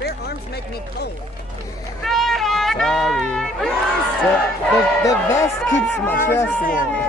Their arms make me cold. Sorry. The vest keeps my chest warm.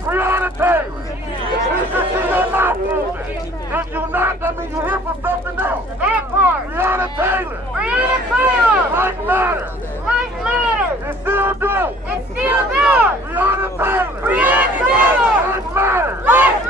Breonna Taylor. We should see your mouth moving. If you're not, that means you're here for something else. That part. Breonna Taylor. Breonna Taylor. Life matters. Life matters. It still do. It still does. Breonna Taylor. Breonna Taylor. Life matters. Life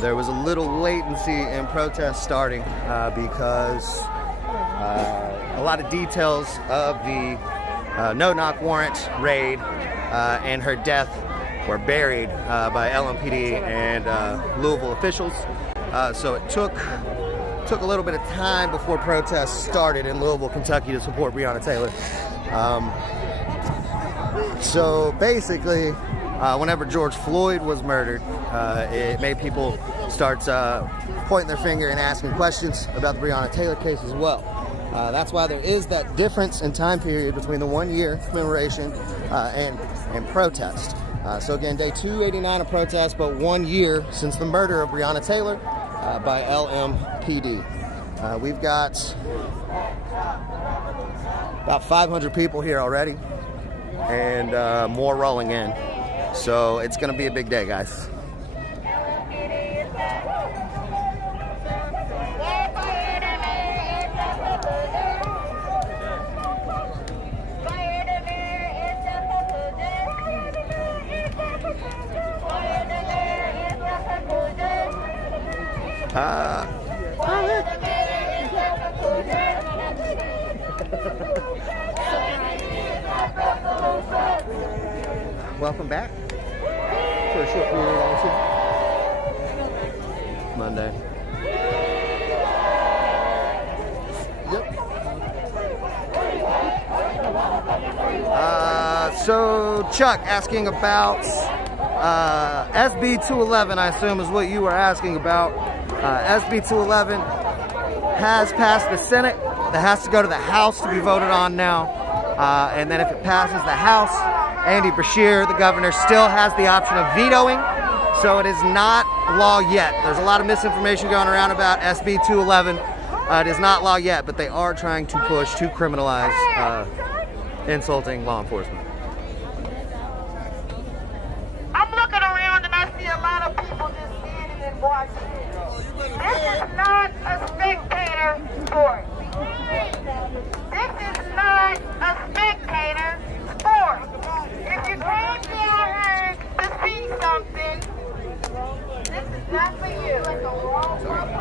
There was a little latency in protests starting because a lot of details of the no-knock warrant raid and her death were buried by LMPD and Louisville officials. So it took a little bit of time before protests started in Louisville, Kentucky to support Breonna Taylor. So basically, whenever George Floyd was murdered, it made people start pointing their finger and asking questions about the Breonna Taylor case as well. That's why there is that difference in time period between the 1 year commemoration and protest. So again, day 289 of protest, but 1 year since the murder of Breonna Taylor by LMPD. We've got about 500 people here already, and more rolling in. So it's going to be a big day, guys. Welcome back for a short period, Monday. Yep. So Chuck asking about SB 211, I assume is what you were asking about. SB 211 has passed the Senate. That has to go to the House to be voted on now. And then if it passes the House, Andy Beshear, the governor, still has the option of vetoing. So it is not law yet. There's a lot of misinformation going around about SB 211. It is not law yet, but they are trying to push to criminalize insulting law enforcement. I'm looking around and I see a lot of people just standing and watching. This is not a spectator sport. This is not a spectator sport. If you came down here to see something, this is not for you.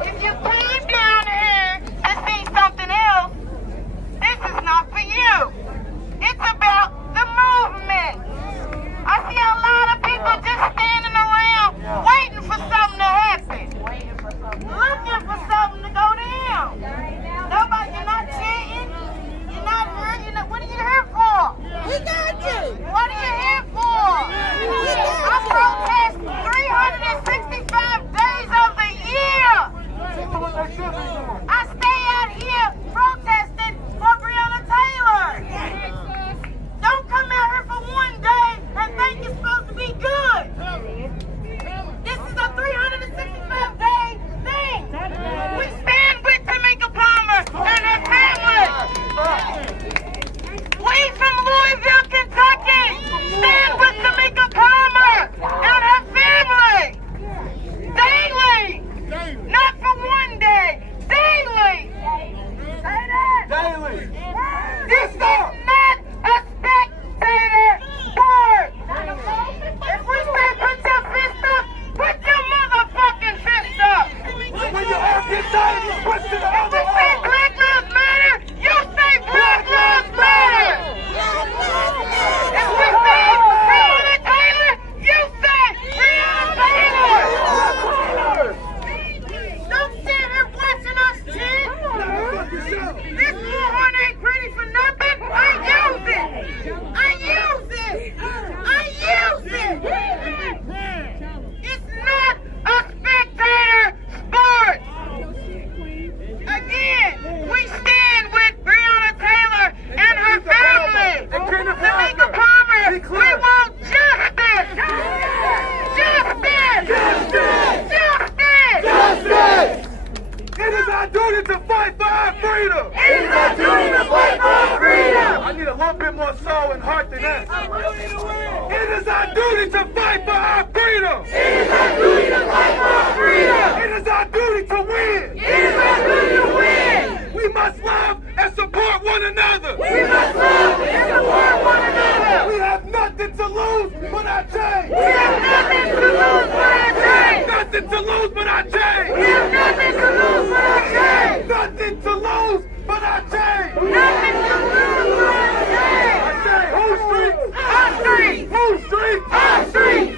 If you came down here to see something else, this is not for you. It's about the movement. I see a lot of people just standing around waiting for something to happen. Looking for something to go down. Nobody, you're not chanting. You're not here. What are you here for? We got you. What are you here for? I protest 365 days of the year. I stay out here protesting for Breonna Taylor. Don't come out here for 1 day and think it's supposed to be good. This is a 365-day thing. We stand with Tamika Palmer and her family. We from Louisville, Kentucky, stand with Tamika Palmer and her family. Daily. Not for 1 day. Daily. Say that. Daily. This is not a spectator sport. If we say put your fist up, put your motherfucking fist up. When your ass gets tired, you push to the If other we say Black Lives Matter, you say Black Lives Matter. If we say Breonna Taylor, you say Breonna Taylor. Don't stand here watching us chant. This bullhorn ain't pretty for nothing. I use it. I use it. I use it. It's not a spectator sport. Again, we stand with Breonna Taylor and her family. Tamika Palmer, we want justice. Justice. Justice. Justice. It is our duty to fight for our freedom. It is our duty to fight for our freedom. I need a little bit more soul and heart than that. It is our duty to fight for our freedom. It is our duty to fight for our freedom. It is our duty to win. It is our duty to win. We must love and support one another. We must love and support one another. We have nothing to lose but our change. We have nothing to lose but our change. Nothing nothing to lose but our change. We have nothing to lose but our change. Nothing to lose but our change. Nothing to lose but our change. I say, whose street? Our street. Whose street? Our street.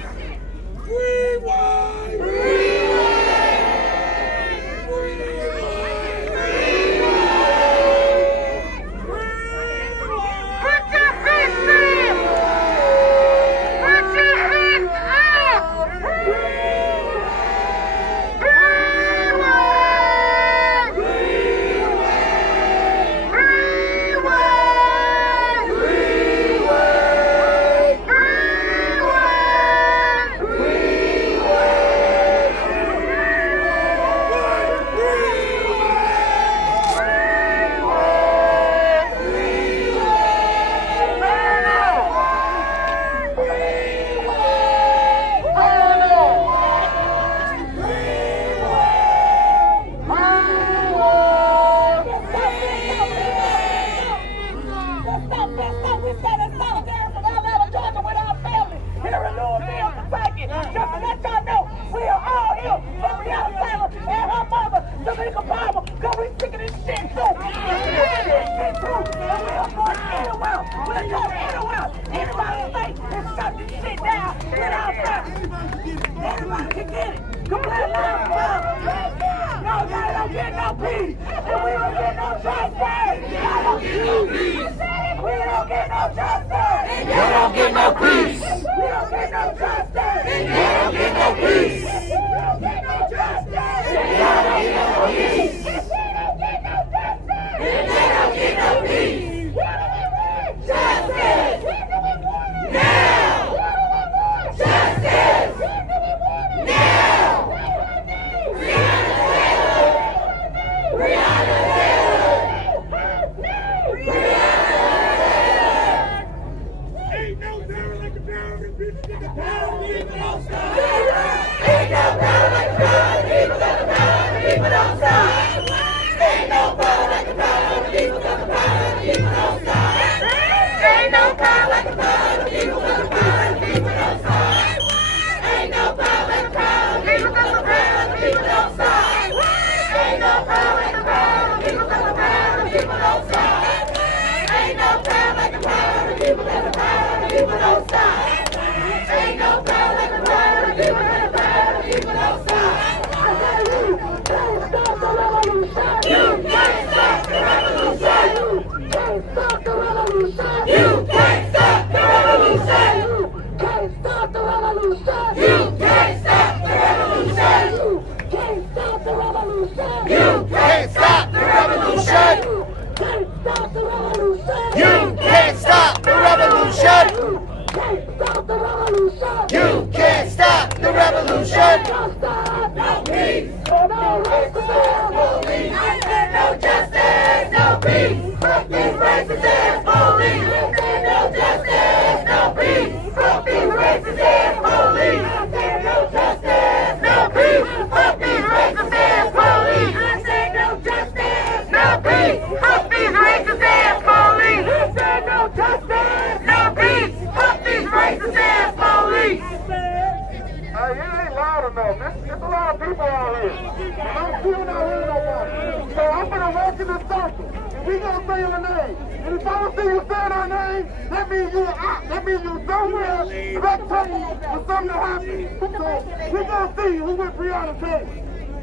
We're gonna see who with Breonna Taylor.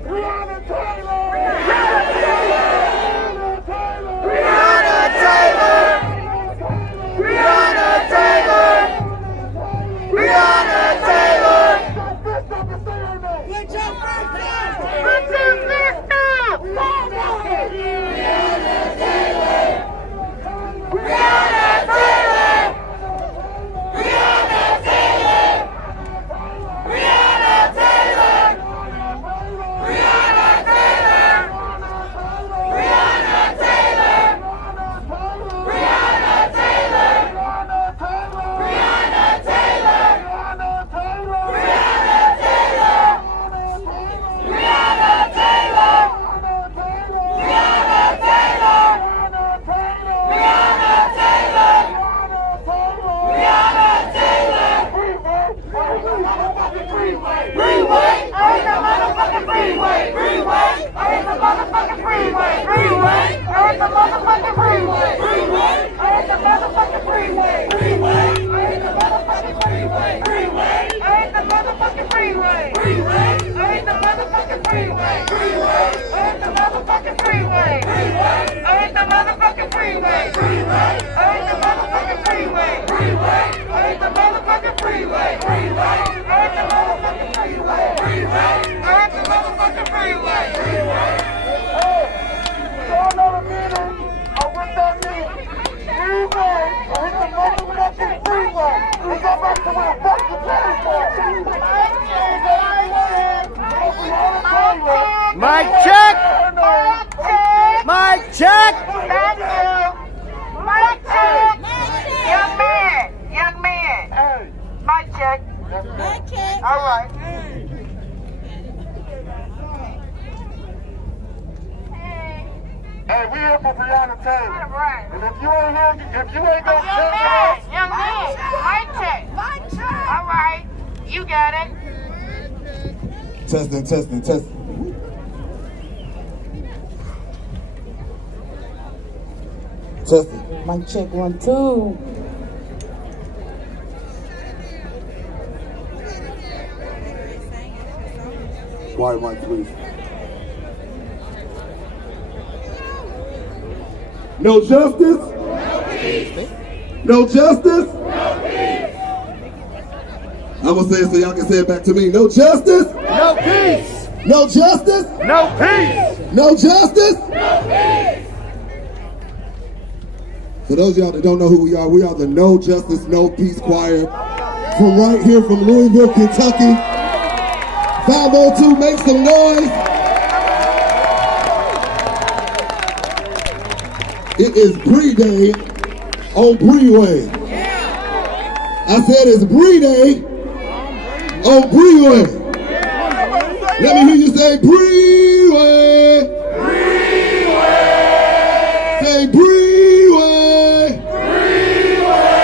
Breonna Taylor! Breonna Taylor! Breonna Taylor! Breonna Taylor! Breonna Taylor! Put your fist up! Put your fist up! Breonna Taylor! Breonna Taylor! Breonna Taylor! Breonna Taylor! Breonna Taylor! Freeway. I hit the motherfucking freeway. Freeway. I hit the motherfucking freeway. Freeway. I hit the motherfucking freeway. Freeway. I hit the motherfucking freeway. Freeway. I hit the motherfucking freeway. Freeway. I hit the motherfucking freeway. Freeway. I hit the motherfucking freeway. Freeway. Y'all know the meaning of what that means. Freeway. I hit the motherfucking freeway. We go back to where fuck the place was. Mic check! Mic check! Thank you. Mic check. Young man. Young man. Hey. Mic check. All right. Hey, we here for Breonna Taylor. All right. And if you ain't here, if you ain't gonna check it Young out, man. Mic check. All right. You got it. Testing. Testing. Mic check 1, 2. Quiet mic, please. No justice? No justice? I'm gonna say it so y'all can say it back to me. No justice? No peace! No justice? No peace! No justice? No peace! For those of y'all that don't know who we are the No Justice, No Peace Choir from right here from Louisville, Kentucky. 502, make some noise. It is Bree Day on Breeway. I said it's Bree Day on Breeway. Let me hear you say Breeway. Breeway. Say Breeway. Breeway.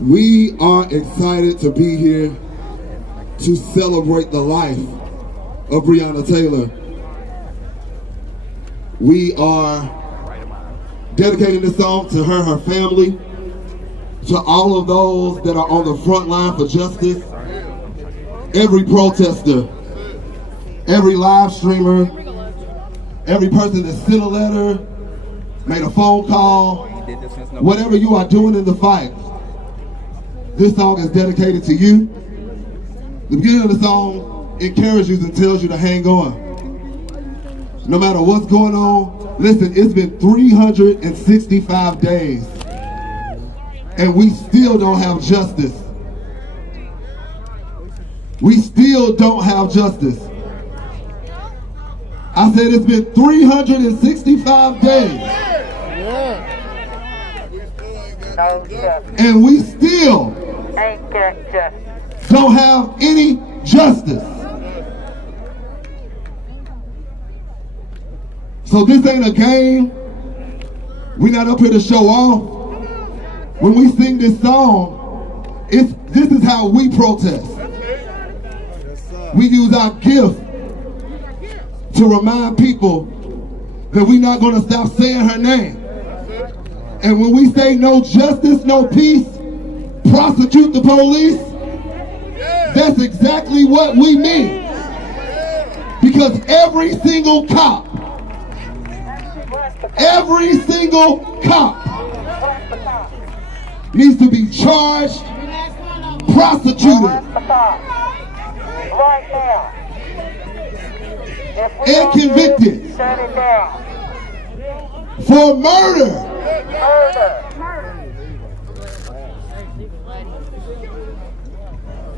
We are excited to be here to celebrate the life of Breonna Taylor. We are dedicating this song to her family, to all of those that are on the front line for justice, every protester, every live streamer, every person that sent a letter, made a phone call, whatever you are doing in the fight. This song is dedicated to you. The beginning of the song encourages you and tells you to hang on. No matter what's going on, listen, it's been 365 days and we still don't have justice. We still don't have justice. I said it's been 365 days and we still don't have any justice. So this ain't a game. We're not up here to show off. When we sing this song, this is how we protest. We use our gift to remind people that we're not going to stop saying her name. And when we say no justice, no peace, prosecute the police, that's exactly what we mean. Because every single cop needs to be charged, prosecuted, and convicted for murder.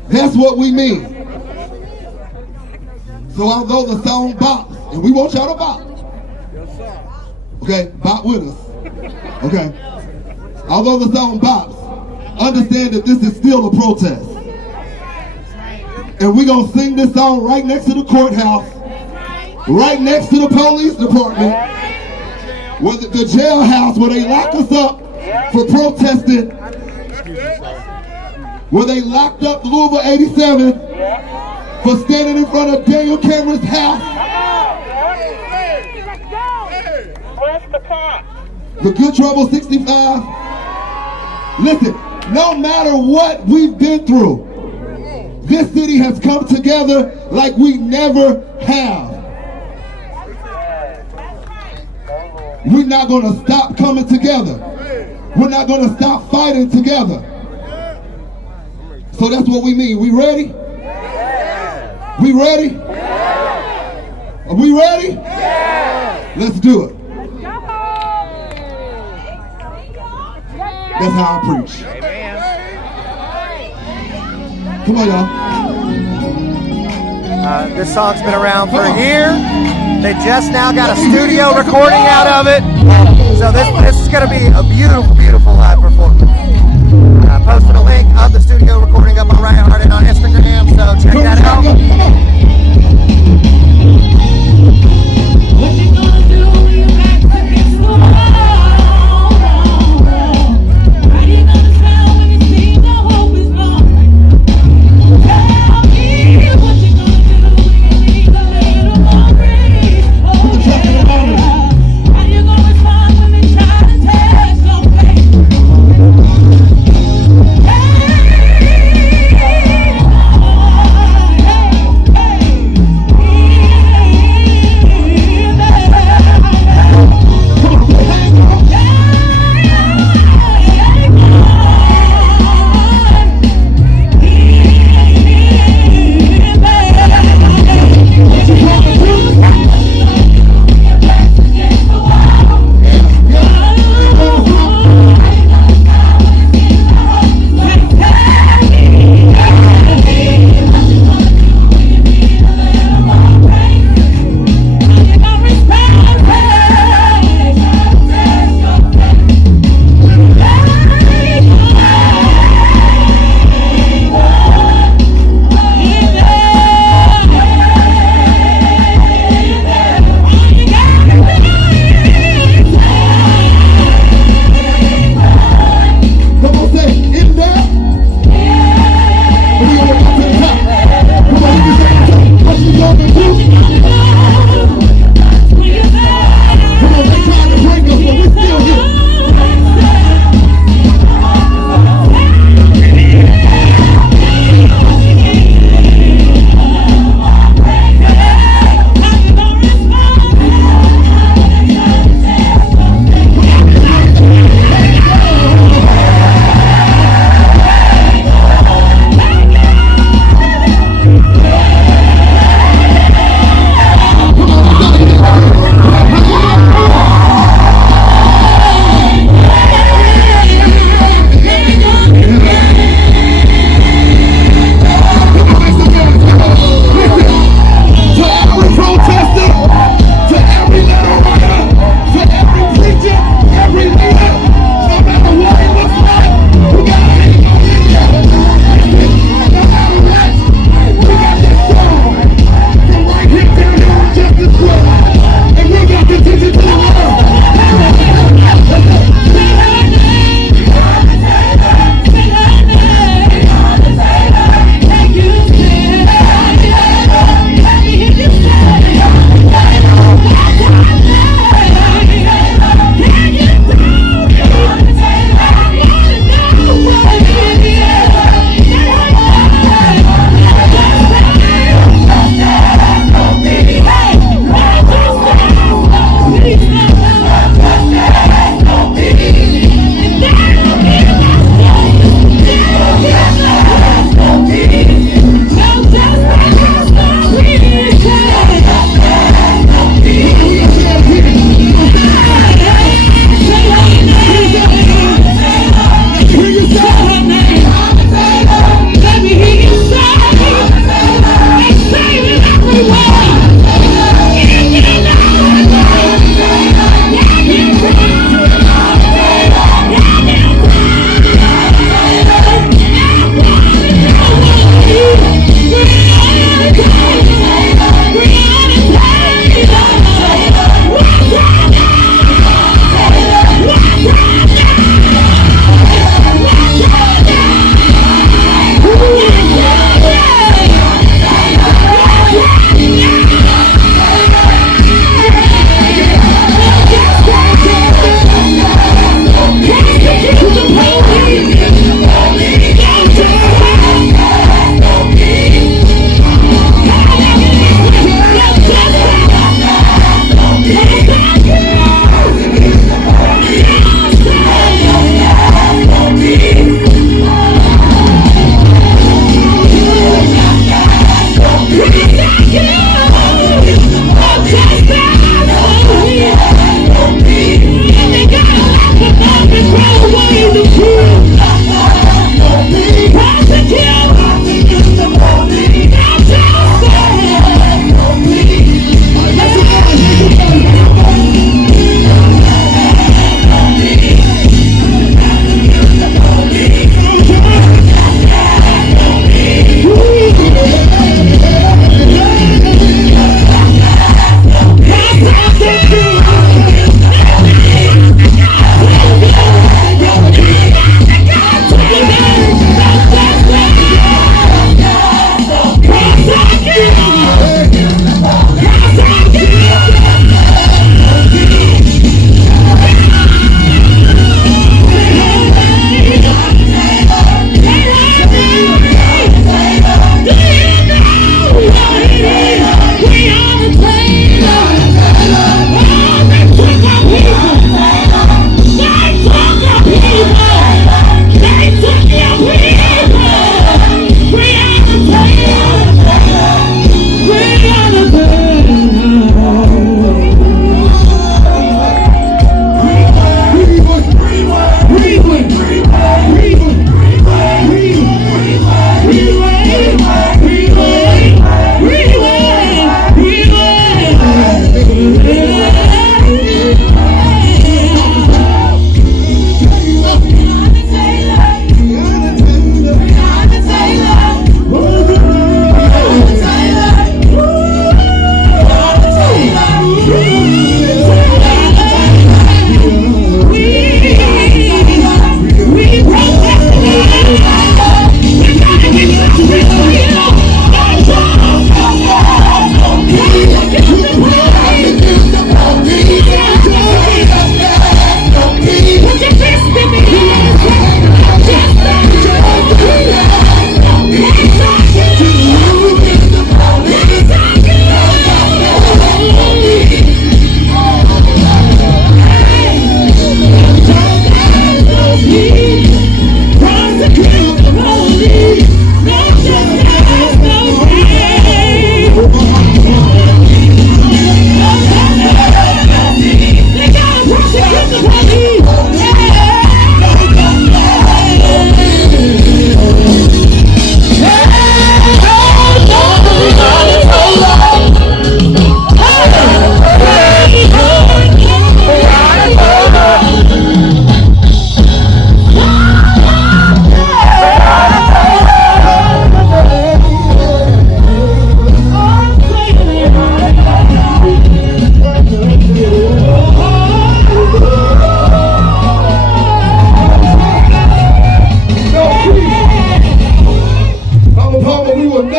That's what we mean. So although the song bops, and we want y'all to bop. Okay, bop with us. Okay. Although the song bops, understand that this is still a protest. And we're going to sing this song right next to the courthouse, right next to the police department, where the jailhouse where they locked us up for protesting, where they locked up Louisville 87 for standing in front of Daniel Cameron's house. The Good Trouble 65. Listen, no matter what we've been through, This city has come together like we never have. We're not going to stop coming together. We're not going to stop fighting together. So that's what we mean. We ready? We ready? Are we ready? Let's do it. That's how I preach. Come on, y'all. This song's been around for a year. They just now got a studio recording out of it. So this is going to be a beautiful, beautiful live performance. I posted a link of the studio recording up on Right Hearted on Instagram, so check that out. What you gonna do when you back to this world? How you gonna sound when you see the hope is gone? Tell me what you gonna do when you need a little more grace. Oh yeah. How you gonna respond when they try to test your faith? Hey, oh.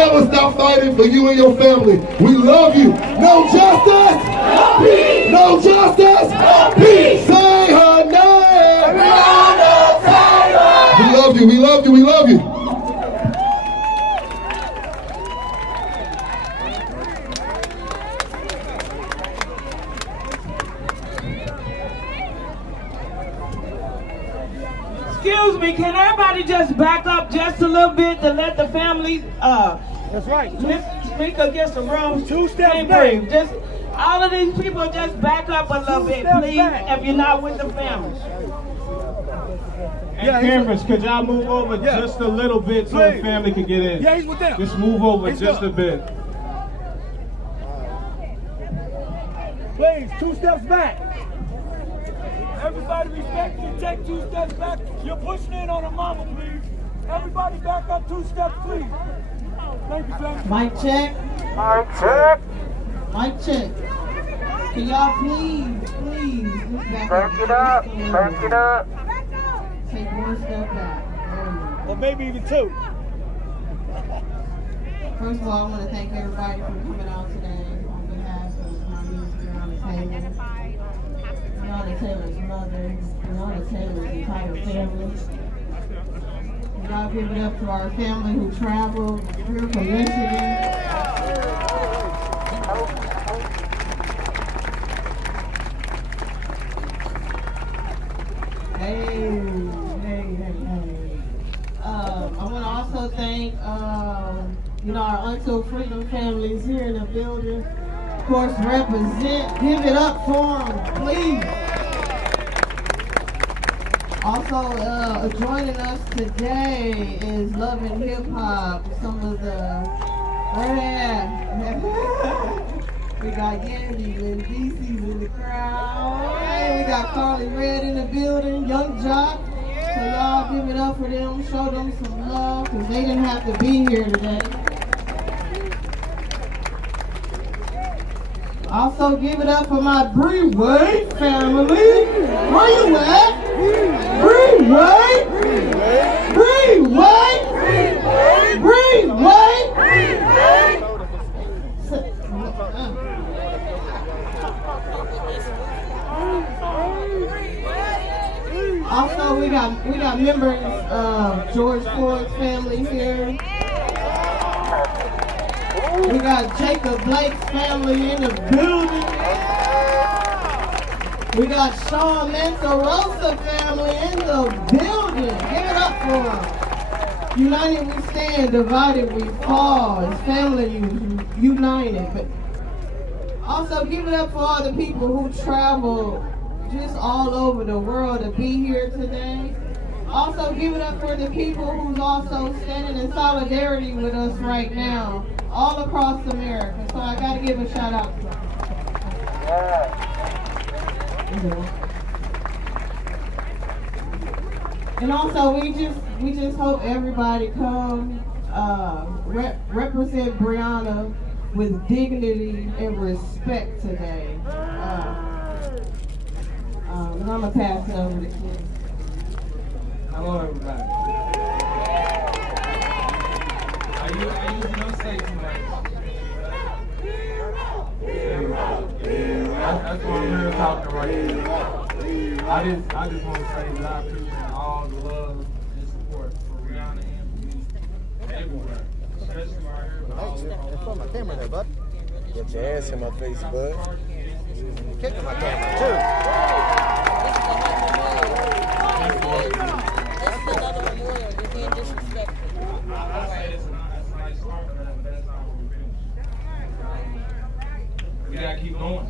never stop fighting for you and your family. We love you. No justice, no peace. No justice, no peace. Say her name. Breonna Taylor. We love you. We love you. We love you. Excuse me, can everybody just back up just a little bit to let the families That's right. speak against the room? Two steps Can't back. breathe. Just all of these people just back up a little bit, steps please, back. if you're not with the families. And cameras, could y'all move over just a little bit so the family can get in? Yeah, he's with them. Just move over He's just good. a bit. Please, 2 steps back. Everybody respect you. Take 2 steps back. You're pushing in on a mama, please. Everybody back up 2 steps, please. Thank you, family. Mic check. Mic check. Mic check. Can y'all please just back Back it up. Back it up. Take 1 step back. Or maybe even 2. First of all, I want to thank everybody for coming out today on behalf of my niece, Breonna Taylor. Breonna Taylor's mother, Breonna Taylor's entire family. And y'all give it up to our family who traveled here from Michigan. Hey. I want to also thank, our Until Freedom families here in the building. Of course, represent. Give it up for them, please. Also, joining us today is Love and Hip Hop. Some of the, we got Yandy and DC's in the crowd. Hey, we got Carly Red in the building, Young Jock. So y'all give it up for them, show them some love, because they didn't have to be here today. Also give it up for my Breeway family. Where you at? Breeway! Breeway! Breeway! Also, we got members of George Floyd's family here. We got Jacob Blake's family in the building. We got Sean Mantarosa family in the building. Give it up for them. United we stand, divided we fall. It's family united. But also give it up for all the people who travel just all over the world to be here today. Also give it up for the people who's also standing in solidarity with us right now, all across America. So I gotta give a shout out to them. And also we just hope everybody come represent Breonna with dignity and respect today. And I'm gonna pass it over to Ken. Hello, everybody. I usually don't say too much. That's why I'm here talking right now. I just want to say that I appreciate all the love and support for Breonna and everywhere, especially right here. It's on my camera there, bud. Get your ass in my face, bud. You're kicking my camera, too. That's another memorial. You're being disrespectful. I say it's a nice start, but that's not where we finish. We gotta keep going.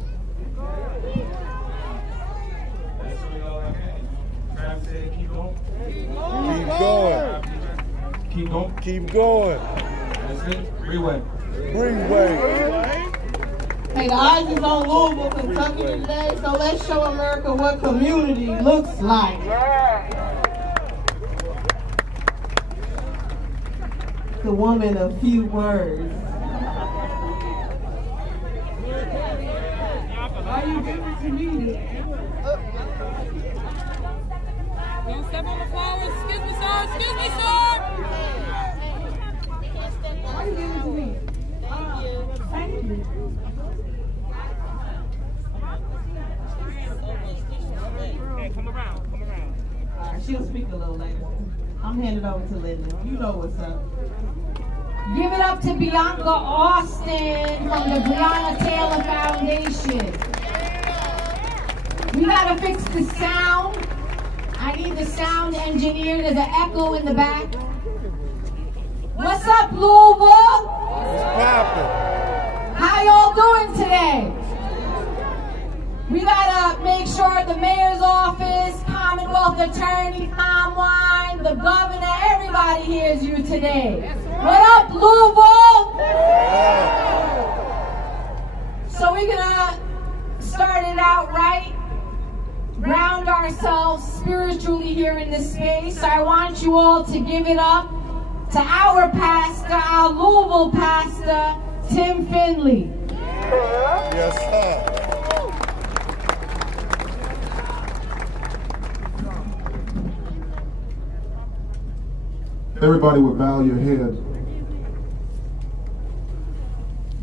That's what we all have. Travis said keep going. Keep going. Keep going. Keep going. That's it. Freeway. Freeway. Hey, the eyes is on Louisville, Kentucky today, so let's show America what community looks like. The woman of few words. Why you give it to me? Don't step on the flowers. Excuse me, sir. Excuse me, sir. Why you give it to me? She'll speak a little later. I'm handing over to Linda. You know what's up. Give it up to Bianca Austin from the Breonna Taylor Foundation. We gotta fix the sound. I need the sound engineer. There's an echo in the back. What's up, Louisville? What's poppin'? How y'all doing today? We gotta make sure the mayor's office, Commonwealth Attorney, Comwine, the governor, everybody hears you today. What up, Louisville? So we're gonna start it out right. Ground ourselves spiritually here in this space. I want you all to give it up to our pastor, our Louisville pastor, Tim Finley. Yes, sir. Everybody would bow your head.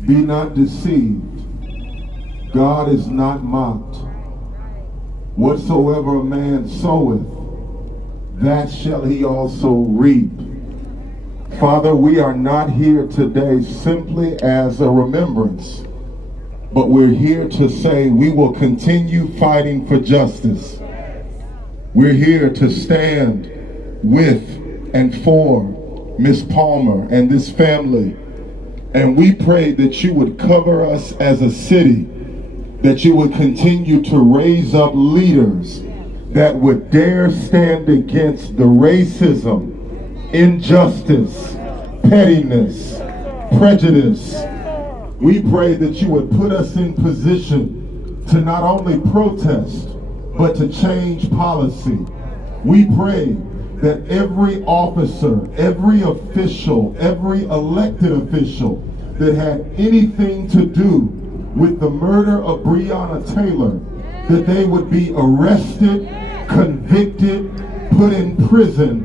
Be not deceived. God is not mocked. Whatsoever a man soweth, that shall he also reap. Father, we are not here today simply as a remembrance, but we're here to say we will continue fighting for justice. We're here to stand with and for Miss Palmer and this family. And we pray that you would cover us as a city, that you would continue to raise up leaders that would dare stand against the racism, injustice, pettiness, prejudice. We pray that you would put us in position to not only protest, but to change policy. We pray that every officer, every official, every elected official that had anything to do with the murder of Breonna Taylor, that they would be arrested, convicted, put in prison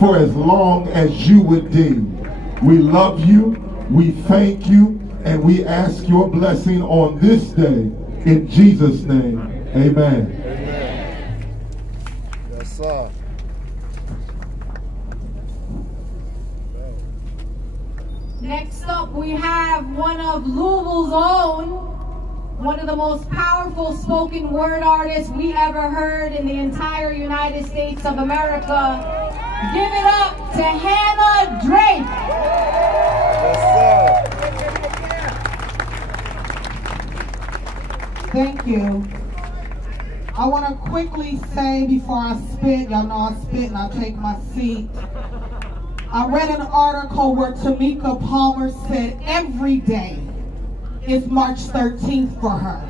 for as long as you would deem. We love you, we thank you, and we ask your blessing on this day. In Jesus' name, amen. Amen. Yes, sir. Next up, we have one of Louisville's own, one of the most powerful spoken word artists we ever heard in the entire United States of America. Give it up to Hannah Drake. Yes, sir. Thank you. I want to quickly say before I spit, y'all know I spit and I take my seat. I read an article where Tamika Palmer said every day is March 13th for her.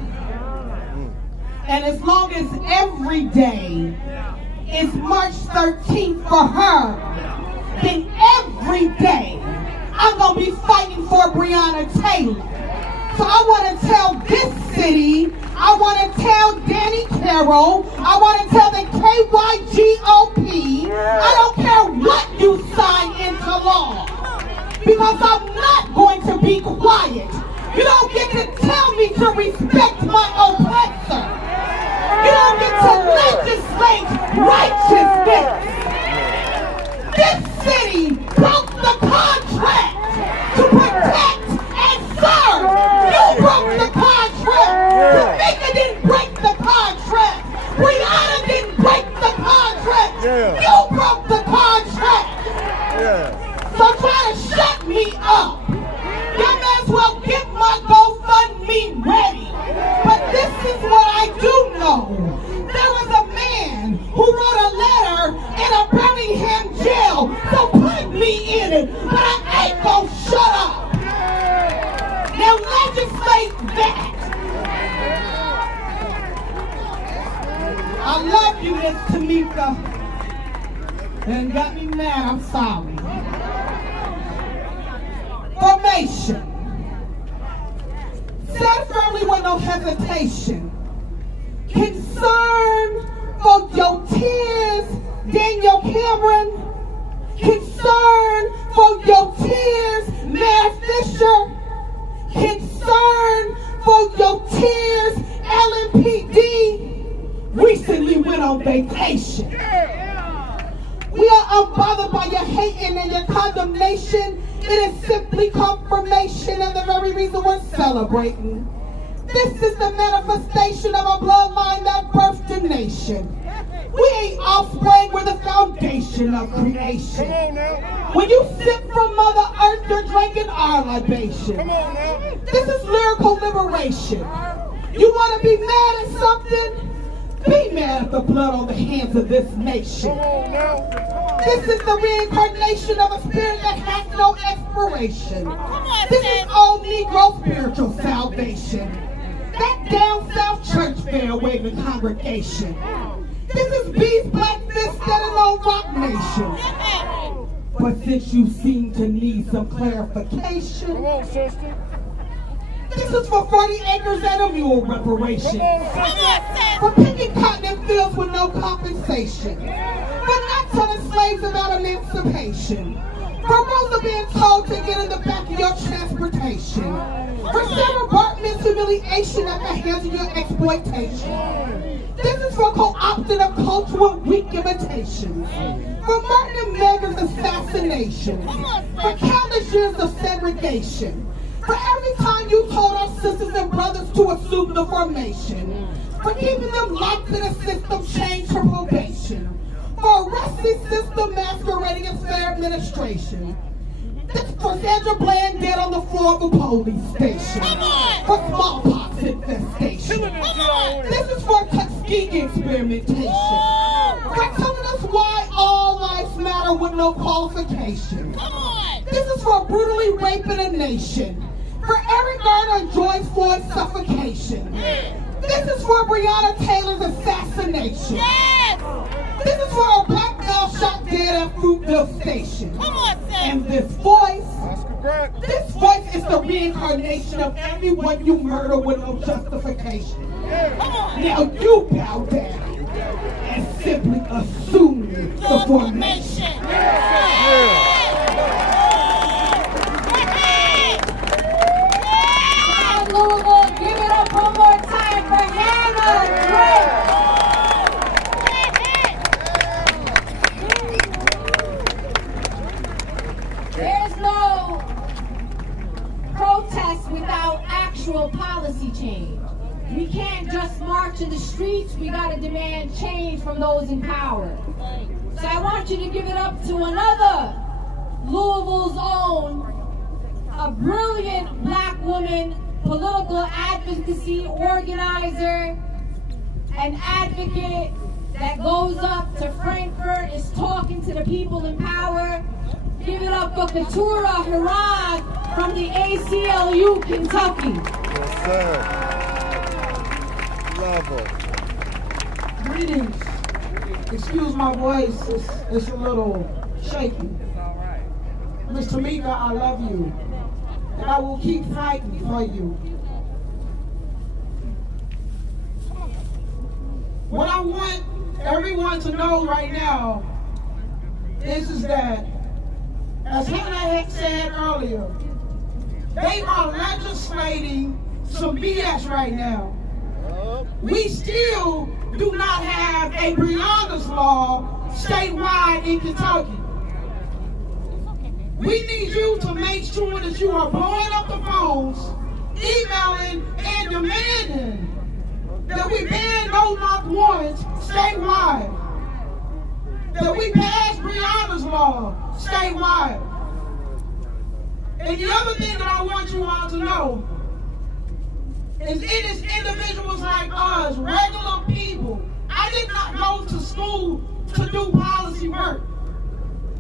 And as long as every day is March 13th for her, then every day I'm going to be fighting for Breonna Taylor. So I want to tell this city, I want to tell Danny Carroll, I want to tell the KYGOP, I don't care what you sign into law, because I'm not going to be quiet. You don't get to tell me to respect my oppressor. You don't get to legislate righteousness. This city broke the contract to protect and serve. You broke the contract. Tamika didn't break the contract. Breonna didn't break the contract. You broke the contract. So try to shut me up. You may as well get my GoFundMe ready. But this is what I do know. There was a man who wrote a letter in a Birmingham jail, so put me in it. But I ain't gonna shut up. Now legislate that. I love you, Miss Tamika. And got me mad, I'm sorry. Formation. Stand firmly with no hesitation. Concern for your tears, Daniel Cameron. Concern for your tears, Mayor Fisher. Concern for your tears, LMPD. Recently went on vacation. hating and your condemnation, it is simply confirmation and the very reason we're celebrating. This is the manifestation of a bloodline that birthed a nation. We ain't offspring, we're the foundation of creation. When you sip from Mother Earth, you're drinking our libation. This is lyrical liberation. You want to be mad at something? Be mad at the blood on the hands of this nation. This is the reincarnation of a spirit that has no expiration. This is old Negro spiritual salvation. That down south church fair waving congregation. This is B's Black Fist that an old rock nation. But since you seem to need some clarification, this is for 40 acres and a mule reparation. For picking cotton in fields with no compensation. For not telling slaves about emancipation. For Rosa being told to get in the back of your transportation. For Sarah Bartman's humiliation at the hands of your exploitation. This is for co-opting a cultural weak imitation. For Martin and Megan's assassination. For countless years of segregation. For every time you told our sisters and brothers to assume the formation. For keeping them locked in a system changed for probation. For a rusty system masquerading as fair administration. This for Sandra Bland dead on the floor of a police station. For smallpox infestation. This is for Tuskegee experimentation. For telling us why all lives matter with no qualification. This is for brutally raping a nation. For Eric Garner and George Floyd's suffocation. This is for Breonna Taylor's assassination. This is for a black girl shot dead at Fruitville Station. And this voice is the reincarnation of everyone you murder with no justification. Now you bow down and simply assume the formation. Louisville, give it up one more time for Hannah Drake. There's no protest without actual policy change. We can't just march in the streets, we gotta demand change from those in power. So I want you to give it up to another Louisville's own, a brilliant black woman, political advocacy organizer, an advocate that goes up to Frankfurt, is talking to the people in power. Give it up for Keturah Herod from the ACLU, Kentucky. Yes, sir. Love her. Greetings. Excuse my voice, it's a little shaky. Miss Tamika, I love you. And I will keep fighting for you. What I want everyone to know right now is that, as Hannah had said earlier, they are legislating some BS right now. We still do not have a Breonna's law statewide in Kentucky. We need you to make sure that you are blowing up the phones, emailing, and demanding that we ban no-knock warrants statewide. That we pass Breonna's law statewide. And the other thing that I want you all to know is it is individuals like us, regular people. I did not go to school to do policy work.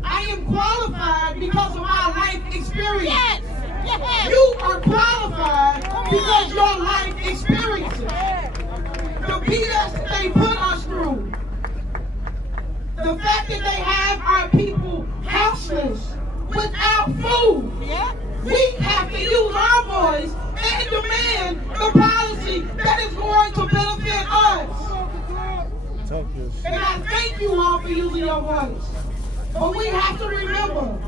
I am qualified because of my life experience. Yes. Yes. You are qualified because your life experiences. The BS that they put us through. The fact that they have our people houseless without food. Yeah. We have to use our voice and demand the policy that is going to benefit us. And I thank you all for using your voice. But we have to remember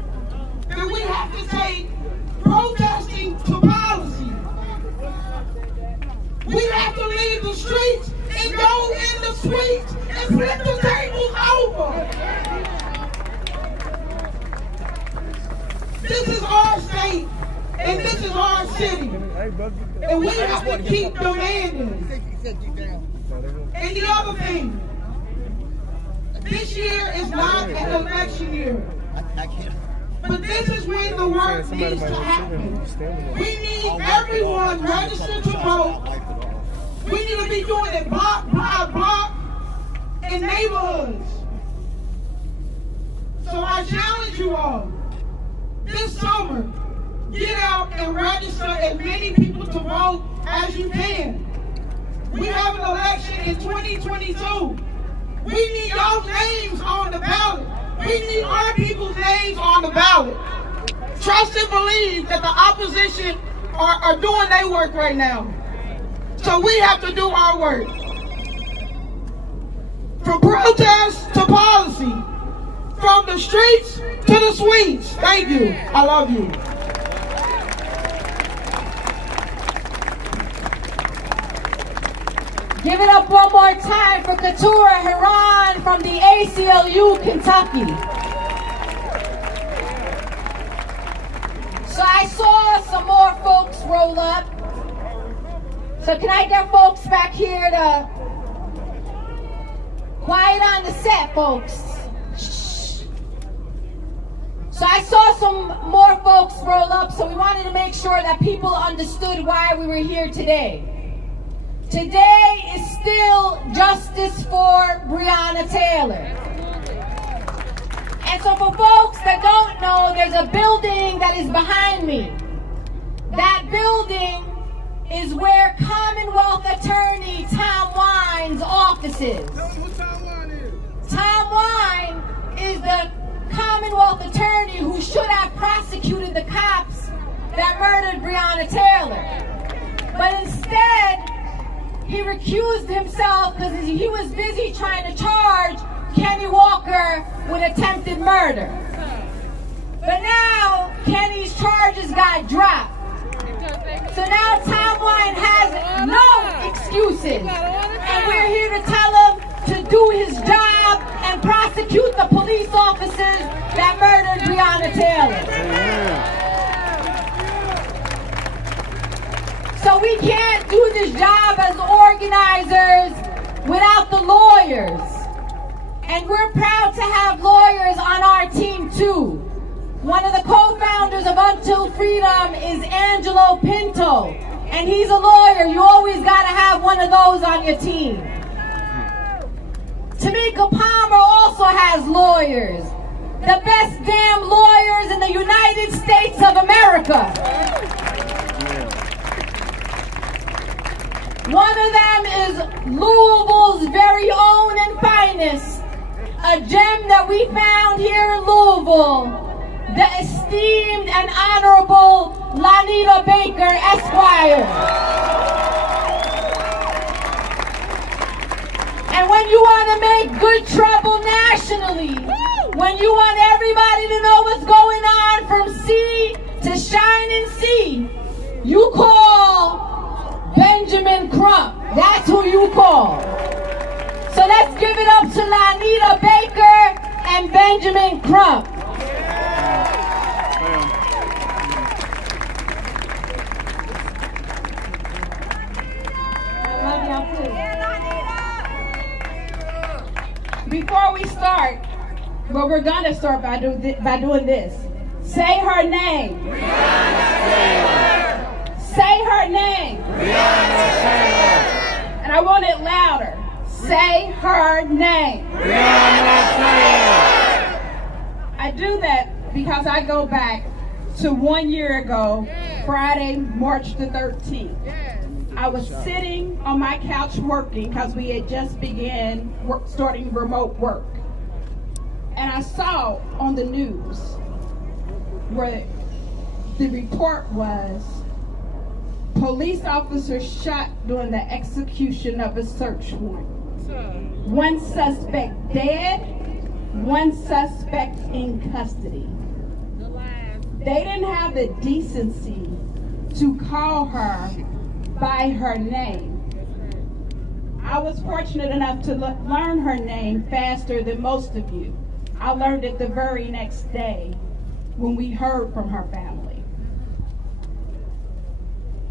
that we have to take protesting to policy. We have to leave the streets and go in the suites and flip the tables over. This is our state, and this is our city. And we have to keep demanding. And the other thing, this year is not an election year. But this is when the work needs to happen. We need everyone registered to vote. We need to be doing it block by block in neighborhoods. So I challenge you all, this summer, get out and register as many people to vote as you can. We have an election in 2022. We need y'all's names on the ballot. We need our people's names on the ballot. Trust and believe that the opposition are doing their work right now. So we have to do our work. From protest to policy, from the streets to the suites. Thank you. I love you. Give it up one more time for Katura Hiran from the ACLU, Kentucky. So I saw some more folks roll up. So can I get folks back here to quiet on the set, folks? Shh. So I saw some more folks roll up, so we wanted to make sure that people understood why we were here today. Today is still justice for Breonna Taylor. And so for folks that don't know, there's a building that is behind me. That building is where Commonwealth Attorney Tom Wine's office is. Tell me who Tom Wine is. Tom Wine is the Commonwealth Attorney who should have prosecuted the cops that murdered Breonna Taylor. But instead, he recused himself because he was busy trying to charge Kenny Walker with attempted murder. But now, Kenny's charges got dropped. So now Tom Wine has no excuses. And we're here to tell him to do his job and prosecute the police officers that murdered Breonna Taylor. So we can't do this job as organizers without the lawyers. And we're proud to have lawyers on our team too. One of the co-founders of Until Freedom is Angelo Pinto. And he's a lawyer. You always got to have one of those on your team. Tamika Palmer also has lawyers. The best damn lawyers in the United States of America. One of them is Louisville's very own and finest, a gem that we found here in Louisville, the esteemed and honorable Lanita Baker, Esquire. And when you want to make good trouble nationally, when you want everybody to know what's going on from sea to shining sea, you call Benjamin Crump. That's who you call. So let's give it up to Lanita Baker and Benjamin Crump. I love y'all too. Before we start, well, we're gonna start by doing this. Say her name. Say her name. And I want it louder. Say her name. I do that because I go back to 1 year ago, Friday, March the 13th. I was sitting on my couch working because we had just began starting remote work. And I saw on the news where the report was police officers shot during the execution of a search warrant. One suspect dead, one suspect in custody. They didn't have the decency to call her by her name. I was fortunate enough to learn her name faster than most of you. I learned it the very next day when we heard from her family.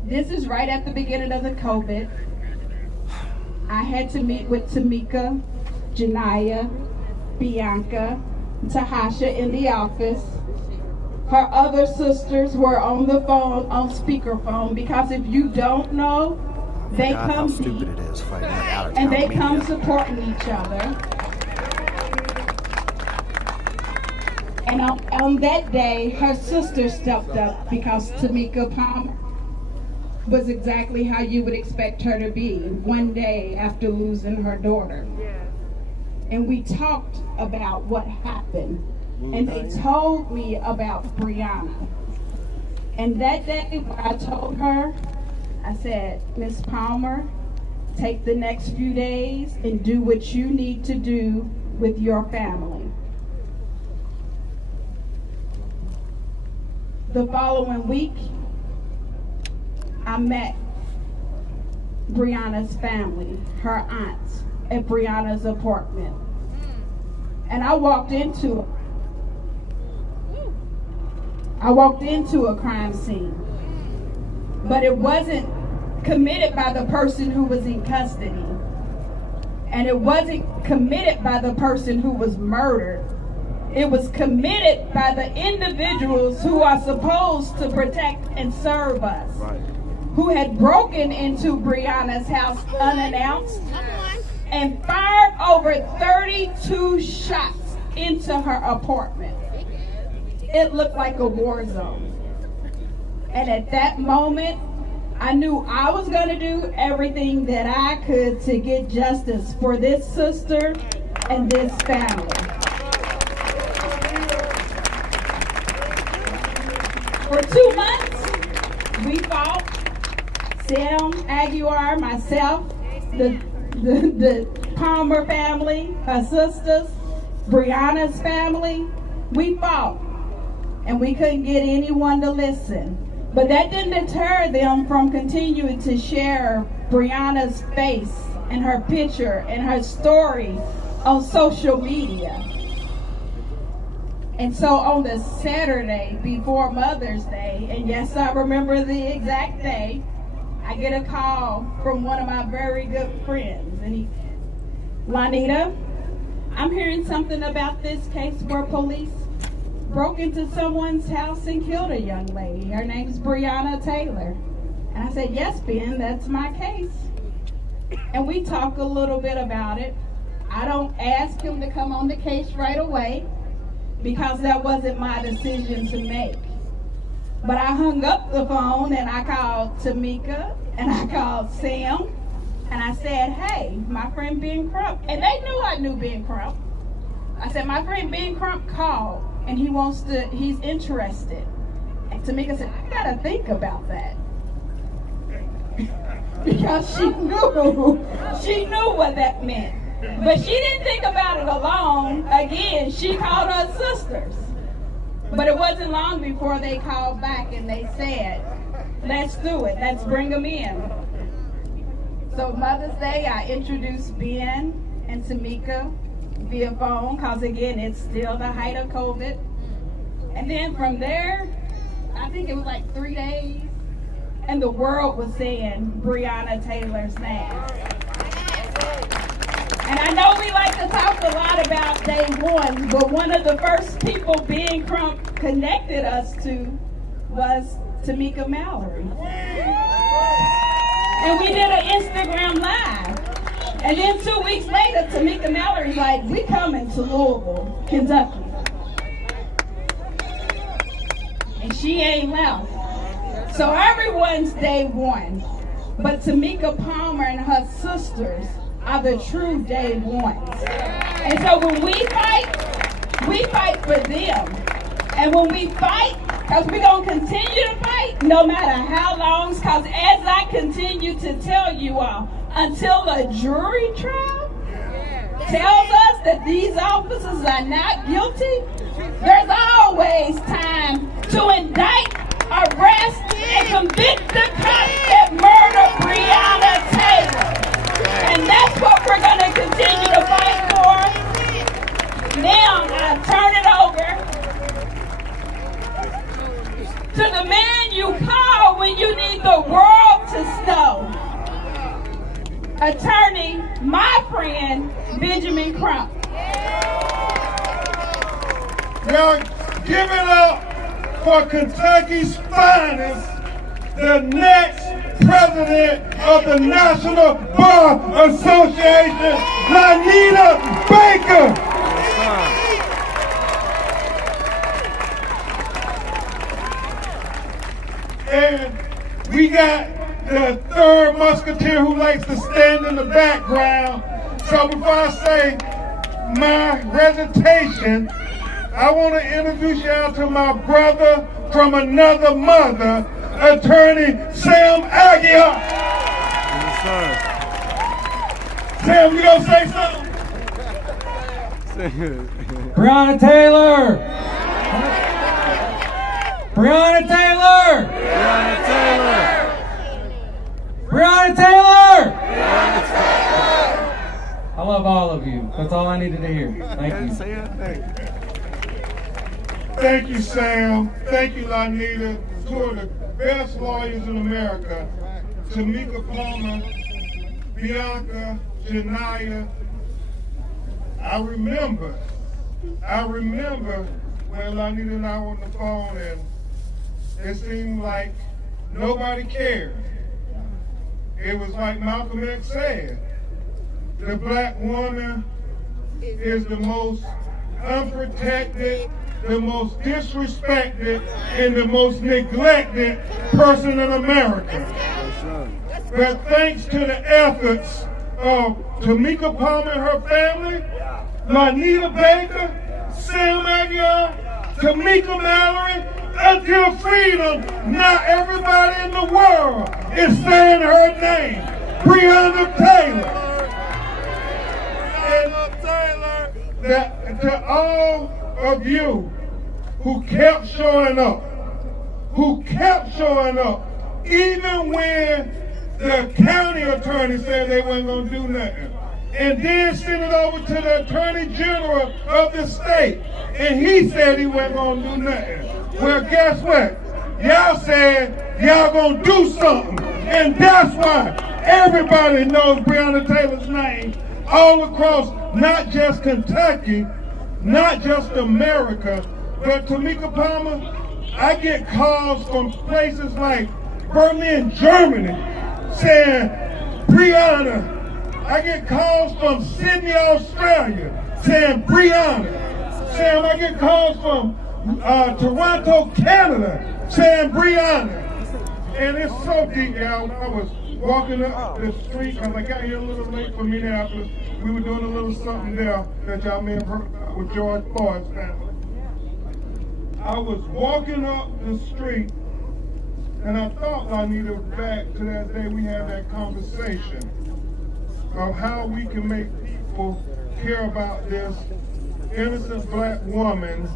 This is right at the beginning of the COVID. I had to meet with Tamika, Janiyah, Bianca, Tahasha in the office. Her other sisters were on the phone, on speakerphone, because if you don't know, they God, come how stupid it is fighting with out of and town they media. come supporting each other. And on that day, her sister stepped up because Tamika Palmer was exactly how you would expect her to be one day after losing her daughter. And we talked about what happened. And they told me about Breonna. And that day, when I told her, I said, Miss Palmer, take the next few days and do what you need to do with your family. The following week, I met Breonna's family, her aunts, at Breonna's apartment. And I walked into a crime scene, but it wasn't committed by the person who was in custody, and it wasn't committed by the person who was murdered. It was committed by the individuals who are supposed to protect and serve us, who had broken into Breonna's house unannounced and fired over 32 shots into her apartment. It looked like a war zone. And at that moment, I knew I was going to do everything that I could to get justice for this sister and this family. For 2 months, we fought. Sam Aguiar, myself, the Palmer family, her sisters, Breonna's family, we fought. And we couldn't get anyone to listen. But that didn't deter them from continuing to share Breonna's face and her picture and her story on social media. And so on the Saturday before Mother's Day, and yes, I remember the exact day, I get a call from one of my very good friends. And he said, Juanita, I'm hearing something about this case where police broke into someone's house and killed a young lady. Her name's Breonna Taylor. And I said, yes, Ben, that's my case. And we talk a little bit about it. I don't ask him to come on the case right away because that wasn't my decision to make. But I hung up the phone and I called Tamika and I called Sam and I said, hey, my friend Ben Crump. And they knew I knew Ben Crump. I said, my friend Ben Crump called and he's interested. And Tamika said, I gotta think about that. Because she knew what that meant. But she didn't think about it alone. Again, she called her sisters. But it wasn't long before they called back and they said, let's do it, let's bring them in. So Mother's Day, I introduced Ben and Tamika via phone, because again, it's still the height of COVID. And then from there, I think it was like 3 days, and the world was saying Breonna Taylor's name. And I know we like to talk a lot about day one, but one of the first people Ben Crump connected us to was Tamika Mallory. And we did an Instagram Live. And then 2 weeks later, Tamika Mallory's like, we coming to Louisville, Kentucky. And she ain't left. So everyone's day one. But Tamika Palmer and her sisters are the true day ones. And so when we fight for them. And when we fight, because we're going to continue to fight no matter how long, because as I continue to tell you all, until a jury trial tells us that these officers are not guilty, there's always time to indict, arrest, and convict the cops that murdered Breonna Taylor. And that's what we're going to continue to fight for. Now I turn it over parliamentarian Benjamin Crump. Now, give it up for Kentucky's finest, the next president of the National Bar Association, Lanita Baker. And we got the third musketeer who likes to stand in the background. So before I say my recitation, I want to introduce y'all to my brother from another mother, Attorney Sam Aguiar. Yes, Sam, you gonna say something? Breonna Taylor! Breonna Taylor! Breonna Taylor! Breonna Taylor! I love all of you. That's all I needed to hear. Thank you. Thank you, Sam. Thank you, Lanita. Two of the best lawyers in America. Tamika Palmer, Bianca, Janaya. I remember when Lanita and I were on the phone and it seemed like nobody cared. It was like Malcolm X said, the black woman is the most unprotected, the most disrespected, and the most neglected person in America. But thanks to the efforts of Tamika Palmer and her family, Lanita Baker, Sam Aguiar, Tamika Mallory, until freedom, now everybody in the world is saying her name, Breonna Taylor. And to all of you who kept showing up, even when the county attorney said they weren't going to do nothing, and then sent it over to the Attorney General of the state, and he said he wasn't going to do nothing. Well, guess what? Y'all said y'all gonna do something, and that's why everybody knows Breonna Taylor's name all across not just Kentucky, not just America, but Tamika Palmer, I get calls from places like Berlin, Germany, saying, Breonna. I get calls from Sydney, Australia, saying, Breonna. Sam, I get calls from Toronto, Canada, saying Breonna. And it's so deep, y'all. When I was walking up the street, because I got here a little late from Minneapolis, we were doing a little something there that y'all may have heard about with George Floyd's family. I was walking up the street, and I thought, Lanita, back to that day we had that conversation of how we can make people care about this innocent black woman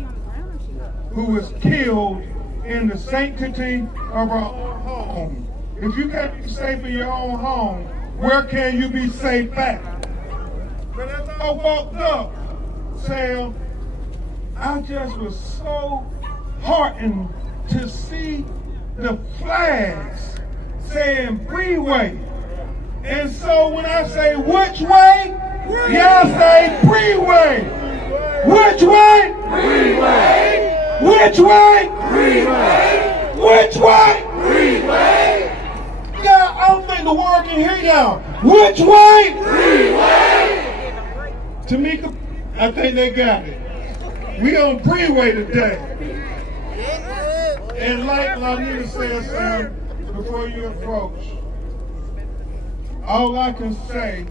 who was killed in the sanctity of our own home. If you can't be safe in your own home, where can you be safe at? But as I walked up, Sam, I just was so heartened to see the flags saying Breeway. And so when I say which way, y'all say Breeway. Which way? Breeway. Which way? Breeway. Which way? Breeway. Yeah, I don't think the world can hear y'all. Which way? Breeway. Tamika, I think they got it. We on Breeway today. And like Lanita said, Sam, before you approach, all I can say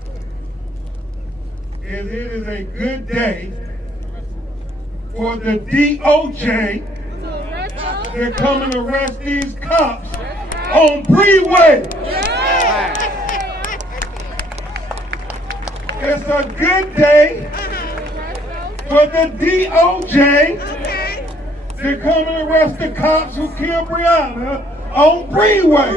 is it is a good day for the DOJ to come and arrest these cops on Breeway. It's a good day for the DOJ to come and arrest the cops who killed Breonna on Breeway.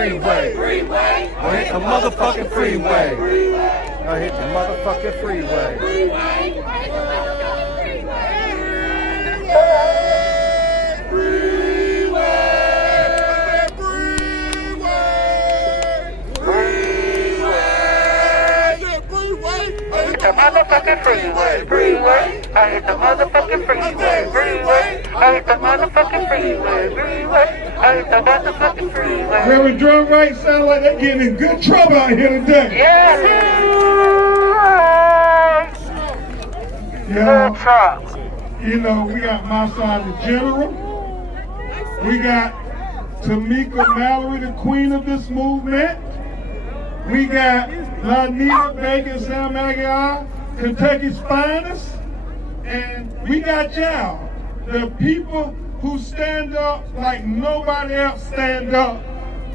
freeway. I hit the motherfucking freeway. I hit the motherfucking freeway. The motherfucking freeway. I hit the motherfucking freeway. I hit the motherfucking freeway. I hit the motherfucking freeway. Very drum right sound like they're getting in good trouble out here today. Yes. You know, we got my side the general. We got Tamika Mallory, the queen of this movement. We got Lanita Bacon, Sam Aguilar, Kentucky's finest. And we got y'all, the people who stand up like nobody else stand up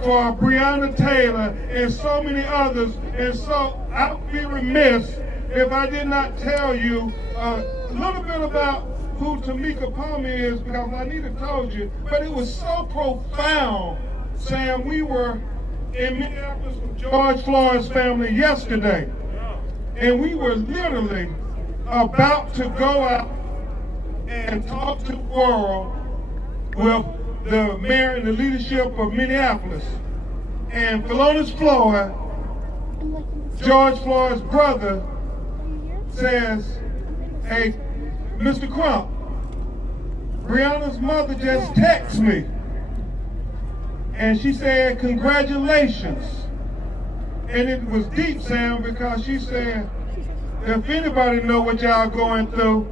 for Breonna Taylor and so many others. And so I would be remiss if I did not tell you a little bit about who Tamika Palmer is, because Lanita told you, but it was so profound. Sam, we were in Minneapolis with George Floyd's family yesterday, and we were literally about to go out and talk to the world with the mayor and the leadership of Minneapolis. And Philonise Floyd, George Floyd's brother, says, "Hey, Mr. Crump, Breonna's mother just texted me. And she said, congratulations." And it was deep, Sam, because she said, if anybody know what y'all going through,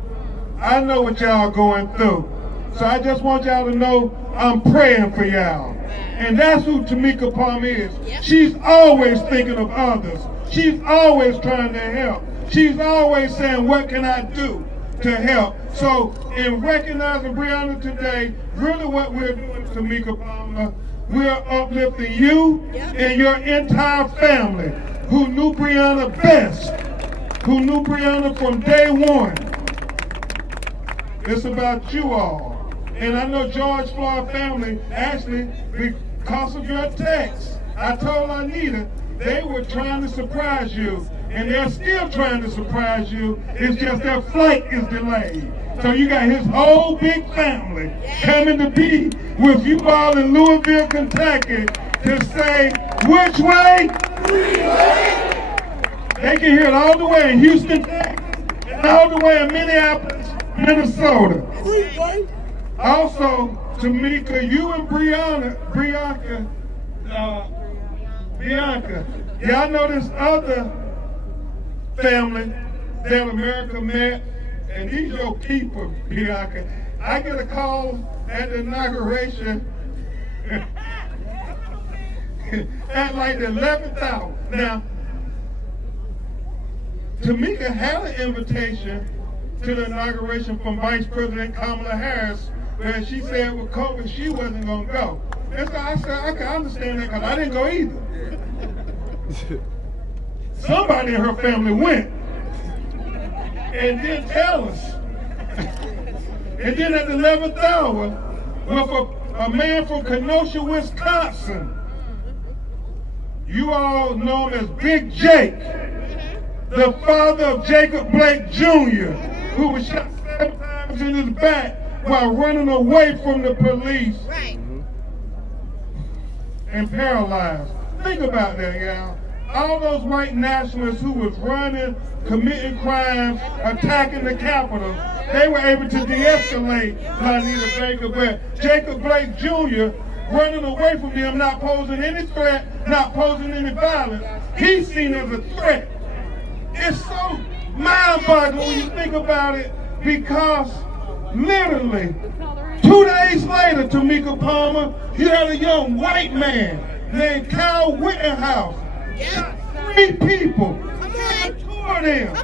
I know what y'all going through. So I just want y'all to know I'm praying for y'all. And that's who Tamika Palmer is. She's always thinking of others. She's always trying to help. She's always saying, what can I do to help? So in recognizing Breonna today, really what we're doing, Tamika Palmer, we're uplifting you and your entire family who knew Breonna best, who knew Breonna from day one. It's about you all. And I know George Floyd family, actually, because of your text, I told Anita, they were trying to surprise you, and they're still trying to surprise you. It's just their flight is delayed. So you got his whole big family coming to be with you all in Louisville, Kentucky to say, which way? Freeway. They can hear it all the way in Houston, Texas, and all the way in Minneapolis, Minnesota. Freeway. Also, Tamika, you and Bianca, y'all know this other family that America met, and these your people, Bianca. I get a call at the inauguration at like the 11th hour. Now, Tamika had an invitation to the inauguration from Vice President Kamala Harris, where she said with COVID she wasn't going to go. And so I said, I can understand that because I didn't go either. Somebody in her family went and didn't tell us. And then at the 11th hour, with a man from Kenosha, Wisconsin, you all know him as Big Jake, the father of Jacob Blake Jr., who was shot 7 times in his back while running away from the police and paralyzed. Think about that, y'all. All those white nationalists who was running, committing crimes, attacking the Capitol, they were able to de-escalate Lanita Baker, but Jacob Blake Jr. running away from them, not posing any threat, not posing any violence, he's seen as a threat. It's so mind-boggling when you think about it, because literally 2 days later, Tamika Palmer, you had a young white man named Kyle Wittenhouse. 3 people. 2 of them.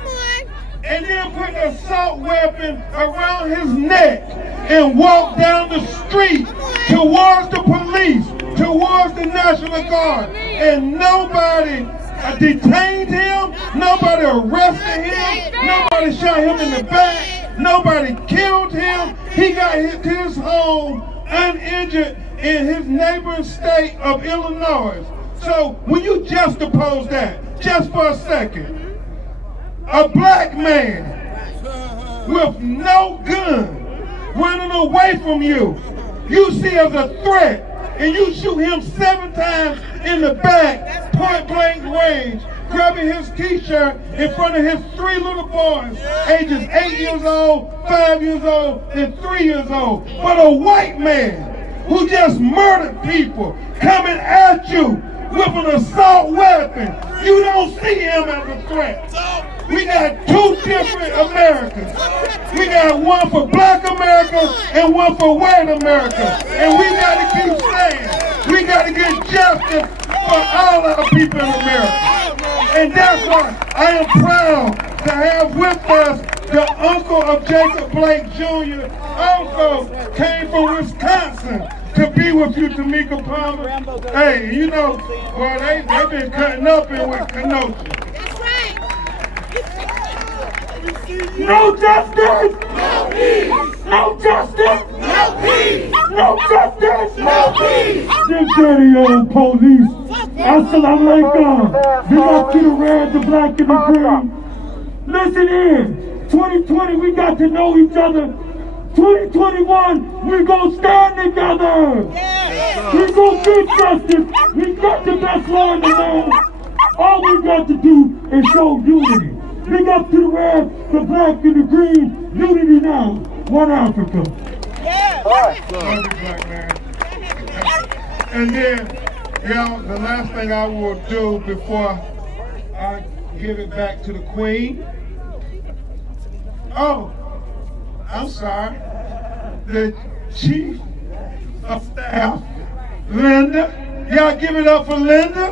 And then put an assault weapon around his neck and walked down the street towards the police, towards the National Guard. And nobody detained him, nobody arrested him, nobody shot him in the back, nobody killed him. He got his home uninjured in his neighboring state of Illinois. So when you juxtapose that, just for a second, a black man with no gun running away from you, you see as a threat, and you shoot him 7 times in the back, point blank range, grabbing his t-shirt in front of his 3 little boys, ages 8 years old, 5 years old, and 3 years old. But a white man who just murdered people coming at you with an assault weapon, you don't see him as a threat. We got 2 different Americas. We got one for black America and one for white America. And we got to keep saying, we got to get justice for all our people in America. And that's why I am proud to have with us the uncle of Jacob Blake Jr. also came from Wisconsin to be with you, Tamika Palmer. Hey, you know, boy, they've been cutting up in Kenosha. No justice! No peace! No justice! No peace! No justice! No peace! Them dirty old police. Assalamu alaikum. Big up to the red, the black, and the green. Listen here. 2020, we got to know each other. 2021, we gonna stand together. We gonna get justice. We got the best law in the land. All we got to do is show unity. Big up to the red, the black, and the green. Unity now. One Africa. Yeah. Love you, black man. And then, y'all, the last thing I will do before I give it back to the Queen. Oh, I'm sorry. The Chief of Staff, Linda. Y'all give it up for Linda.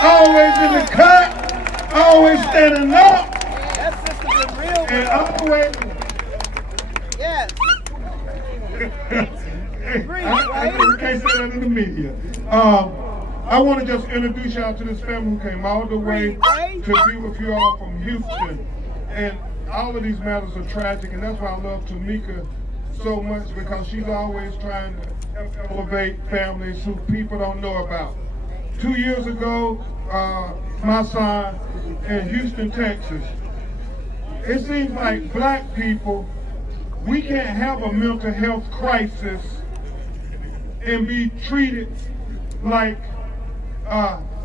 Always in the cut. Always standing up. That sister's a real And always. Yes. I can't say that in the media. I want to just introduce y'all to this family who came all the way to be with you all from Houston. And all of these matters are tragic, and that's why I love Tamika so much, because she's always trying to elevate families who people don't know about. 2 years ago, my son in Houston, Texas, it seems like black people, we can't have a mental health crisis and be treated like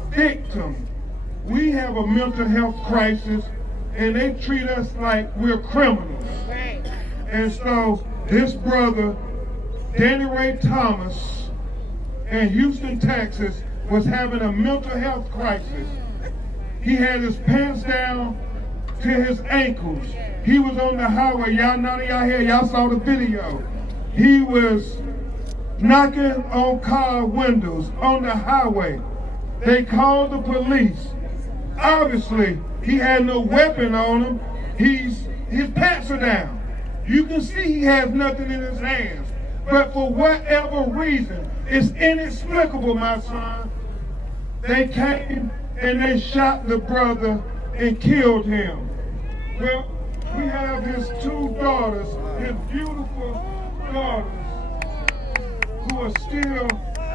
victims. We have a mental health crisis and they treat us like we're criminals. And so this brother, Danny Ray Thomas, in Houston, Texas, was having a mental health crisis. He had his pants down to his ankles. He was on the highway. Y'all, none of y'all here, y'all saw the video. He was knocking on car windows on the highway. They called the police. Obviously, he had no weapon on him. His pants are down. You can see he has nothing in his hands. But for whatever reason, it's inexplicable, my son. They came and they shot the brother and killed him. Well, we have his 2 daughters, his beautiful daughters, who are still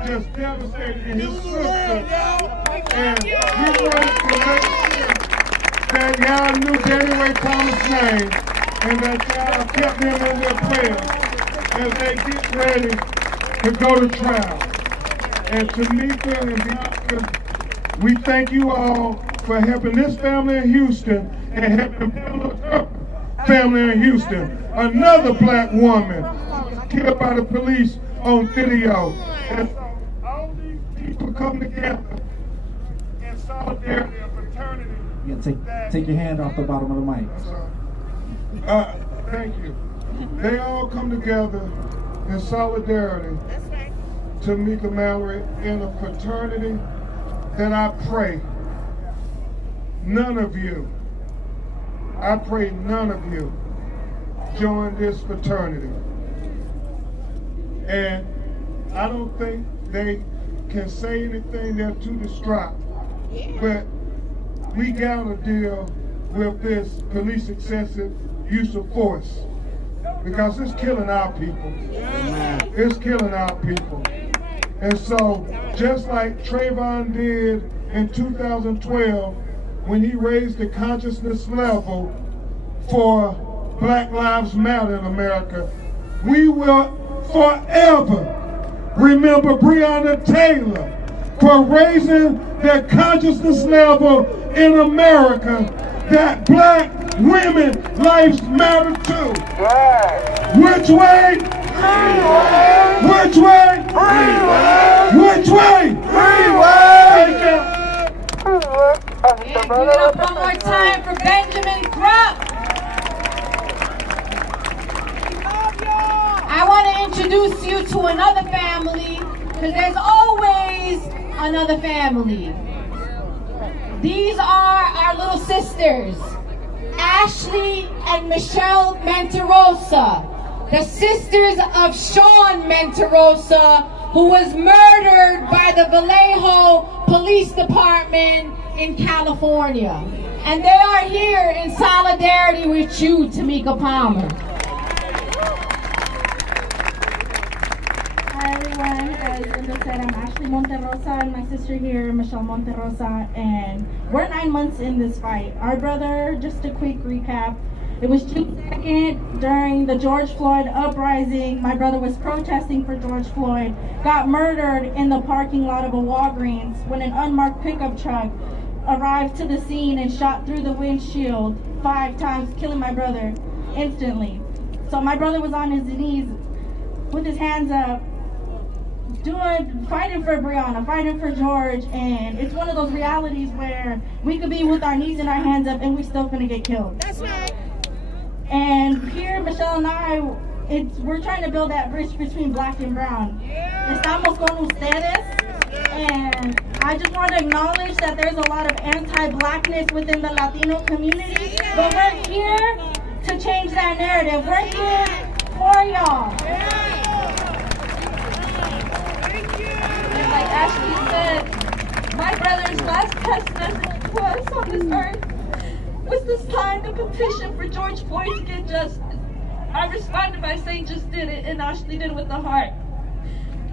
just devastated, and his sister. And we wanted to make sure that y'all knew Danny Ray Thomas' name and that y'all kept him in their prayers as they get ready to go to trial. And Tamika and Bianca, we thank you all for helping this family in Houston and helping Pamela family in Houston. Another black woman killed by the police on video. And so all these people come together in solidarity and fraternity. Yeah, take your hand off the bottom of the mic. Thank you. They all come together in solidarity to Tamika Mallory in a fraternity that I pray none of you, join this fraternity. And I don't think they can say anything, they're too distraught. But we gotta deal with this police excessive use of force, because it's killing our people. It's killing our people. And so, just like Trayvon did in 2012, when he raised the consciousness level for Black Lives Matter in America, we will forever remember Breonna Taylor for raising the consciousness level in America that Black women lives matter too. Which way? Which way? Which way? Give it up one more time for Benjamin Krupp. I want to introduce you to another family, because there's always another family. These are our little sisters, Ashley and Michelle Mentarosa, the sisters of Sean Mentarosa, who was murdered by the Vallejo Police Department in California. And they are here in solidarity with you, Tamika Palmer. Hi everyone, as Linda said, I'm Ashley Monterosa and my sister here, Michelle Monterosa, and we're 9 months in this fight. Our brother, just a quick recap, it was June 2nd during the George Floyd uprising. My brother was protesting for George Floyd, got murdered in the parking lot of a Walgreens when an unmarked pickup truck arrived to the scene and shot through the windshield 5 times, killing my brother instantly. So my brother was on his knees with his hands up, fighting for Breonna, fighting for George, and it's one of those realities where we could be with our knees and our hands up and we still gonna get killed. That's right. And here, Michelle and I, we're trying to build that bridge between black and brown. Estamos con ustedes, and I just want to acknowledge that there's a lot of anti-blackness within the Latino community, but we're here to change that narrative. We're here for y'all. Like Ashley said, my brother's last test message to us on this earth was to sign the petition for George Floyd to get justice. I responded by saying just did it, and Ashley did it with the heart.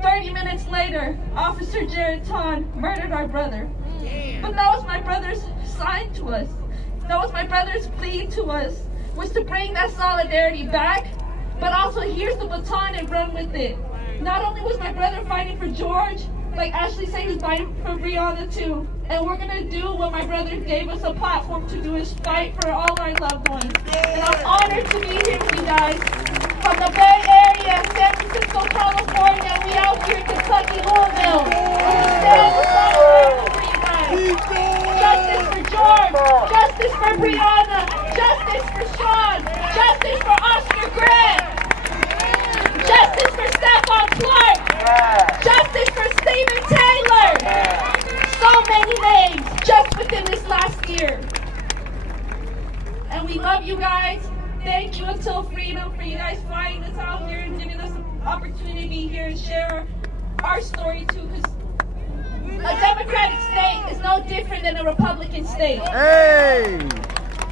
30 minutes later, Officer Jared Ton murdered our brother. But that was my brother's sign to us. That was my brother's plea to us, was to bring that solidarity back, but also here's the baton and run with it. Not only was my brother fighting for George, like Ashley said, he was fighting for Breonna too. And we're gonna do what my brother gave us a platform to do, is fight for all our loved ones. And I'm honored to be here with you guys. From the Bay Area, San Francisco, California, we out here in Kentucky, Louisville. We stand solidarity for you guys. Justice for George, justice for Breonna, justice for Sean, justice for Oscar Grant, justice for Stephon Clark, justice for Stephen Taylor. So many names just within this last year. And we love you guys. Thank you until freedom for you guys flying us out here and giving us an opportunity to be here and share our story too, because a Democratic state is no different than a Republican state. Hey!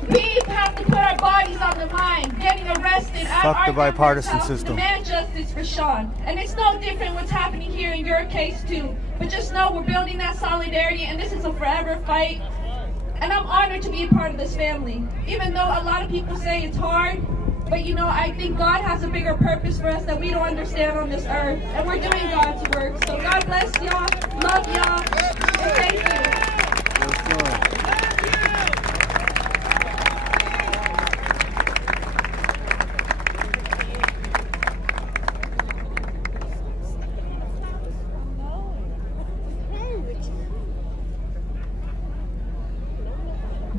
We have to put our bodies on the line, getting arrested at Fuck our the bipartisan house, system. demand justice for Sean. And it's no different what's happening here in your case too. But just know we're building that solidarity, and this is a forever fight. And I'm honored to be a part of this family. Even though a lot of people say it's hard, but you know, I think God has a bigger purpose for us that we don't understand on this earth. And we're doing God's work. So God bless y'all, love y'all, and thank you.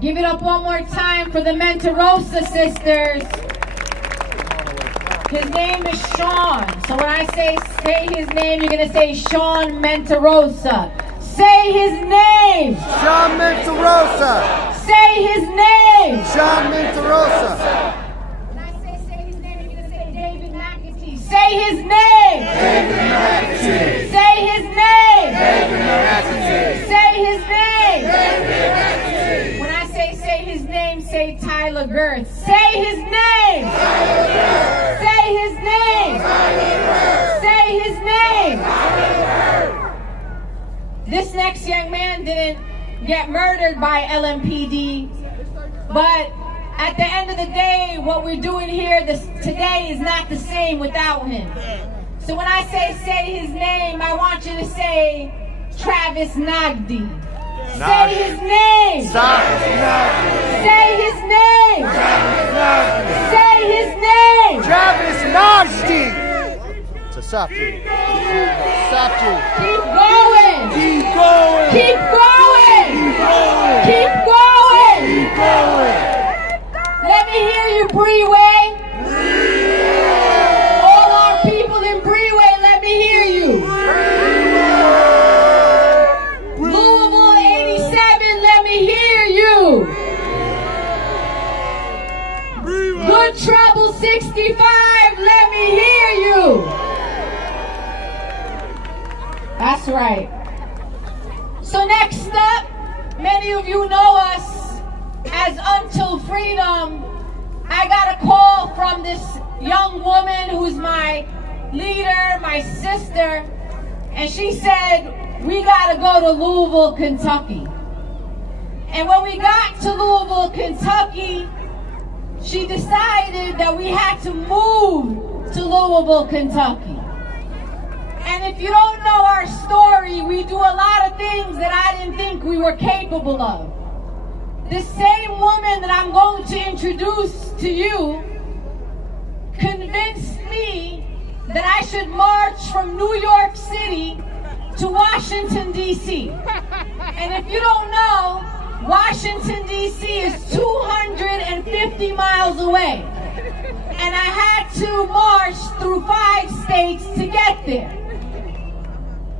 Give it up one more time for the Mentarosa sisters. His name is Sean. So when I say his name, you're going to say Sean Mentarosa. Say his name. Sean Mentarosa. Say his name. Sean Mentarosa. When I say his name, you're going to say David McAtee. Say his name. David McAtee. Say his name. David McAtee. Say his name. David McAtee. When I say his name, say Tyler Girth. Say his name. Tyler Girth. Say his name. Tyler Girth. Say his name. Tyler Girth. this next young man didn't get murdered by LMPD, but at the end of the day, what we're doing here today is not the same without him. So when I say his name, I want you to say Travis Nagdi. Say his name. Say his name. Say his name. Travis Nagdi. It's a Sapti. Sapti. Keep going. Keep going. Keep going. Keep going. Keep going. Keep going. Let me hear you, Breeway. All our people in Breeway, let me hear you. Louisville 87, let me hear you. Good Trouble 65, let me hear you. That's right. So next up, many of you know us as Until Freedom. I got a call from this young woman who's my leader, my sister, and she said, we gotta go to Louisville, Kentucky. And when we got to Louisville, Kentucky, she decided that we had to move to Louisville, Kentucky. And if you don't know our story, we do a lot of things that I didn't think we were capable of. This same woman that I'm going to introduce to you convinced me that I should march from New York City to Washington, D.C. And if you don't know, Washington, D.C. is 250 miles away. And I had to march through 5 states to get there.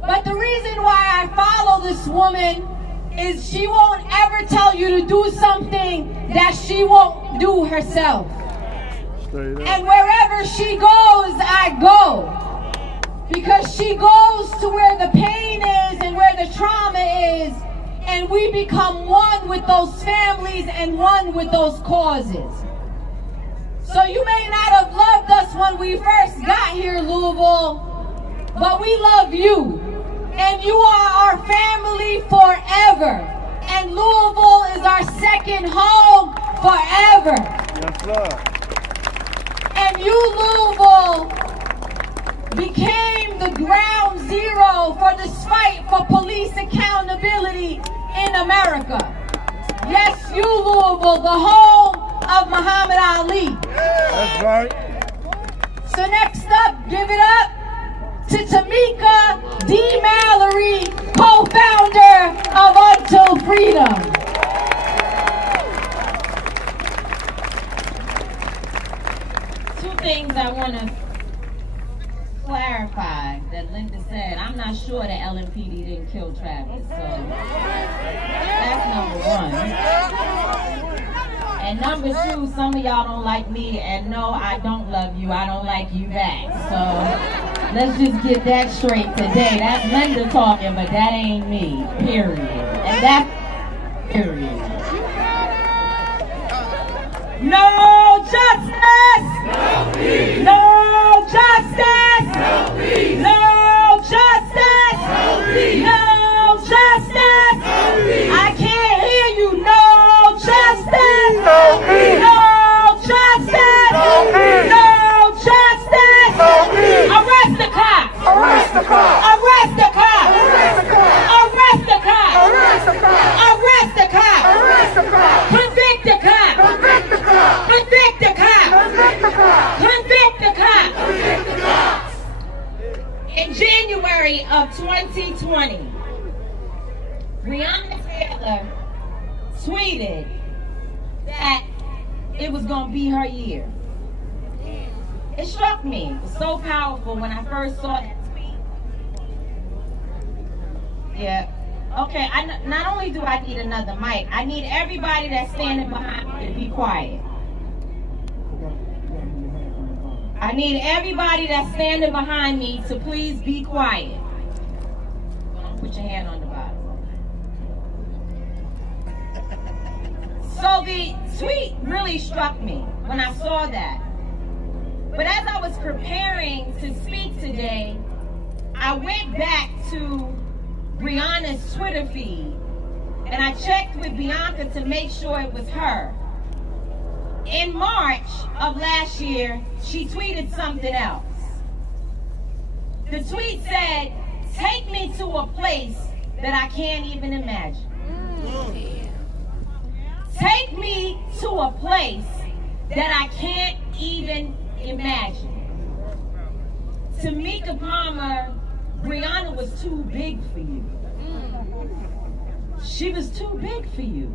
But the reason why I follow this woman is she won't ever tell you to do something that she won't do herself. And wherever she goes, I go. Because she goes to where the pain is and where the trauma is, and we become one with those families and one with those causes. So you may not have loved us when we first got here, Louisville, but we love you. And you are our family forever. And Louisville is our second home forever. Yes, sir. And you, Louisville, became the ground zero for this fight for police accountability in America. Yes, you, Louisville, the home of Muhammad Ali. That's right. So next up, give it up to Tamika D. Mallory, co-founder of Until Freedom. Two things I want to clarify that Linda said. I'm not sure that LMPD didn't kill Travis, so that's number one. And number two, some of y'all don't like me, and no, I don't love you. I don't like you back. So let's just get that straight today. That's Linda talking, but that ain't me, period. And that's period. No justice! No justice! No justice! No justice! I can't hear you. No justice! No justice! No justice! Arrest the cops! Arrest the cops! Arrest the cops! Arrest the cops! Arrest the cops! Arrest the cops! Arrest the cops! Arrest the cops! Convict the cops! Convict the cops! Convict the cops! Convict the cops! Convict the cops! Convict the cops! In January of 2020, Breonna Taylor tweeted that it was going to be her year. It struck me. It was so powerful when I first saw that tweet. Yeah. Okay, not only do I need another mic, I need everybody that's standing behind me to be quiet. I need everybody that's standing behind me to please be quiet. Don't put your hand on the bottom. So the tweet really struck me when I saw that. But as I was preparing to speak today, I went back to Breonna's Twitter feed, and I checked with Bianca to make sure it was her. In March of last year, she tweeted something else. The tweet said, "Take me to a place that I can't even imagine." Take me to a place that I can't even imagine. Tamika Palmer, Breonna was too big for you. She was too big for you.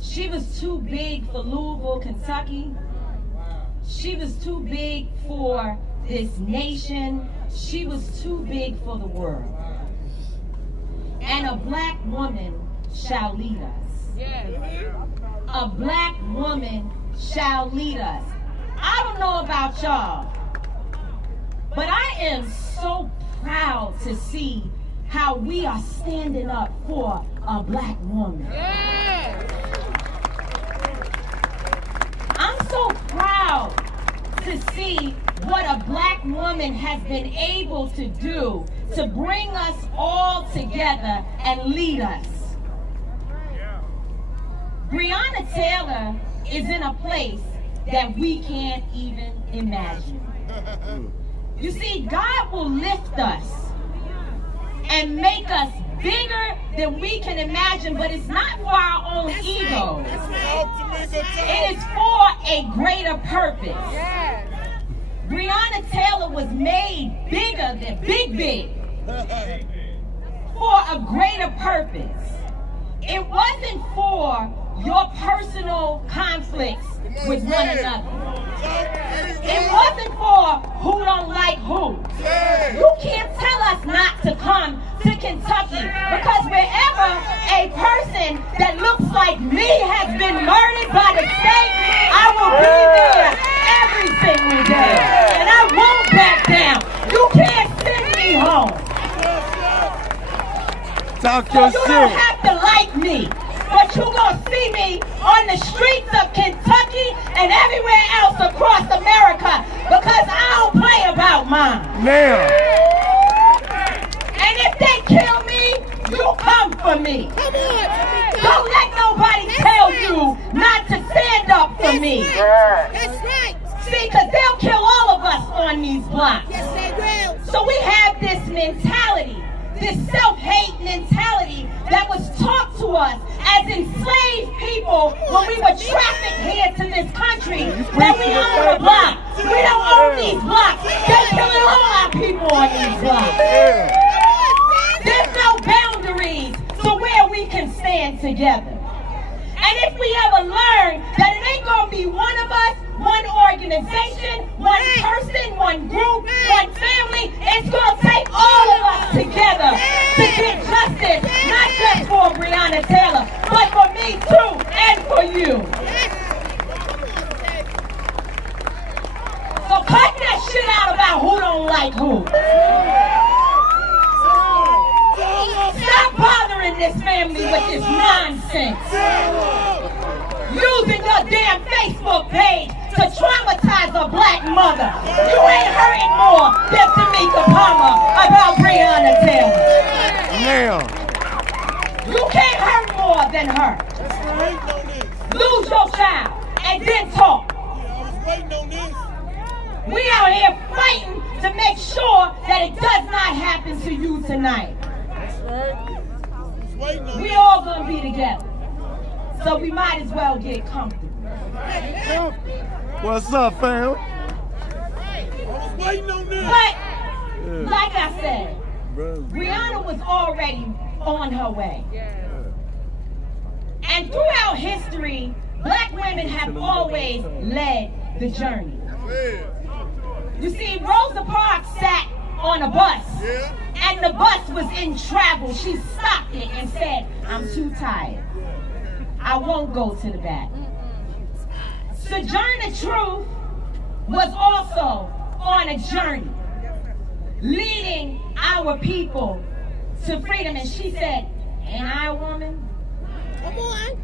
She was too big for Louisville, Kentucky. She was too big for this nation. She was too big for the world. And a black woman shall lead us. A black woman shall lead us. I don't know about y'all, but I am so proud to see how we are standing up for a black woman. I'm so proud to see what a black woman has been able to do to bring us all together and lead us. Breonna Taylor is in a place that we can't even imagine. You see, God will lift us and make us bigger than we can imagine, but it's not for our own ego. It is for a greater purpose. Breonna Taylor was made bigger than big, for a greater purpose. It wasn't for your personal conflicts with one another. It wasn't for who don't like who. You can't tell us not to come to Kentucky, because wherever a person that looks like me has been murdered by the state, I will be there every single day. And I won't back down. You can't send me home. Talk So your you shit. don't have to like me, but you gonna see me on the streets of Kentucky and everywhere else across America, because I don't play about mine. Now. And if they kill me, you come for me. Don't let nobody tell you not to stand up for me. That's right. See, because they'll kill all of us on these blocks. Yes, they will. So we have this mentality, this self-hate mentality that was taught to us as enslaved people when we were trafficked here to this country, that we own a block. We don't own these blocks. They're killing all our people on these blocks. There's no boundaries to where we can stand together. And if we ever learn that it ain't going to be one of us, one organization, one person, one group, one family, it's going to take all of us together to get justice, not just for Breonna Taylor, but for me too, and for you. So cut that shit out about who don't like who. Stop bothering this family with this nonsense. Using your damn Facebook page to traumatize a black mother. You ain't hurting more than Tamika Palmer about Breonna Taylor. Now. You can't hurt more than her. Lose your child and then talk. We out here fighting to make sure that it does not happen to you tonight. We all gonna be together, so we might as well get comfortable. What's up, fam? But like I said, Breonna was already on her way. And throughout history, black women have always led the journey. You see, Rosa Parks sat on a bus, and the bus was in travel. She stopped it and said, "I'm too tired. I won't go to the back." Sojourner Truth was also on a journey, leading our people to freedom. And she said, "Ain't I a woman?" Come on.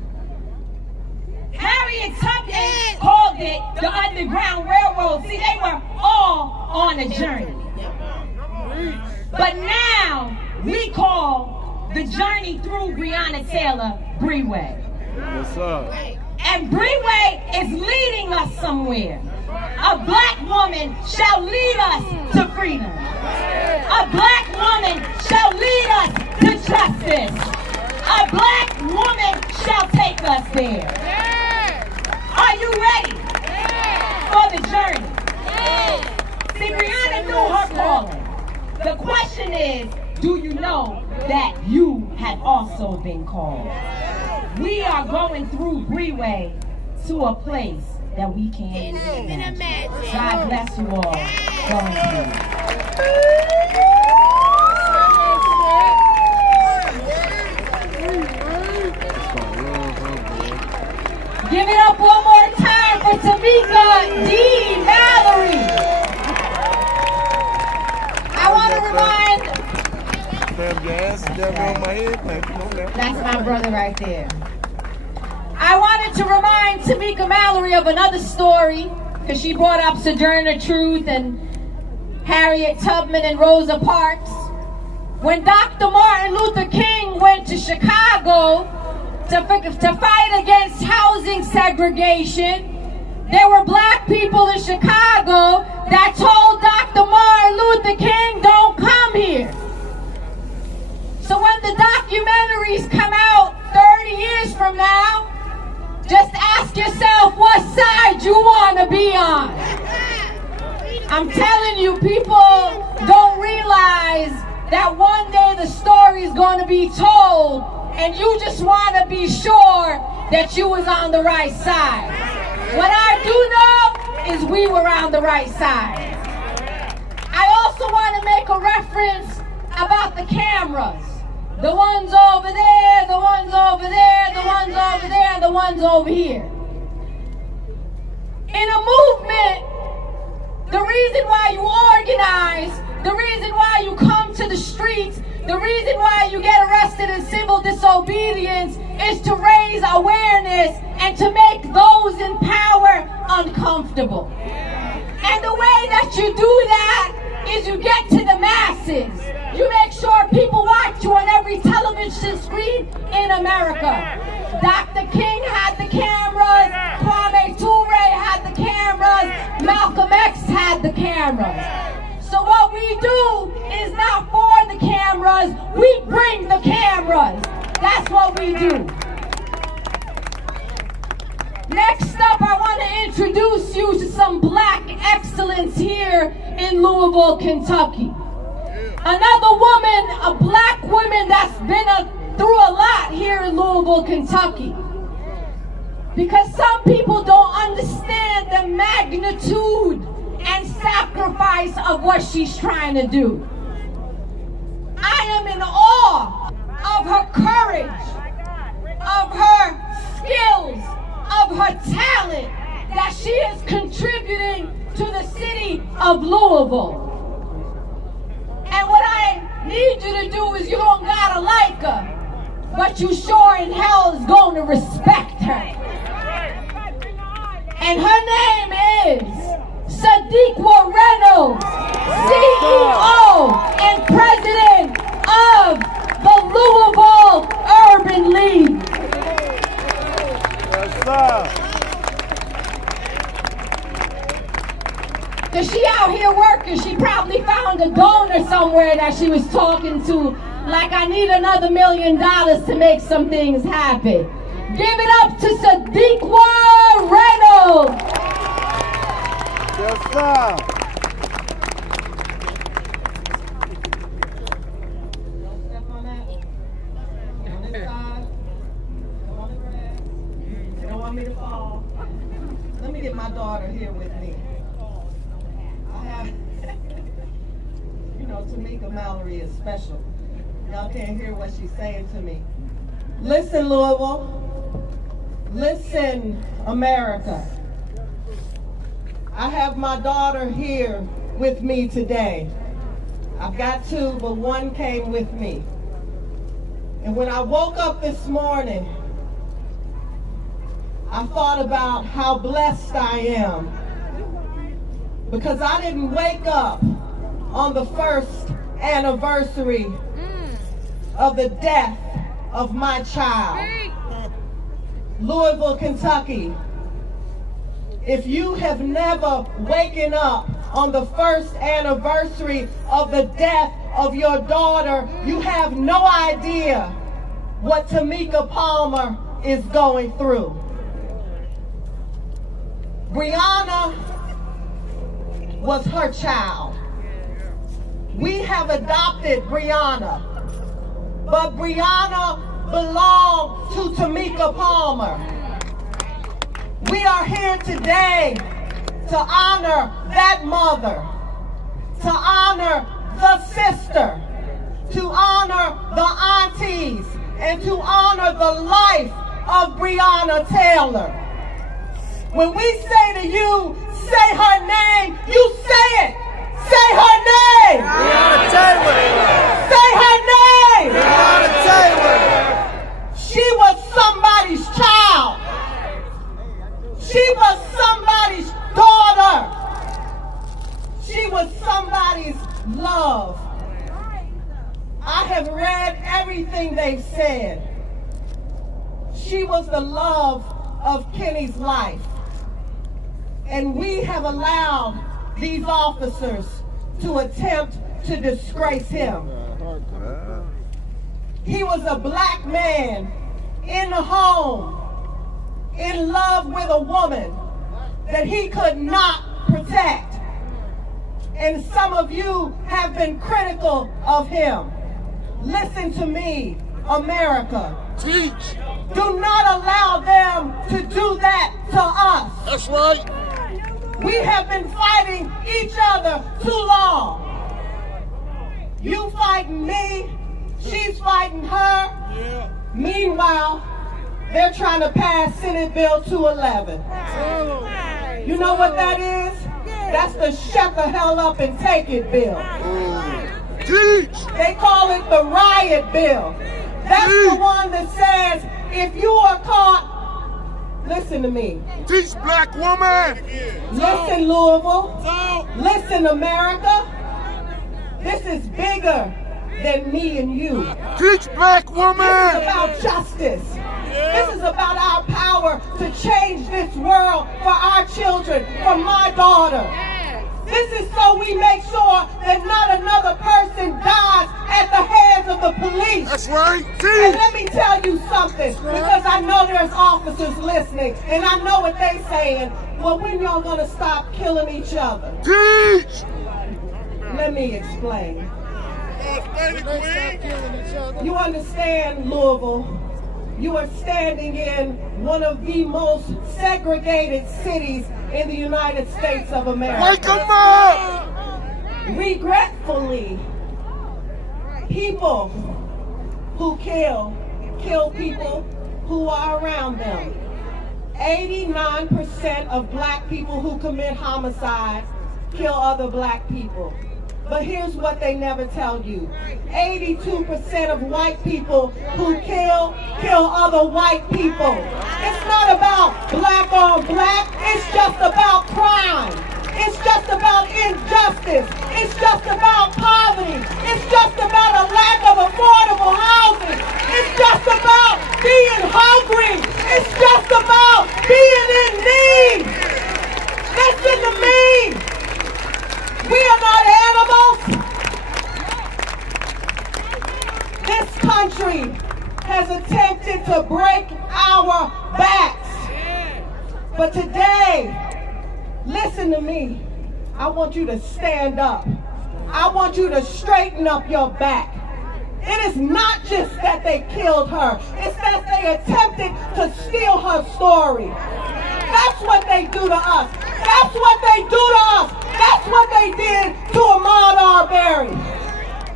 Harriet Tubman called it the Underground Railroad. See, they were all on a journey. But now we call the journey through Breonna Taylor Breeway. What's up? And Breeway is leading us somewhere. A black woman shall lead us to freedom. A black woman shall lead us to justice. A black woman shall take us there. Are you ready for the journey? See, Breonna knew her calling. The question is, do you know that you have also been called? We are going through Breeway to a place that we can't even imagine. God bless you all. Go in peace. Give it up one more time for Tamika D. Mallory. I want to remind... That's my brother right there. I wanted to remind Tamika Mallory of another story, because she brought up Sojourner Truth and Harriet Tubman and Rosa Parks. When Dr. Martin Luther King went to Chicago to fight against housing segregation, there were black people in Chicago that told Dr. Martin Luther King, don't come here. So when the documentaries come out 30 years from now, just ask yourself what side you want to be on. I'm telling you, people don't realize that one day the story is going to be told, and you just want to be sure that you was on the right side. What I do know is we were on the right side. I also want to make a reference about the cameras. The ones over there, the ones over there, the ones over there, and the ones over here. In a movement, the reason why you organize, the reason why you come to the streets, the reason why you get arrested in civil disobedience is to raise awareness and to make those in power uncomfortable. And the way that you do that is you get to the masses. You make sure people watch you on every television screen in America. Dr. King had the cameras, Kwame Ture had the cameras, Malcolm X had the cameras. So what we do is not for the cameras, we bring the cameras. That's what we do. Next up, I want to introduce you to some black excellence here in Louisville, Kentucky. Another woman, a black woman that's been through a lot here in Louisville, Kentucky. Because some people don't understand the magnitude and sacrifice of what she's trying to do. I am in awe of her courage, of her skills, of her talent that she is contributing to the city of Louisville. And what I need you to do is you don't gotta like her, but you sure in hell is going to respect her. And her name is Sadiqua Reynolds, CEO and President of the Louisville Urban League. What's up? Cause she out here working, she probably found a donor somewhere that she was talking to, like, I need another $1 million to make some things happen. Give it up to Sadiqua Reynolds. Yes, sir. They don't want me to fall. Let me get my daughter here with me. I have, Tamika Mallory is special. Y'all can't hear what she's saying to me. Listen, Louisville. Listen, America. I have my daughter here with me today. I've got two, but one came with me. And when I woke up this morning, I thought about how blessed I am. Because I didn't wake up on the first anniversary of the death of my child. Louisville, Kentucky. If you have never waken up on the first anniversary of the death of your daughter, you have no idea what Tamika Palmer is going through. Breonna was her child. We have adopted Breonna, but Breonna belonged to Tamika Palmer. We are here today to honor that mother, to honor the sister, to honor the aunties, and to honor the life of Breonna Taylor. When we say to you, say her name, you say it. Say her name. Breonna Taylor. Say her name. Breonna Taylor. She was somebody's child. She was somebody's daughter. She was somebody's love. I have read everything they've said. She was the love of Kenny's life. And we have allowed these officers to attempt to disgrace him. He was a black man in the home, in love with a woman that he could not protect. And some of you have been critical of him. Listen to me, America. Teach. Do not allow them to do that to us. That's right. We have been fighting each other too long. You fighting me, she's fighting her. Yeah. Meanwhile, they're trying to pass Senate Bill 211. You know what that is? That's the shut the hell up and take it bill. Teach. They call it the riot bill. That's the one that says if you are caught, listen to me. Teach, black woman. Listen, Louisville. Listen, America. This is bigger than me and you. Teach, black woman. This is about justice. This is about our power to change this world for our children, for my daughter. This is so we make sure that not another person dies at the hands of the police. That's right. And let me tell you something, because I know there's officers listening, and I know what they're saying. Well, when y'all gonna stop killing each other? Teach. Let me explain. You understand, Louisville? You are standing in one of the most segregated cities in the United States of America. Wake them up! Regretfully, people who kill people who are around them. 89% of black people who commit homicide kill other black people. But here's what they never tell you. 82% of white people who kill other white people. It's not about black on black. It's just about crime. It's just about injustice. It's just about poverty. It's just about a lack of affordable housing. It's just about being hungry. It's just about being in need. Listen to me. We are not animals. This country has attempted to break our backs. But today, listen to me. I want you to stand up. I want you to straighten up your back. It is not just that they killed her. It's that they attempted to steal her story. That's what they do to us. That's what they do to us. That's what they did to Ahmaud Arbery.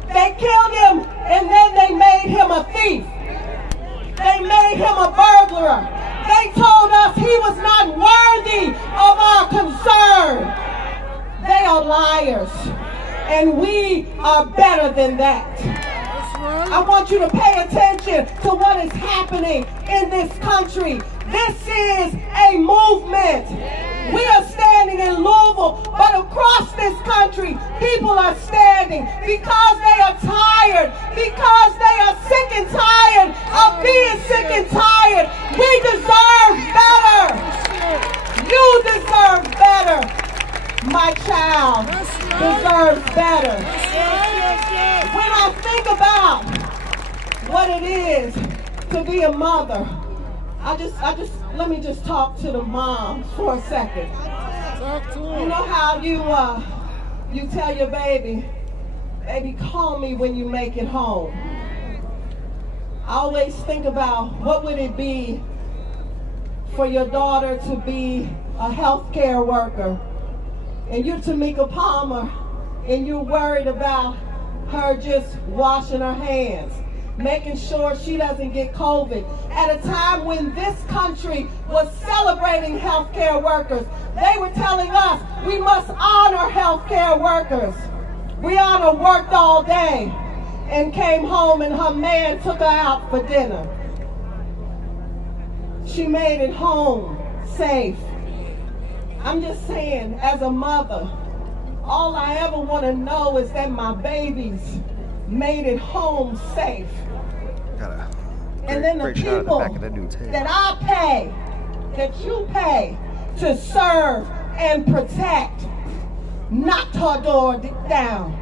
They killed him and then they made him a thief. They made him a burglar. They told us he was not worthy of our concern. They are liars. And we are better than that. I want you to pay attention to what is happening in this country. This is a movement. We are standing in Louisville, but across this country, people are standing because they are tired, because they are sick and tired of being sick and tired. We deserve better. You deserve better. My child deserves better. When I think about what it is to be a mother, let me just talk to the moms for a second. You know how you tell your baby, call me when you make it home. I always think about what would it be for your daughter to be a healthcare worker, and you're Tamika Palmer, and you're worried about her just washing her hands, making sure she doesn't get COVID. At a time when this country was celebrating healthcare workers, they were telling us we must honor healthcare workers. Breonna worked all day and came home and her man took her out for dinner. She made it home safe. I'm just saying, as a mother, all I ever want to know is that my babies made it home safe. And then the people that I pay, that you pay to serve and protect, knocked her door down.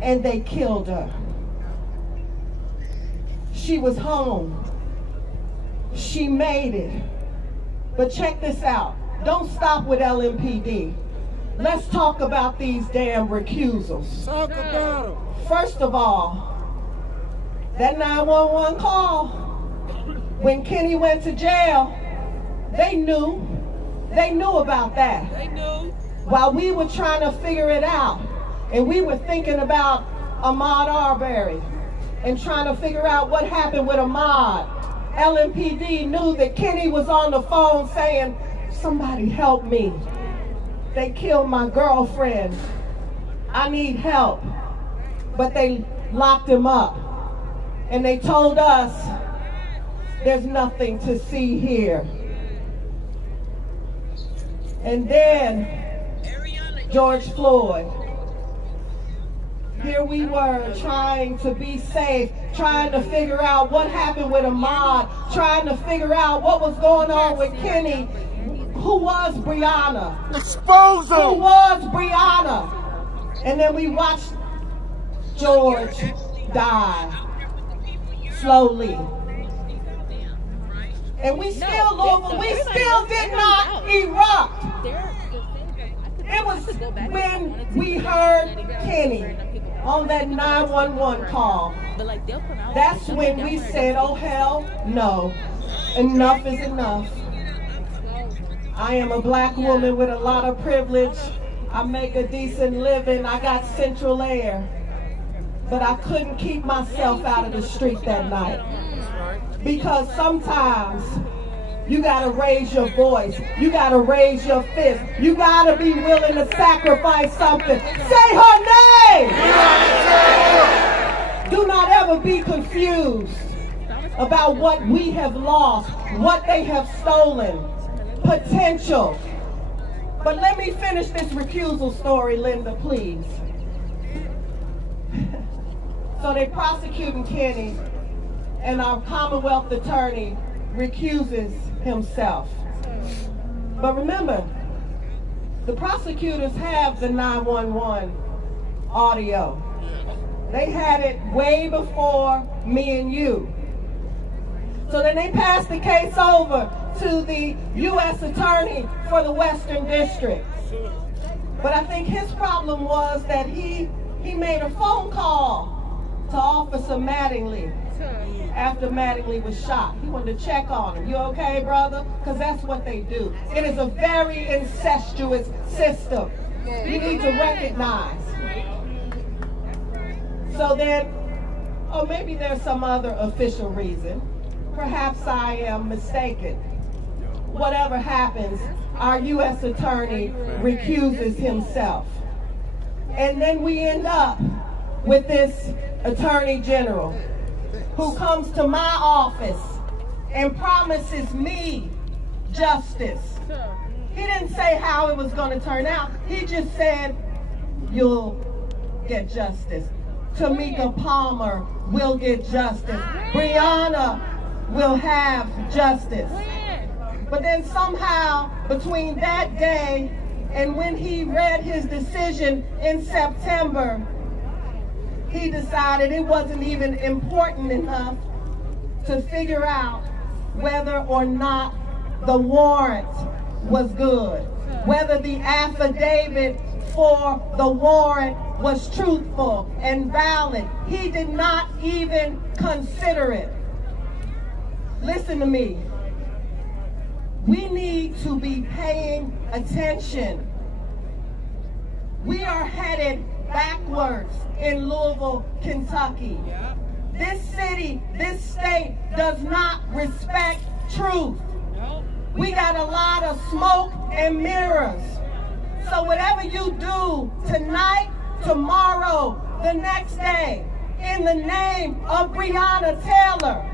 And they killed her. She was home. She made it. But check this out. Don't stop with LMPD. Let's talk about these damn recusals. Talk about them. First of all, that 911 call, when Kenny went to jail, they knew about that. They knew. While we were trying to figure it out, and we were thinking about Ahmaud Arbery, and trying to figure out what happened with Ahmaud, LMPD knew that Kenny was on the phone saying, somebody help me. They killed my girlfriend. I need help. But they locked him up. And they told us, there's nothing to see here. And then, George Floyd. Here we were trying to be safe, trying to figure out what happened with Ahmaud, trying to figure out what was going on with Kenny. Who was Breonna? Expose him! Who was Breonna? And then we watched George die slowly. And we still, Louisville, we still did not erupt. It was when we heard Kenny on that 911 call. That's when we said, oh hell no, enough is enough. I am a black woman with a lot of privilege. I make a decent living. I got central air. But I couldn't keep myself out of the street that night. Because sometimes you gotta raise your voice. You gotta raise your fist. You gotta be willing to sacrifice something. Say her name! Do not ever be confused about what we have lost, what they have stolen. Potential. But let me finish this recusal story, Linda, please. So they prosecuting Kenny, and our Commonwealth attorney recuses himself. But remember, the prosecutors have the 911 audio. They had it way before me and you. So then they passed the case over to the U.S. Attorney for the Western District. But I think his problem was that he made a phone call to Officer Mattingly after Mattingly was shot. He wanted to check on him. You okay, brother? Because that's what they do. It is a very incestuous system. You need to recognize. So then, or maybe there's some other official reason. Perhaps I am mistaken. Whatever happens, our U.S. Attorney recuses himself. And then we end up with this Attorney General who comes to my office and promises me justice. He didn't say how it was going to turn out. He just said, you'll get justice. Tamika Palmer will get justice. Breonna will have justice. But then somehow, between that day and when he read his decision in September, he decided it wasn't even important enough to figure out whether or not the warrant was good, whether the affidavit for the warrant was truthful and valid. He did not even consider it. Listen to me. We need to be paying attention. We are headed backwards in Louisville, Kentucky. This city, this state does not respect truth. We got a lot of smoke and mirrors. So whatever you do tonight, tomorrow, the next day, in the name of Breonna Taylor,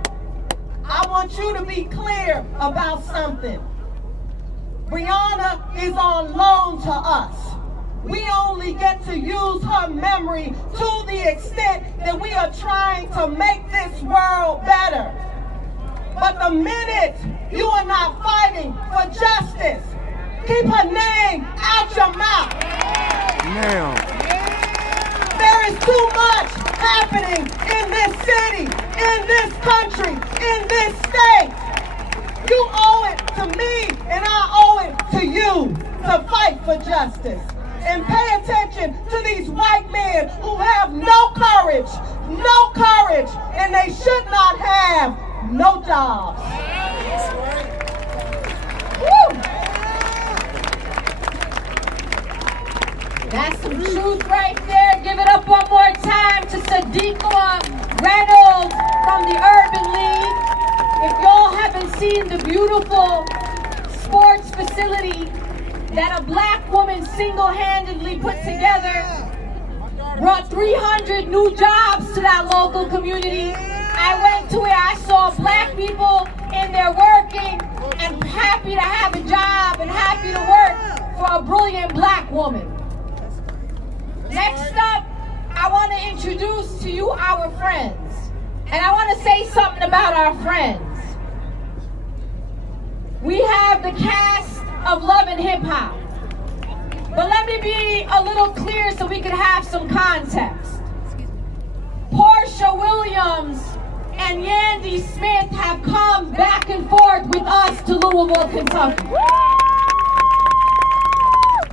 I want you to be clear about something. Breonna is on loan to us. We only get to use her memory to the extent that we are trying to make this world better. But the minute you are not fighting for justice, keep her name out your mouth. Now. There is too much happening in this city, in this country, in this state. You owe it to me and I owe it to you to fight for justice. And pay attention to these white men who have no courage, and they should not have no jobs. Woo! That's some truth right there. Give it up one more time to Sadiqa Reynolds from the Urban League. If y'all haven't seen the beautiful sports facility that a black woman single-handedly put together, brought 300 new jobs to that local community. I went to it, I saw black people in there working and happy to have a job and happy to work for a brilliant black woman. Next up, I want to introduce to you our friends. And I want to say something about our friends. We have the cast of Love and Hip Hop. But let me be a little clear so we can have some context. Portia Williams and Yandy Smith have come back and forth with us to Louisville, Kentucky.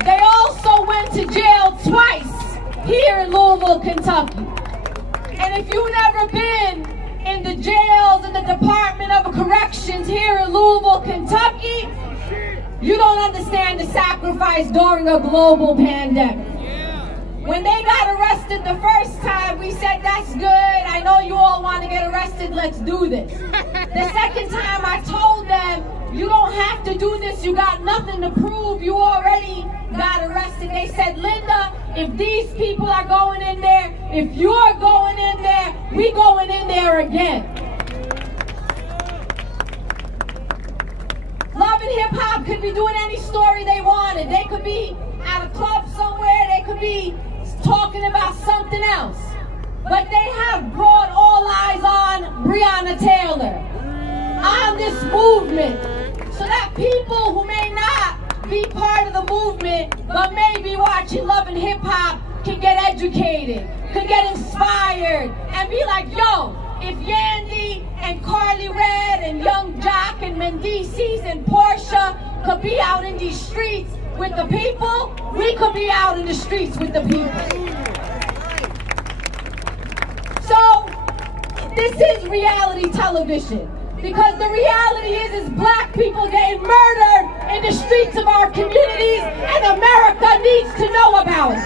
They also went to jail twice here in Louisville, Kentucky. And if you've never been in the jails and the Department of Corrections here in Louisville, Kentucky, you don't understand the sacrifice during a global pandemic. When they got arrested the first time, we said, that's good. I know you all want to get arrested. Let's do this. The second time, I told them, you don't have to do this. You got nothing to prove. You already got arrested. They said, Linda, if these people are going in there, if you're going in there, we going in there again. Love and Hip Hop could be doing any story they wanted. They could be at a club somewhere. They could be talking about something else. But they have brought all eyes on Breonna Taylor, on this movement, so that people who may not be part of the movement, but may be watching Love and Hip Hop can get educated, can get inspired, and be like, yo, if Yandy and Carly Red and Young Jock and Mendices and Portia could be out in these streets with the people, we could be out in the streets with the people. So, this is reality television. Because the reality is black people getting murdered in the streets of our communities, and America needs to know about it.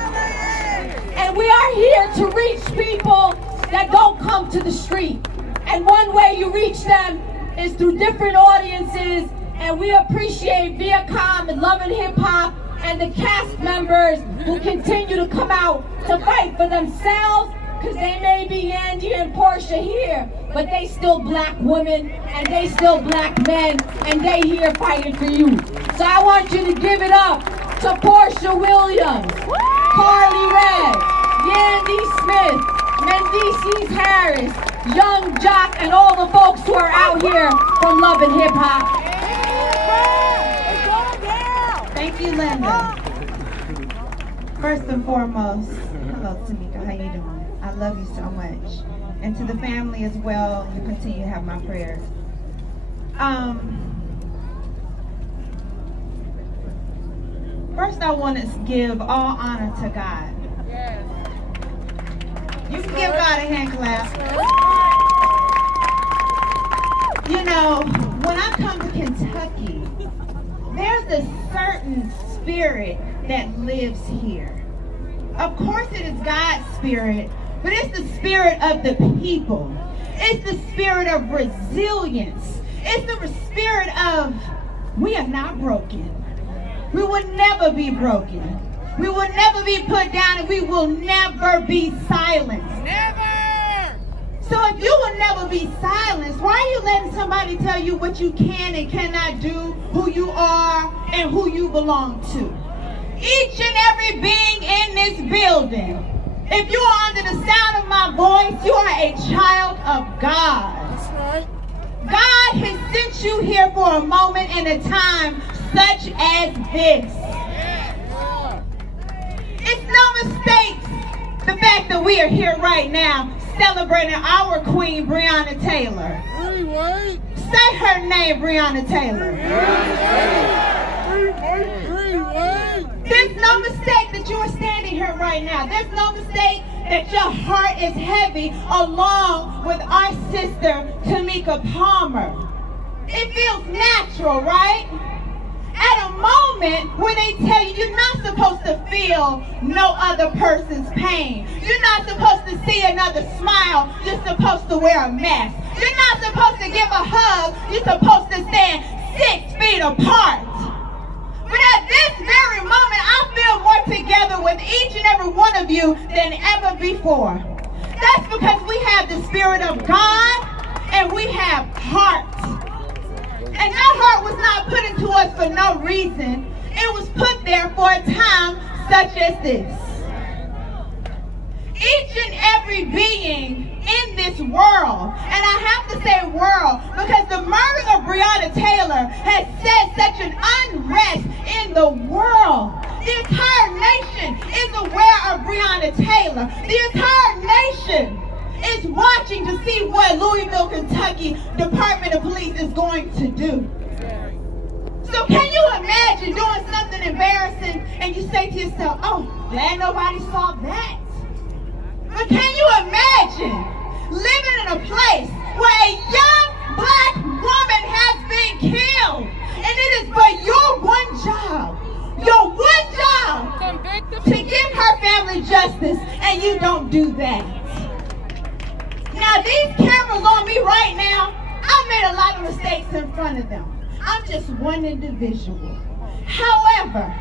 And we are here to reach people that don't come to the street. And one way you reach them is through different audiences, and we appreciate Viacom and Love and Hip Hop and the cast members who continue to come out to fight for themselves, because they may be Andy and Portia here, but they still black women and they still black men and they here fighting for you. So I want you to give it up to Portia Williams, Carly Red, Yandy Smith, Mendices Harris, Young Jock, and all the folks who are out here from Love and Hip Hop. Thank you, Linda. First and foremost, hello Tamika, how you doing? I love you so much. And to the family as well, you continue to have my prayers. First I want to give all honor to God. You can give God a hand clap. You know, when I come to Kentucky, there's a certain spirit that lives here. Of course it is God's spirit, but it's the spirit of the people. It's the spirit of resilience. It's the spirit of, we are not broken. We will never be broken. We will never be put down, and we will never be silenced. Never! So if you will never be silenced, why are you letting somebody tell you what you can and cannot do, who you are, and who you belong to? Each and every being in this building, if you are under the sound of my voice, you are a child of God. That's right. God has sent you here for a moment in a time such as this. It's no mistake the fact that we are here right now celebrating our queen, Breonna Taylor. Say her name, Breonna Taylor. There's no mistake that you are standing here right now. There's no mistake that your heart is heavy along with our sister, Tamika Palmer. It feels natural, right? At a moment when they tell you you're not supposed to feel no other person's pain. You're not supposed to see another smile. You're supposed to wear a mask. You're not supposed to give a hug. You're supposed to stand 6 feet apart. But at this very moment, I feel more together with each and every one of you than ever before. That's because we have the Spirit of God and we have heart. And that heart was not put into us for no reason. It was put there for a time such as this. Each and every being in this world, and I have to say world, because the murder of Breonna Taylor has set such an unrest in the world. The entire nation is aware of Breonna Taylor. The entire nation is watching to see what Louisville, Kentucky Department of Police is going to do. So can you imagine doing something embarrassing and you say to yourself, oh, glad nobody saw that. But can you imagine living in a place where a young black woman has been killed, and it is but your one job to give her family justice, and you don't do that? Now these cameras on me right now, I made a lot of mistakes in front of them. I'm just one individual. However,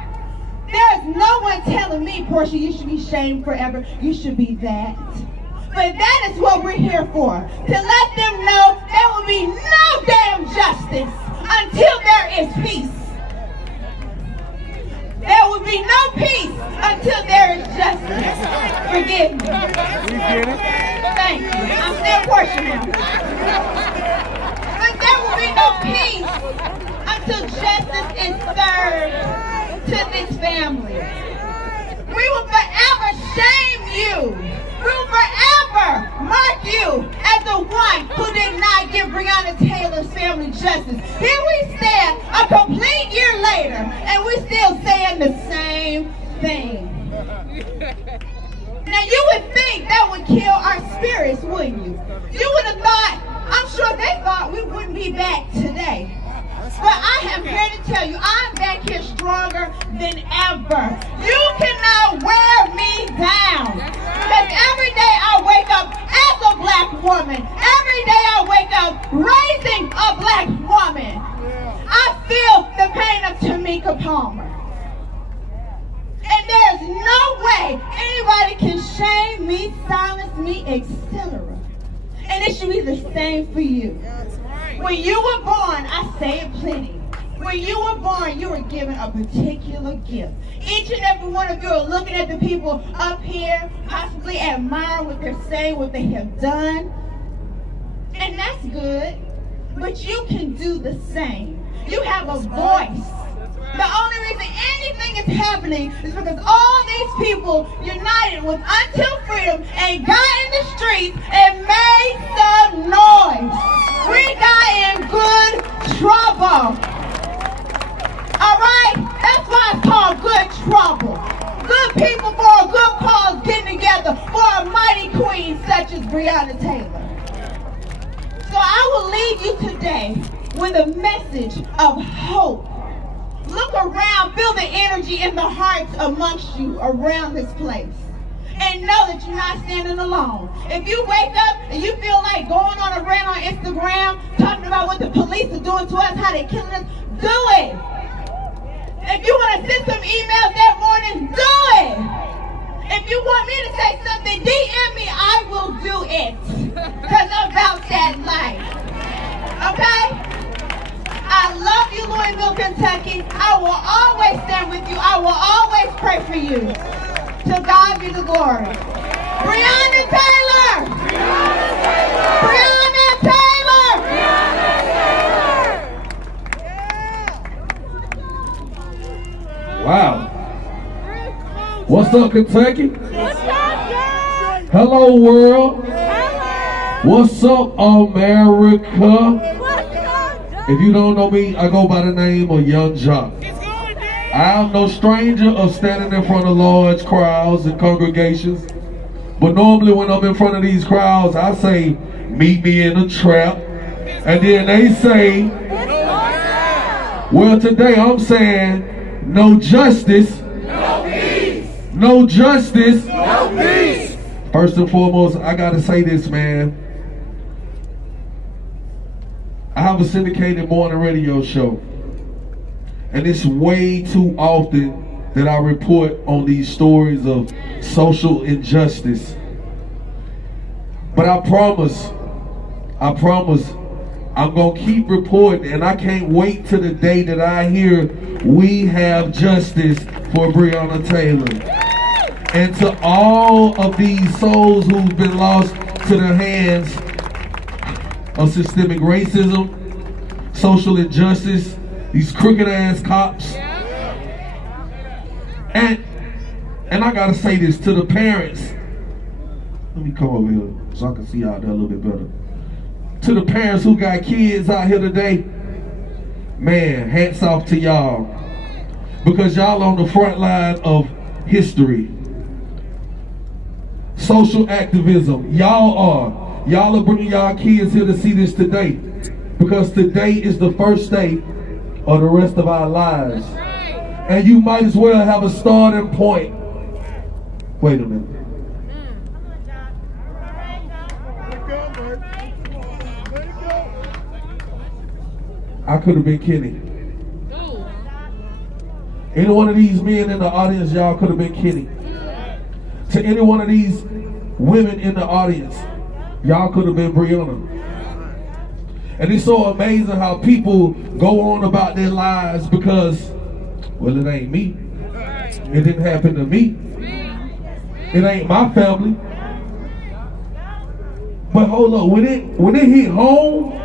there is no one telling me, Portia, you should be shamed forever. You should be that. But that is what we're here for. To let them know there will be no damn justice until there is peace. There will be no peace until there is justice. Forgive me. We get it. Thank you. I'm still Portia now. But there will be no peace until justice is served to this family. We will forever shame you. We will forever mark you as the one who did not give Breonna Taylor's family justice. Here we stand a complete year later, and we're still saying the same thing. Now you would think that would kill our spirits, wouldn't you? You would have thought, I'm sure they thought we wouldn't be back today. But I am here to tell you, I'm back here stronger than ever. You cannot wear me down. Because every day I wake up as a black woman. Every day I wake up raising a black woman. I feel the pain of Tamika Palmer. And there's no way anybody can shame me me, silence me, etc. And it should be the same for you. When you were born, I say it plenty. When you were born, you were given a particular gift. Each and every one of you are looking at the people up here, possibly admire what they're saying, what they have done. And that's good. But you can do the same. You have a voice. The only reason anything is happening is because all these people united with Until Freedom and got in the streets and made some noise. We got in good trouble. All right? That's why it's called good trouble. Good people for a good cause getting together for a mighty queen such as Breonna Taylor. So I will leave you today with a message of hope. Look around, feel the energy in the hearts amongst you around this place. And know that you're not standing alone. If you wake up and you feel like going on a rant on Instagram, talking about what the police are doing to us, how they're killing us, do it. If you want to send some emails that morning, do it. If you want me to say something, DM me, I will do it. Because I'm about that life. Okay? I love you, Louisville, Kentucky. I will always stand with you. I will always pray for you. To God be the glory. Breonna Taylor! Breonna Taylor! Wow. What's up, Kentucky? Hello, world. What's up, America? If you don't know me, I go by the name of Young Jock. I am no stranger of standing in front of large crowds and congregations. But normally when I'm in front of these crowds, I say, meet me in a trap. And then they say, well, today I'm saying, no justice, no peace. No justice, no peace. First and foremost, I gotta say this, man. I have a syndicated morning radio show, and it's way too often that I report on these stories of social injustice. But I promise, I'm gonna keep reporting, and I can't wait till the day that I hear we have justice for Breonna Taylor. And to all of these souls who've been lost to the hands of systemic racism, social injustice, these crooked ass cops. And I gotta say this to the parents. Let me come over here so I can see out there a little bit better. To the parents who got kids out here today, man, hats off to y'all. Because y'all on the front line of history. Social activism, y'all are bringing y'all kids here to see this today, because today is the first day of the rest of our lives. And you might as well have a starting point. Wait a minute. I could have been Kenny. Any one of these men in the audience, y'all could have been Kenny. To any one of these women in the audience, y'all could have been Breonna. And it's so amazing how people go on about their lives because, well, it ain't me. It didn't happen to me. It ain't my family. But hold up, when it hit home,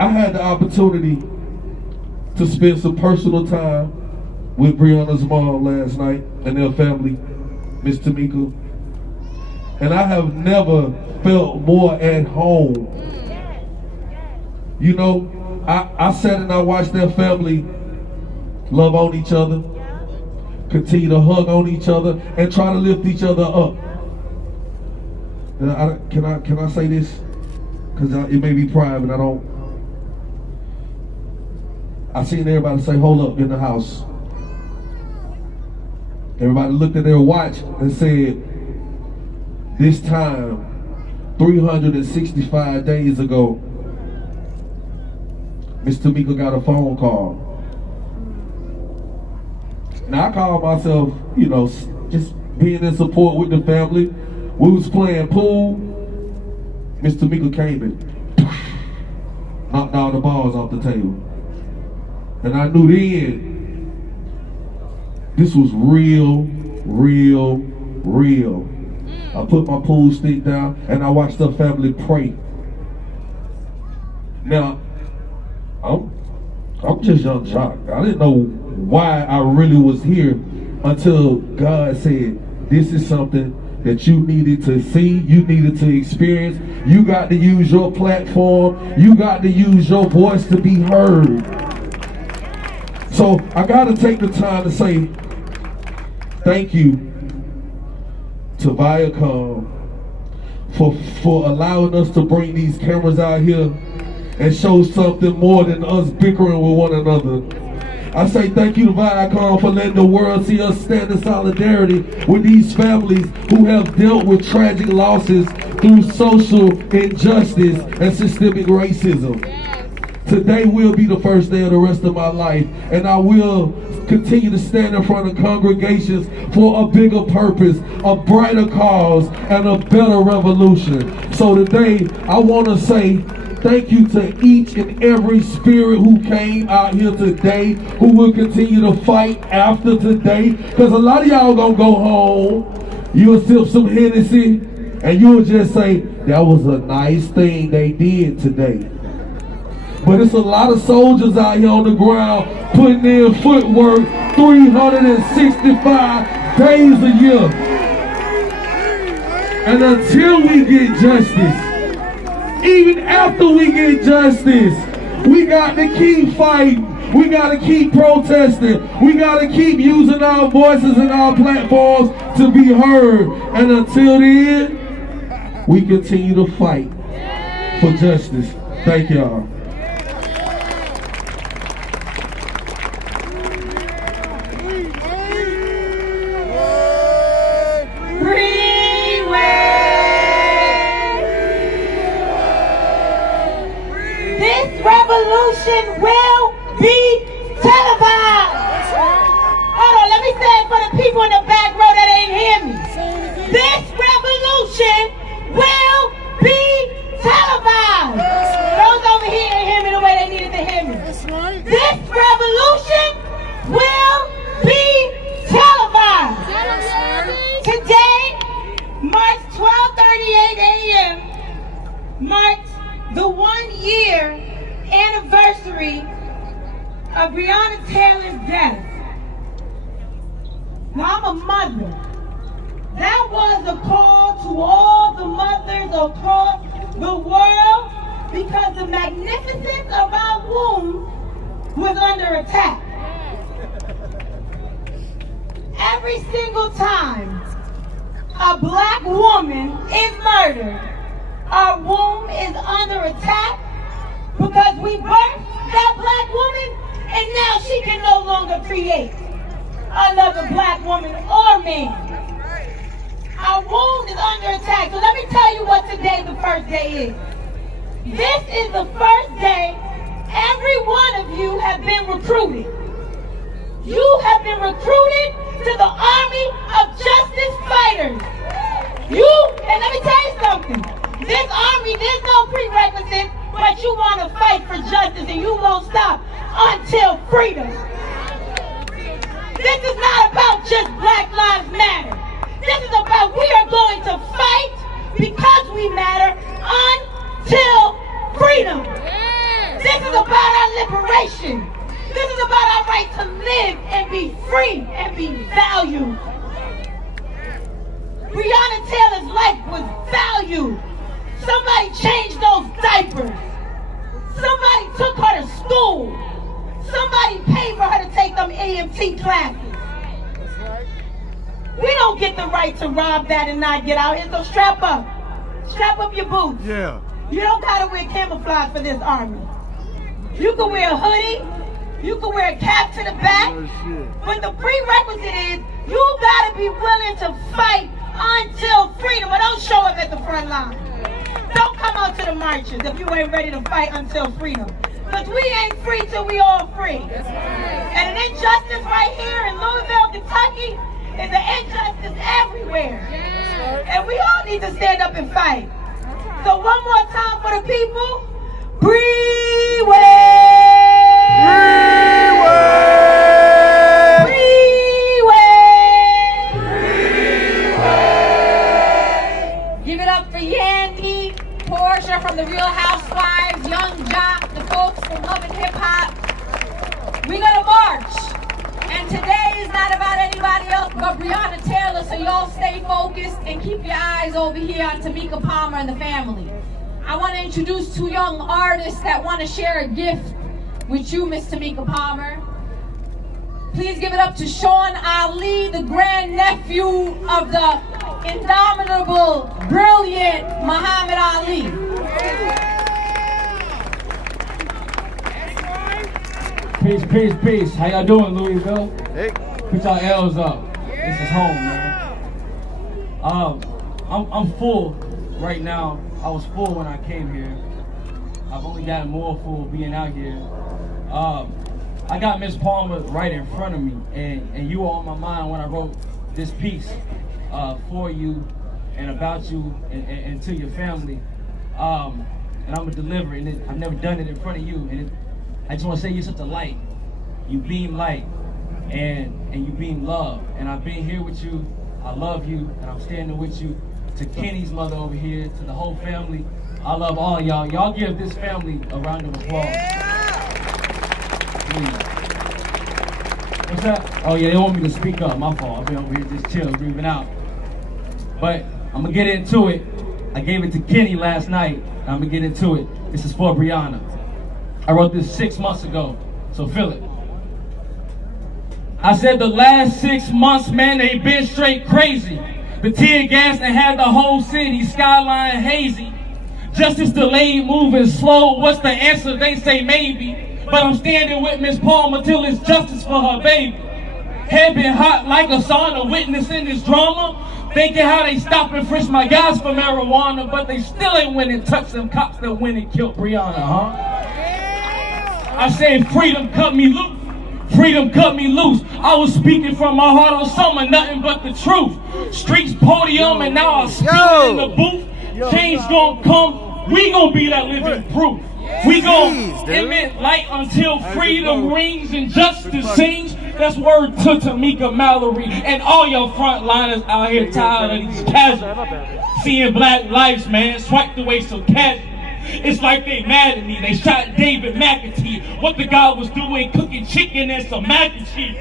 I had the opportunity to spend some personal time with Breonna's mom last night and their family, Miss Tamika. And I have never felt more at home. You know, I sat and I watched their family love on each other, continue to hug on each other, and try to lift each other up. And can I say this? Because it may be private. I seen everybody say, hold up, in the house. Everybody looked at their watch and said, this time, 365 days ago, Miss Tamika got a phone call. Now I call myself, you know, just being in support with the family. We was playing pool. Mr. Mika came and knocked all the balls off the table. And I knew then this was real, real, real. I put my pool stick down and I watched the family pray. Now, I'm just young Jock. I didn't know why I really was here until God said, this is something that you needed to see, you needed to experience. You got to use your platform. You got to use your voice to be heard. So I got to take the time to say thank you to Viacom for allowing us to bring these cameras out here and show something more than us bickering with one another. I say thank you to Viacom for letting the world see us stand in solidarity with these families who have dealt with tragic losses through social injustice and systemic racism. Today will be the first day of the rest of my life, and I will continue to stand in front of congregations for a bigger purpose, a brighter cause, and a better revolution. So today, I want to say thank you to each and every spirit who came out here today, who will continue to fight after today, because a lot of y'all gonna go home, you'll sip some Hennessy, and you'll just say, that was a nice thing they did today. But it's a lot of soldiers out here on the ground putting in footwork 365 days a year. And until we get justice, even after we get justice, we got to keep fighting. We got to keep protesting. We got to keep using our voices and our platforms to be heard. And until then, we continue to fight for justice. Thank y'all. Revolution will be televised. Hold on, let me say it for the people in the back row that ain't hear me. This revolution will be televised. Those over here ain't hear me the way they needed to hear me. This revolution will be televised. Today, March 12:38 a.m. marks the 1 year anniversary of Breonna Taylor's death. Now, I'm a mother. That was a call to all the mothers across the world because the magnificence of our womb was under attack. Every single time a black woman is murdered, our womb is under attack, because we birthed that black woman, and now she can no longer create another black woman or man. Our womb is under attack. So let me tell you what today the first day is. This is the first day every one of you have been recruited. You have been recruited to the army of justice fighters. And let me tell you something. This army, there's no prerequisite, but you want to fight for justice and you won't stop until freedom. This is not about just Black Lives Matter. This is about we are going to fight because we matter until freedom. This is about our liberation. This is about our right to live and be free and be valued. Breonna Taylor's life was valued. Somebody changed those diapers. Somebody took her to school. Somebody paid for her to take them AMT classes. We don't get the right to rob that and not get out here, so strap up. Strap up your boots. Yeah. You don't gotta wear camouflage for this army. You can wear a hoodie, you can wear a cap to the back, but the prerequisite is you gotta be willing to fight until freedom, but don't show up at the front line. Don't come out to the marches if you ain't ready to fight until freedom. Because we ain't free till we all free. And an injustice right here in Louisville, Kentucky is an injustice everywhere. And we all need to stand up and fight. So one more time for the people. Freeway! Give it up for Yandy, Portia from the Real Housewives, Young Jock, the folks from Love and Hip Hop. We're gonna march. And today is not about anybody else but Breonna Taylor, so y'all stay focused and keep your eyes over here on Tamika Palmer and the family. I want to introduce two young artists that want to share a gift with you, Miss Tamika Palmer. Please give it up to Sean Ali, the grandnephew of the indomitable, brilliant Muhammad Ali. Peace, peace, peace. How y'all doing, Louisville? Hey. Put y'all L's up. This is home, man. I'm full right now. I was full when I came here. I've only gotten more full being out here. I got Miss Palmer right in front of me, and you were on my mind when I wrote this piece for you and about you and to your family. And I'm gonna deliver it. And I've never done it in front of you. And I just want to say you're such a light. You beam light, and you beam love. And I've been here with you. I love you, and I'm standing with you. To Kenny's mother over here, to the whole family, I love all y'all. Y'all give this family a round of applause. Please. What's that? Oh yeah, they want me to speak up. My fault. I've been over here just chill, breathing out. But I'm gonna get into it. I gave it to Kenny last night. And I'm gonna get into it. This is for Breonna. I wrote this 6 months ago, so feel it. I said the last 6 months, man, they been straight crazy. The tear gas that had the whole city skyline hazy. Justice delayed, moving slow. What's the answer? They say maybe. But I'm standing with Miss Palmer till it's justice for her baby. Head been hot like a sauna, witnessing this drama. Thinking how they stop and frisk my guys for marijuana, but they still ain't went and touched them cops that went and killed Breonna, huh? I said freedom cut me loose. Freedom cut me loose. I was speaking from my heart on summer, nothing but the truth. Streets podium and now I'm speaking in the booth. Change gonna come, we gonna be that living proof. We gonna emit light until freedom rings and justice sings. That's word to Tamika Mallory and all your frontliners out here tired of these casuals. Seeing black lives, man, swiped away so casual. It's like they mad at me. They shot David McAtee. What the guy was doing, cooking chicken and some mac and cheese.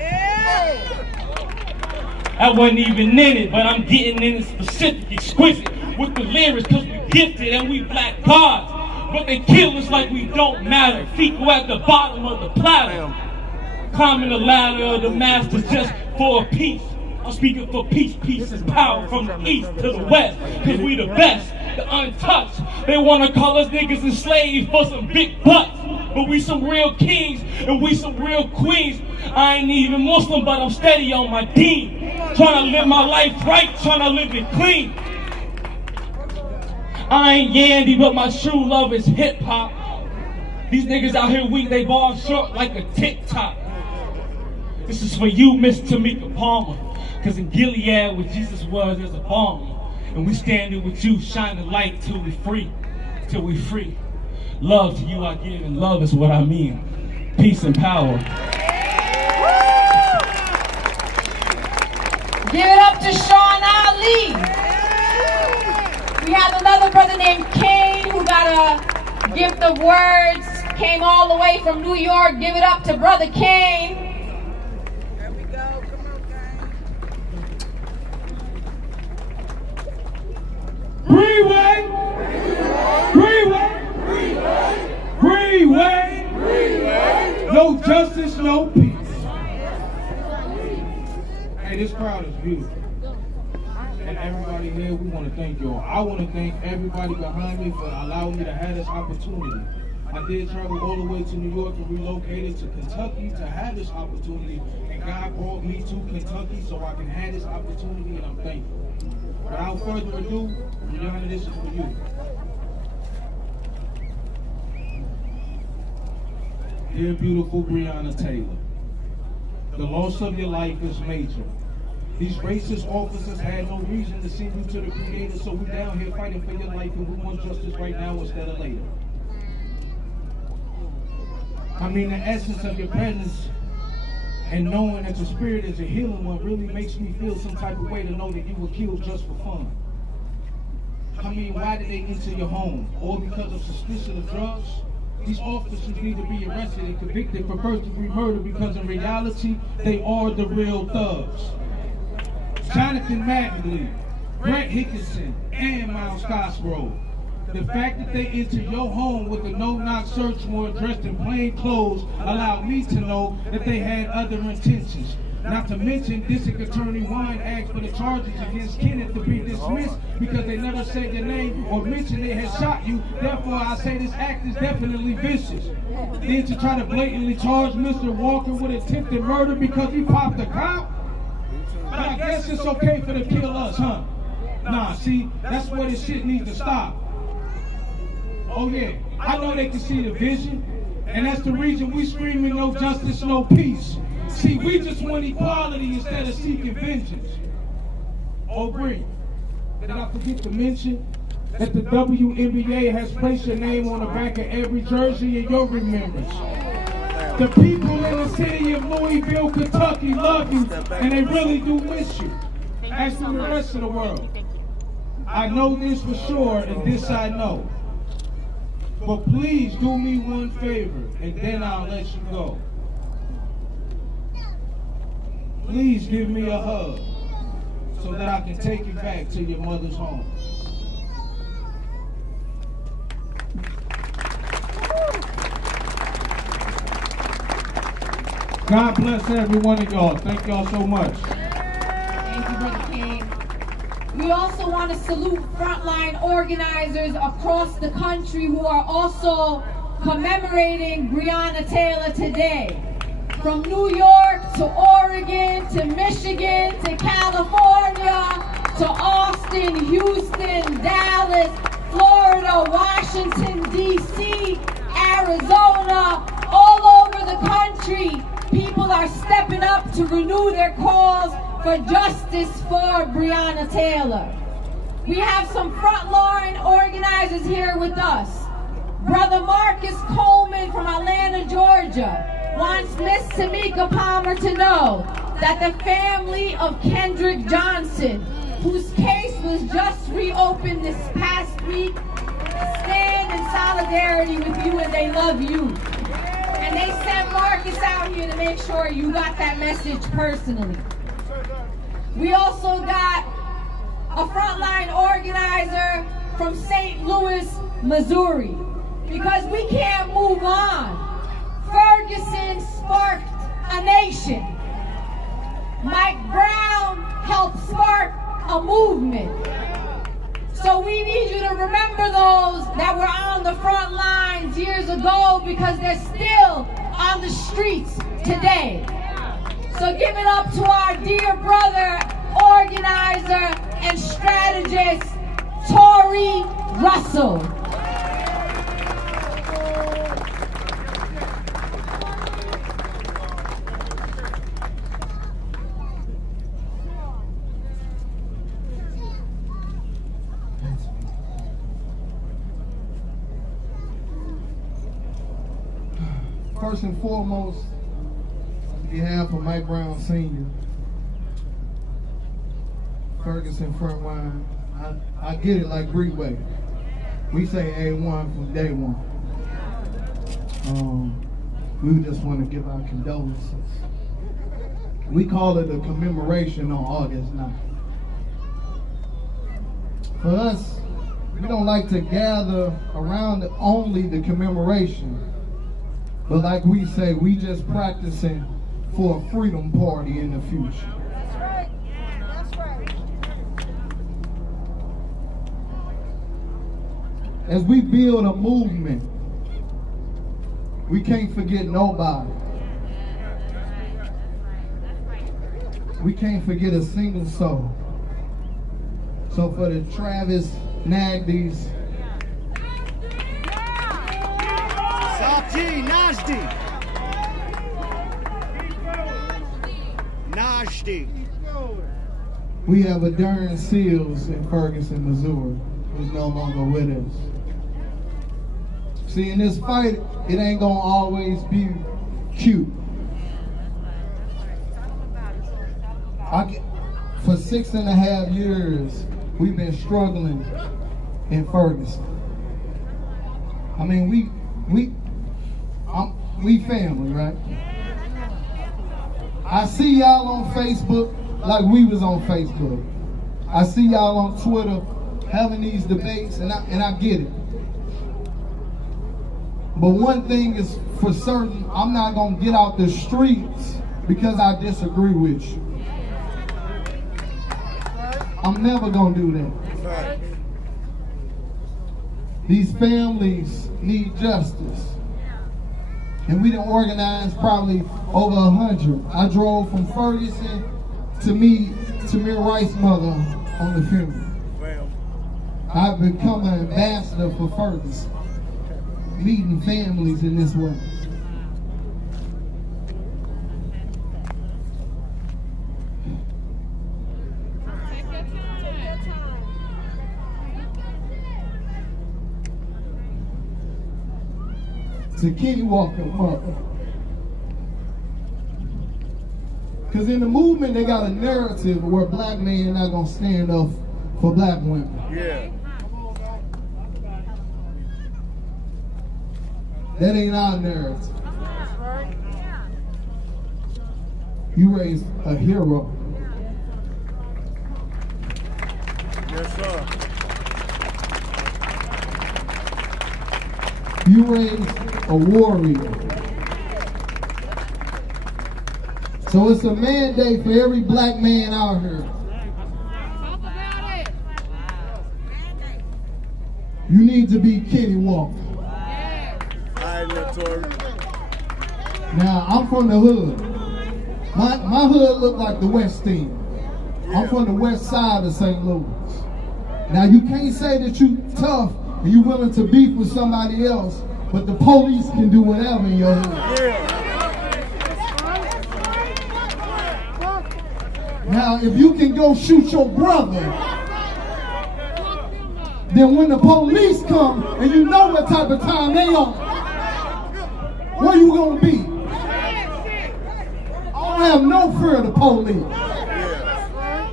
I wasn't even in it, but I'm getting in it specific, exquisite with the lyrics, cause we gifted and we black gods. But they kill us like we don't matter. Fecal at the bottom of the platter. Climbing the ladder of the masters just for a piece. I'm speaking for peace, peace and power from the east to the west. Cause we the best, the untouched. They wanna call us niggas and slaves for some big butts. But we some real kings and we some real queens. I ain't even Muslim, but I'm steady on my deen. Trying to live my life right, trying to live it clean. I ain't Yandy, but my true love is hip hop. These niggas out here weak, they ball short like a TikTok. This is for you, Miss Tamika Palmer. Cause in Gilead, where Jesus was, there's a balm. And we standing with you, shining light till we free. Till we free. Love to you I give, and love is what I mean. Peace and power. Give it up to Sean Ali. We have another brother named Kane who got a gift of words. Came all the way from New York. Give it up to Brother Kane. There we go. Come on, Kane. Freeway! Freeway! Freeway! No justice, no peace. Hey, this crowd is beautiful. And everybody here, we want to thank y'all. I want to thank everybody behind me for allowing me to have this opportunity. I did travel all the way to New York and relocated to Kentucky to have this opportunity. And God brought me to Kentucky so I can have this opportunity, and I'm thankful. Without further ado, this is for you. Dear beautiful Breonna Taylor, the loss of your life is major. These racist officers had no reason to send you to the Creator, so we're down here fighting for your life, and we want justice right now instead of later. I mean, the essence of your presence and knowing that the spirit is a healing one really makes me feel some type of way to know that you were killed just for fun. I mean, why did they enter your home? All because of suspicion of drugs? These officers need to be arrested and convicted for first-degree murder because in reality, they are the real thugs. Jonathan Magley, Brett Hickinson, and Miles Cosgrove. The fact that they entered your home with a no-knock search warrant dressed in plain clothes allowed me to know that they had other intentions. Not to mention, District Attorney Wine asked for the charges against Kenneth to be dismissed because they never said your name or mentioned they had shot you. Therefore, I say this act is definitely vicious. Then to try to blatantly charge Mr. Walker with attempted murder because he popped a cop? But I guess it's okay for them to kill us, huh? Nah, see, that's where this shit needs to stop. Oh yeah, I know they can see the vision, and that's the reason we screaming no justice, no peace. See, we just want equality instead of seeking vengeance. Oh, Bree, did I forget to mention that the WNBA has placed your name on the back of every jersey in your remembrance? The people in the city of Louisville, Kentucky love you, and they really do miss you, as do the rest of the world. I know this for sure, and this I know. But please do me one favor, and then I'll let you go. Please give me a hug so that I can take you back to your mother's home. God bless every one of y'all. Thank y'all so much. Thank you, Brother King. We also want to salute frontline organizers across the country who are also commemorating Breonna Taylor today. From New York to Oregon to Michigan to California to Austin, Houston, Dallas, Florida, Washington, D.C., Arizona, all over the country, people are stepping up to renew their calls for justice for Breonna Taylor. We have some frontline organizers here with us. Brother Marcus Coleman from Atlanta, Georgia, wants Miss Tamika Palmer to know that the family of Kendrick Johnson, whose case was just reopened this past week, stand in solidarity with you and they love you. And they sent Marcus out here to make sure you got that message personally. We also got a frontline organizer from St. Louis, Missouri, because we can't move on. Ferguson sparked a nation. Mike Brown helped spark a movement. So we need you to remember those that were on the front lines years ago because they're still on the streets today. So give it up to our dear brother, organizer, and strategist, Tory Russell. First and foremost, on behalf of Mike Brown Sr., Ferguson Frontline, I get it like Breeway. We say A1 from day one. We just want to give our condolences. We call it a commemoration on August 9th. For us, we don't like to gather around only the commemoration, but like we say, we just practicing for a freedom party in the future. That's right. That's right. As we build a movement, we can't forget nobody. We can't forget a single soul. So for the Travis Nagdis, Najdi. HD. We have a Darren Seals in Ferguson, Missouri, who's no longer with us. See, in this fight, it ain't gonna always be cute. For 6.5 years, we've been struggling in Ferguson. I mean, we family, right? I see y'all on Facebook like we was on Facebook. I see y'all on Twitter having these debates, and I get it. But one thing is for certain, I'm not gonna get out the streets because I disagree with you. I'm never gonna do that. These families need justice. And we done organized probably over 100. I drove from Ferguson to meet Tamir Rice's mother on the funeral. I've become an ambassador for Ferguson, meeting families in this way. To Kenny Walker mother. Because in the movement, they got a narrative where black men not going to stand up for black women. Yeah. That ain't our narrative. You raised a hero. Yes, sir. You raised a warrior. So it's a mandate for every black man out here. You need to be Kenny Walker. Now, I'm from the hood. My hood look like the West End. I'm from the west side of St. Louis. Now, you can't say that you tough and you willing to beef with somebody else, but the police can do whatever in your hood. Now, if you can go shoot your brother, then when the police come and you know what type of time they on, where you gonna be? I don't have no fear of the police.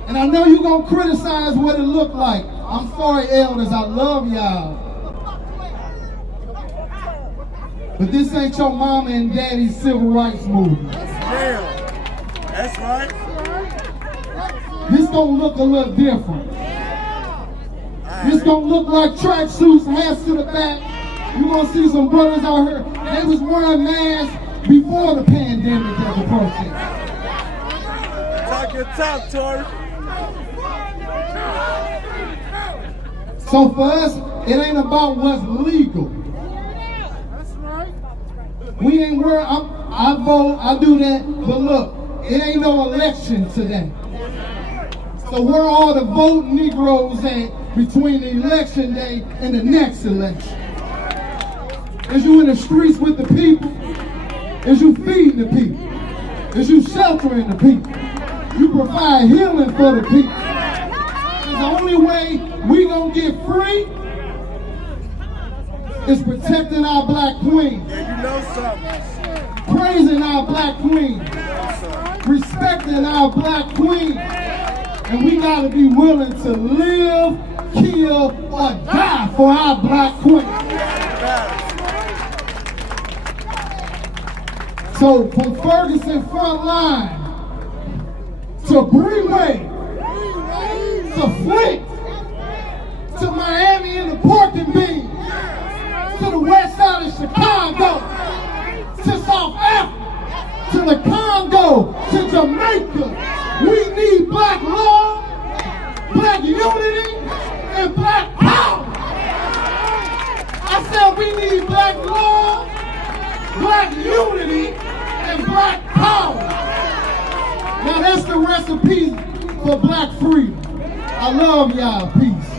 And I know you gonna criticize what it look like. I'm sorry, elders, I love y'all. But this ain't your mama and daddy's civil rights movement. That's right. This gonna look a little different. This gonna look like tracksuits, hats to the back. You gonna see some brothers out here. They was wearing masks before the pandemic as a protest. Talk your talk, Tori. So for us, it ain't about what's legal. We ain't where I vote, I do that, but look, it ain't no election today. So where are all the voting Negroes at between the election day and the next election? Is you in the streets with the people? Is you feeding the people? Is you sheltering the people? You provide healing for the people. And the only way we gonna get free is protecting our black queen. Yeah, you know something. Praising our black queen. Respecting our black queen. And we gotta be willing to live, kill, or die for our black queen. So from Ferguson front line to Breonna, to Flint, to Miami and the pork and beans, to the west side of Chicago, to South Africa, to the Congo, to Jamaica. We need black love, black unity, and black power. I said we need black love, black unity, and black power. Now that's the recipe for black freedom. I love y'all. Peace.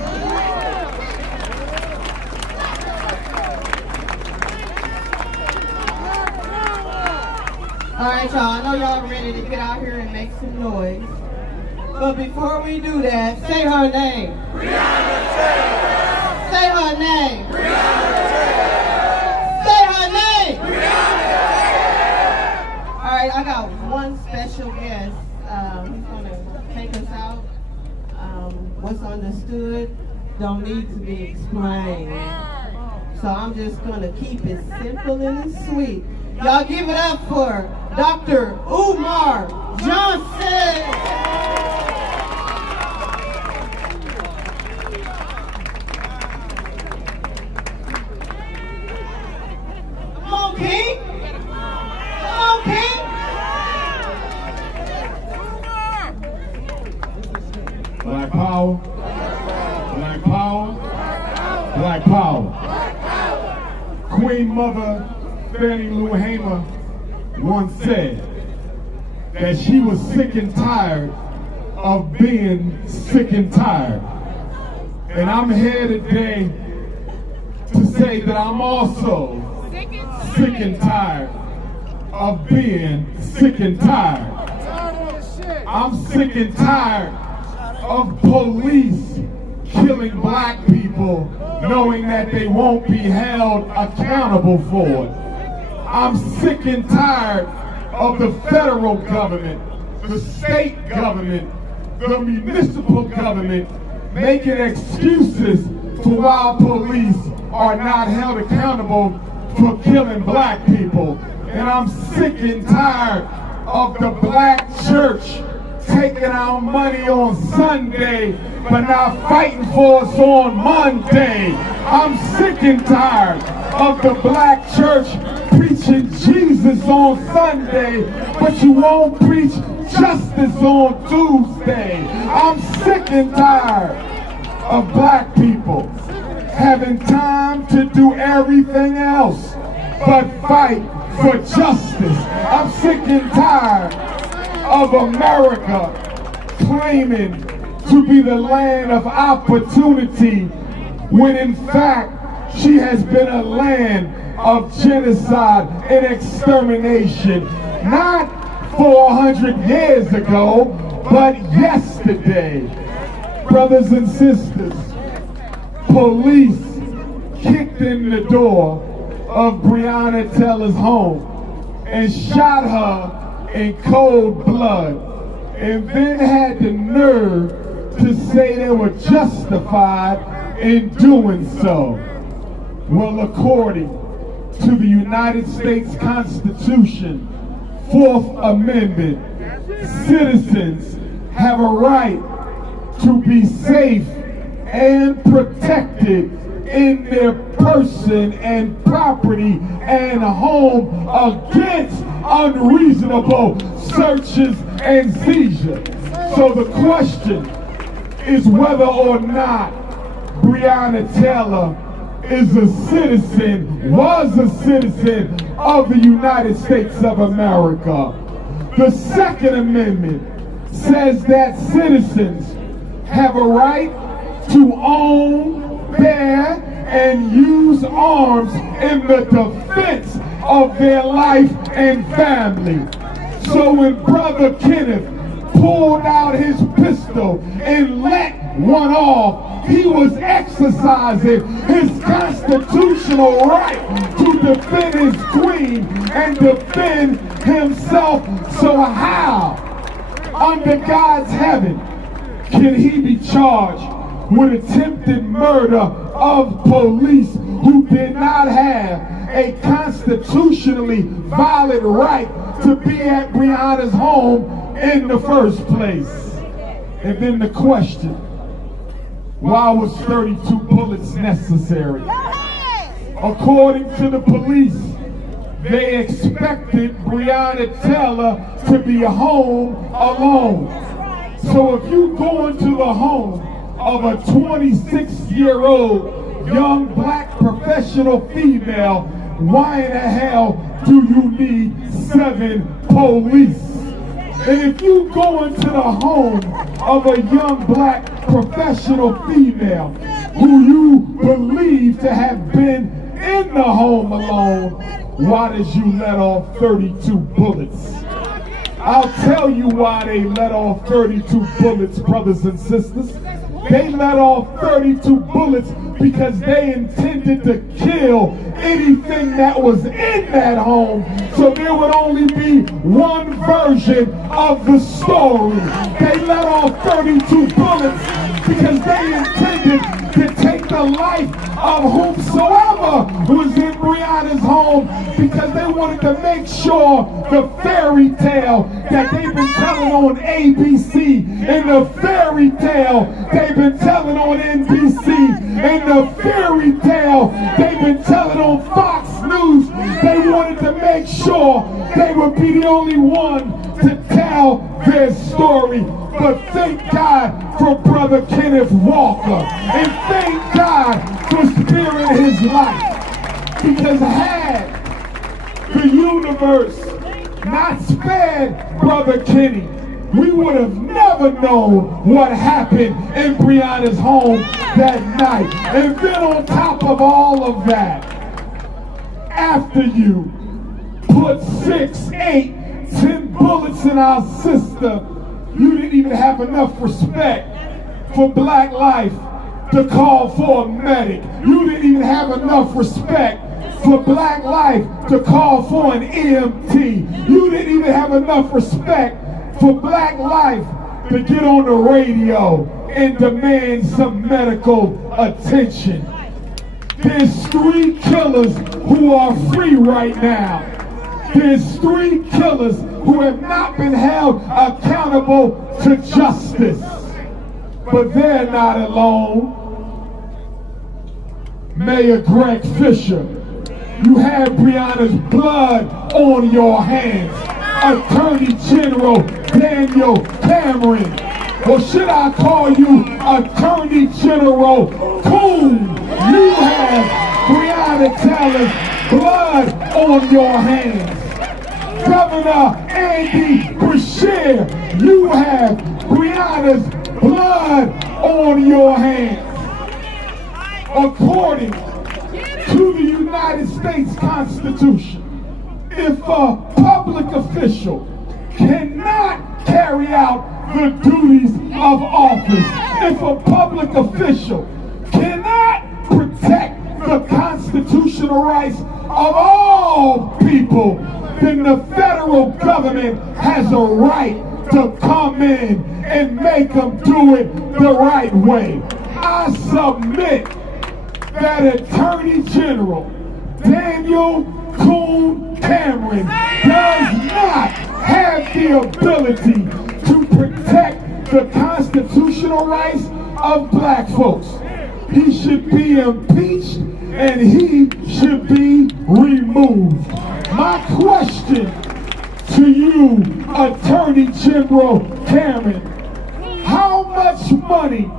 All right, y'all. I know y'all ready to get out here and make some noise. But before we do that, say her name. Breonna Taylor. Say her name. Breonna Taylor. Say her name. Breonna Taylor. All right, I got one special guest. He's gonna take us out. What's understood don't need to be explained. So I'm just gonna keep it simple and sweet. Y'all give it up for Dr. Umar Johnson. Come on, King. Come on, King. Black power. Black power. Black power. Queen Mother Fannie Lou Hamer once said that she was sick and tired of being sick and tired. And I'm here today to say that I'm also sick and tired of being sick and tired. I'm sick and tired of police killing black people knowing that they won't be held accountable for it. I'm sick and tired of the federal government, the state government, the municipal government making excuses for why police are not held accountable for killing black people. And I'm sick and tired of the black church taking our money on Sunday, but not fighting for us on Monday. I'm sick and tired of the black church preaching Jesus on Sunday, but you won't preach justice on Tuesday. I'm sick and tired of black people having time to do everything else but fight for justice. I'm sick and tired of America claiming to be the land of opportunity when in fact she has been a land of genocide and extermination, not 400 years ago, but yesterday. Brothers and sisters, police kicked in the door of Breonna Taylor's home and shot her in cold blood, and then had the nerve to say they were justified in doing so. Well, according to the United States Constitution, 4th Amendment, citizens have a right to be safe and protected in their person and property and home against unreasonable searches and seizures. So the question is whether or not Breonna Taylor is a citizen, was a citizen of the United States of America. The Second Amendment says that citizens have a right to own, bear, and use arms in the defense of their life and family. So when Brother Kenneth pulled out his pistol and let one off, he was exercising his constitutional right to defend his queen and defend himself. So how, under God's heaven, can he be charged with attempted murder of police who did not have a constitutionally valid right to be at Breonna's home in the first place? And then the question, why was 32 bullets necessary? According to the police, they expected Breonna Taylor to be home alone. So if you go into the home of a 26-year-old young black professional female, why in the hell do you need 7 police? And if you go into the home of a young black professional female who you believe to have been in the home alone, why did you let off 32 bullets? I'll tell you why they let off 32 bullets, brothers and sisters. They let off 32 bullets because they intended to kill anything that was in that home. So there would only be one version of the story. They let off 32 bullets because they intended to take the life of whomsoever was in Breonna's home, because they wanted to make sure the fairy tale that they've been telling on ABC, and the fairy tale they've been telling on NBC, and the fairy tale they've been telling on Fox News, they wanted to make sure they would be the only one to tell their story. But thank God for Brother Kenneth Walker, and thank God for sparing his life. Because had the universe not spared Brother Kenny, we would have never known what happened in Breonna's home that night. And then on top of all of that, after you put 6, 8, 10 bullets in our sister, you didn't even have enough respect for black life to call for a medic. You didn't even have enough respect for black life to call for an EMT. You didn't even have enough respect for black life to get on the radio and demand some medical attention. There's 3 killers who are free right now. There's 3 killers who have not been held accountable to justice. But they're not alone. Mayor Greg Fisher, you have Breonna's blood on your hands. Attorney General Daniel Cameron, or should I call you Attorney General Coon? You have Breonna Taylor's blood on your hands. Governor Andy Beshear, you have Breonna's blood on your hands. According to the United States Constitution, if a public official cannot carry out the duties of office, if a public official cannot protect the constitutional rights of all people, then the federal government has a right to come in and make them do it the right way. I submit that Attorney General Daniel Coon Cameron does not have the ability to protect the constitutional rights of black folks. He should be impeached and he should be removed. My question to you, Attorney General Cameron, how much money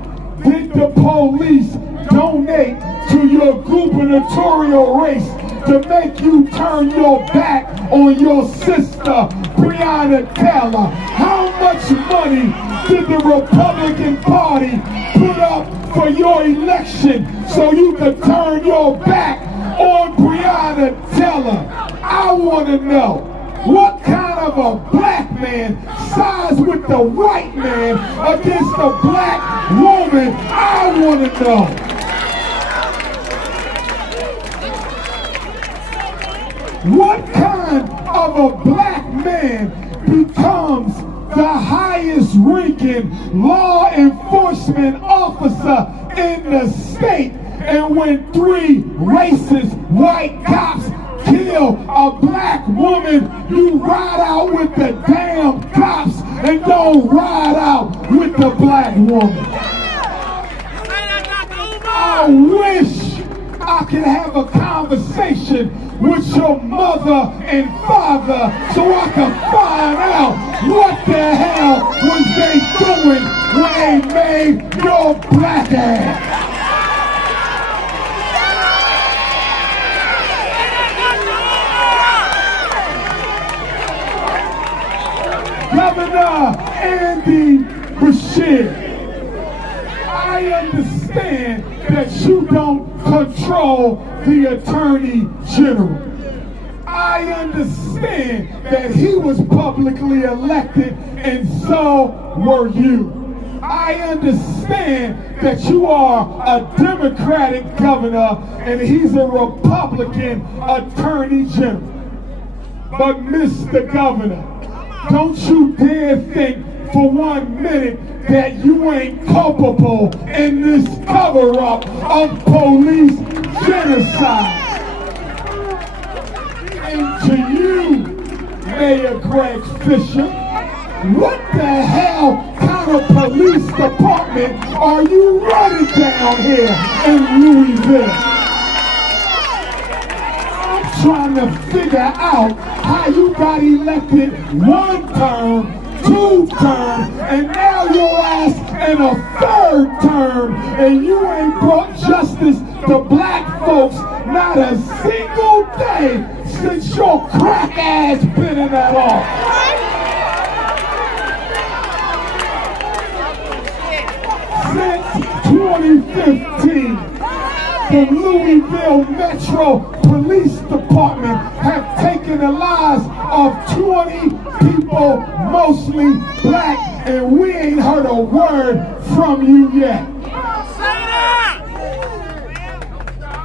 did the police donate to your gubernatorial race to make you turn your back on your sister, Breonna Taylor? How much money did the Republican Party put up for your election so you could turn your back on Breonna Taylor? I want to know, what kind of a black man sides with the white man against a black woman? I want to know. What kind of a black man becomes the highest ranking law enforcement officer in the state, and when 3 racist white cops kill a black woman, you ride out with the damn cops and don't ride out with the black woman? I wish I could have a conversation with your mother and father so I could find out what the hell was they doing when they made your black ass. Governor Andy Beshear, I understand that you don't control the Attorney General. I understand that he was publicly elected and so were you. I understand that you are a Democratic governor and he's a Republican Attorney General. But Mr. Governor, don't you dare think for 1 minute that you ain't culpable in this cover-up of police genocide. And to you, Mayor Greg Fisher, what the hell kind of police department are you running down here in Louisville? I'm trying to figure out how you got elected 1 term, 2 terms, and now your ass in a 3rd term, and you ain't brought justice to black folks not a single day since your crack ass been in that office. Since 2015, the Louisville Metro Police Department have taken the lives of 20 people, mostly black, and we ain't heard a word from you yet.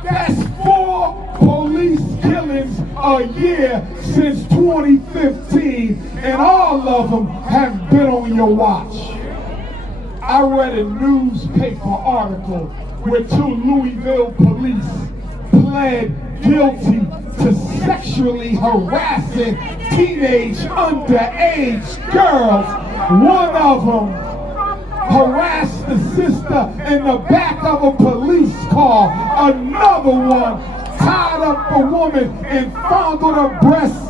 That's 4 police killings a year since 2015, and all of them have been on your watch. I read a newspaper article where 2 Louisville police pled guilty to sexually harassing teenage underage girls. One of them harassed the sister in the back of a police car. Another one tied up a woman and fondled her breasts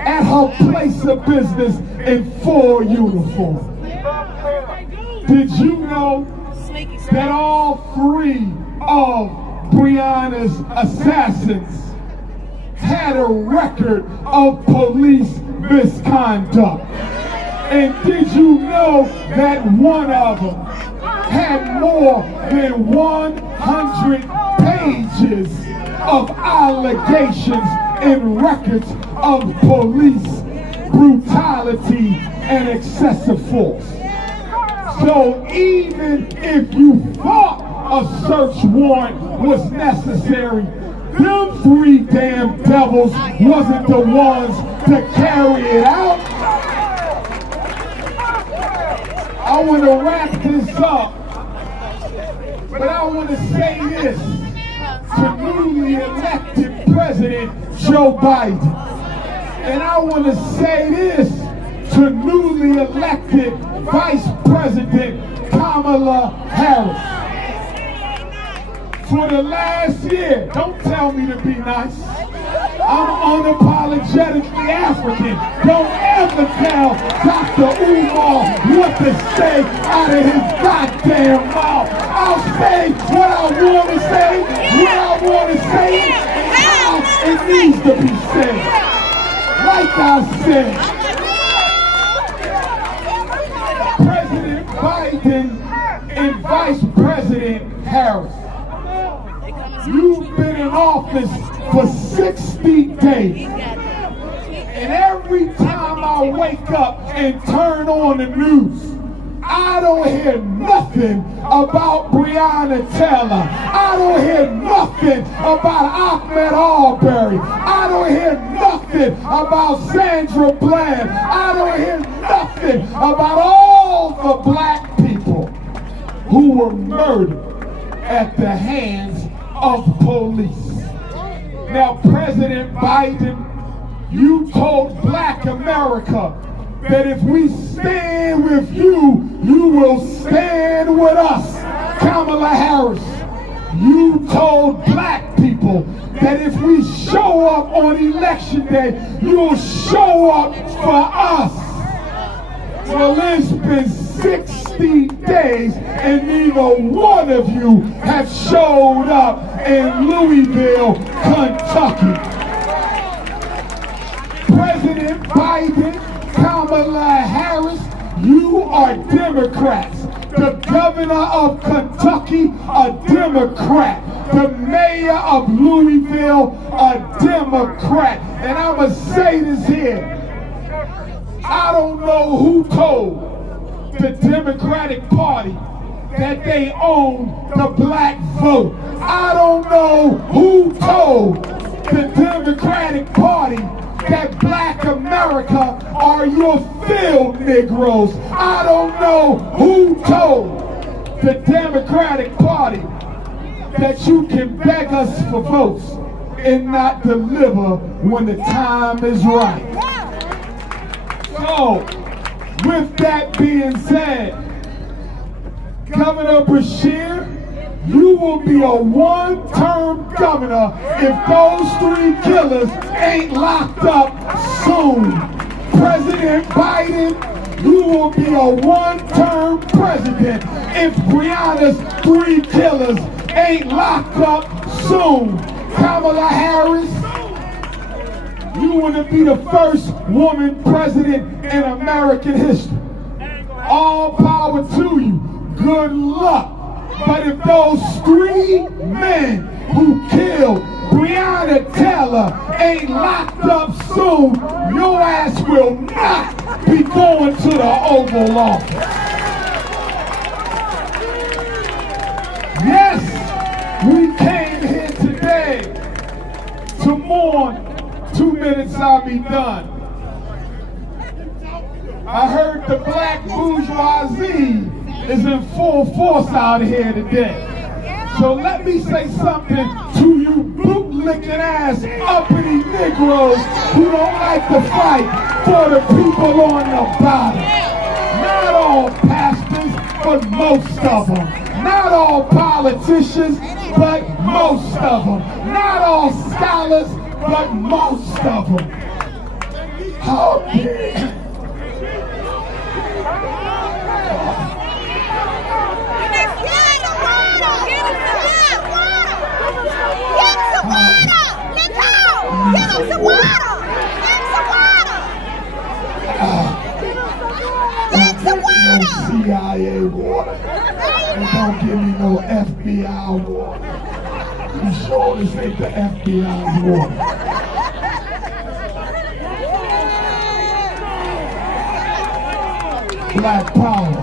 at her place of business in full uniform. Did you know that all 3 of Breonna's assassins had a record of police misconduct? And did you know that one of them had more than 100 pages of allegations and records of police brutality and excessive force? So even if you thought a search warrant was necessary, them 3 damn devils wasn't the ones to carry it out. I want to wrap this up, but I want to say this to newly elected President Joe Biden. And I want to say this to newly elected Vice President Kamala Harris. For the last year, don't tell me to be nice. I'm unapologetically African. Don't ever tell Dr. Umar what to say out of his goddamn mouth. I'll say what I want to say, when I want to say it, and how it needs to be said. Like I said, President Biden and Vice President Harris, you've been in office for 60 days. And every time I wake up and turn on the news, I don't hear nothing about Breonna Taylor. I don't hear nothing about Ahmaud Arbery. I don't hear nothing about Sandra Bland. I don't hear nothing about all the black people who were murdered at the hands of police. Now, President Biden, you told black America that if we stand with you, you will stand with us. Kamala Harris, you told black people that if we show up on election day, you'll show up for us. Well, it's been 60 days and neither one of you have showed up in Louisville, Kentucky. President Biden, Kamala Harris, you are Democrats. The governor of Kentucky, a Democrat. the mayor of Louisville a Democrat. And I'ma say this here. I don't know who told the Democratic Party that they own the black vote. I don't know who told the Democratic Party that black America are your field Negroes. I don't know who told the Democratic Party that you can beg us for votes and not deliver when the time is right. So, with that being said, Governor Beshear, you will be a one-term governor if those 3 killers ain't locked up soon. President Biden, you will be a one-term president if Breonna's 3 killers ain't locked up soon. Kamala Harris, you want to be the first woman president in American history. All power to you. Good luck. But if those 3 men who killed Breonna Taylor ain't locked up soon, your ass will not be going to the Oval Office. Yes, we came here today to mourn. 2 minutes, I'll be done. I heard the black bourgeoisie is in full force out here today. So let me say something to you boot-licking ass uppity Negroes who don't like to fight for the people on the bottom. Not all pastors, but most of them. Not all politicians, but most of them. Not all scholars, but most of them. How dare CIA water. And don't give me no FBI water. You sure this ain't the FBI's water? Black power.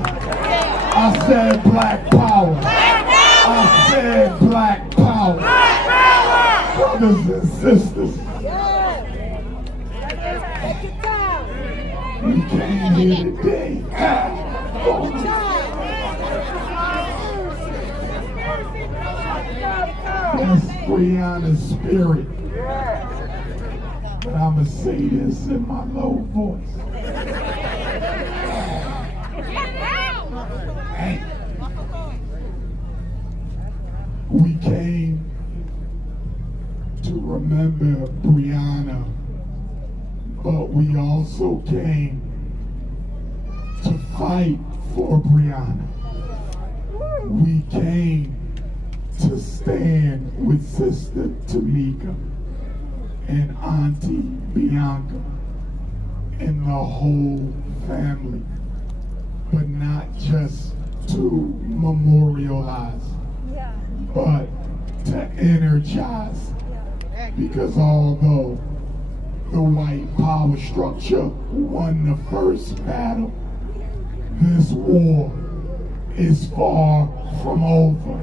I said black power. I said black power. Brothers and sisters. We came here today. That's Breonna's spirit. But I'ma say this in my low voice. Hey. We came to remember Breonna, but we also came to fight for Breonna. We came to stand with Sister Tamika and Auntie Bianca and the whole family, but not just to memorialize, but to energize. Because although the white power structure won the first battle, this war is far from over.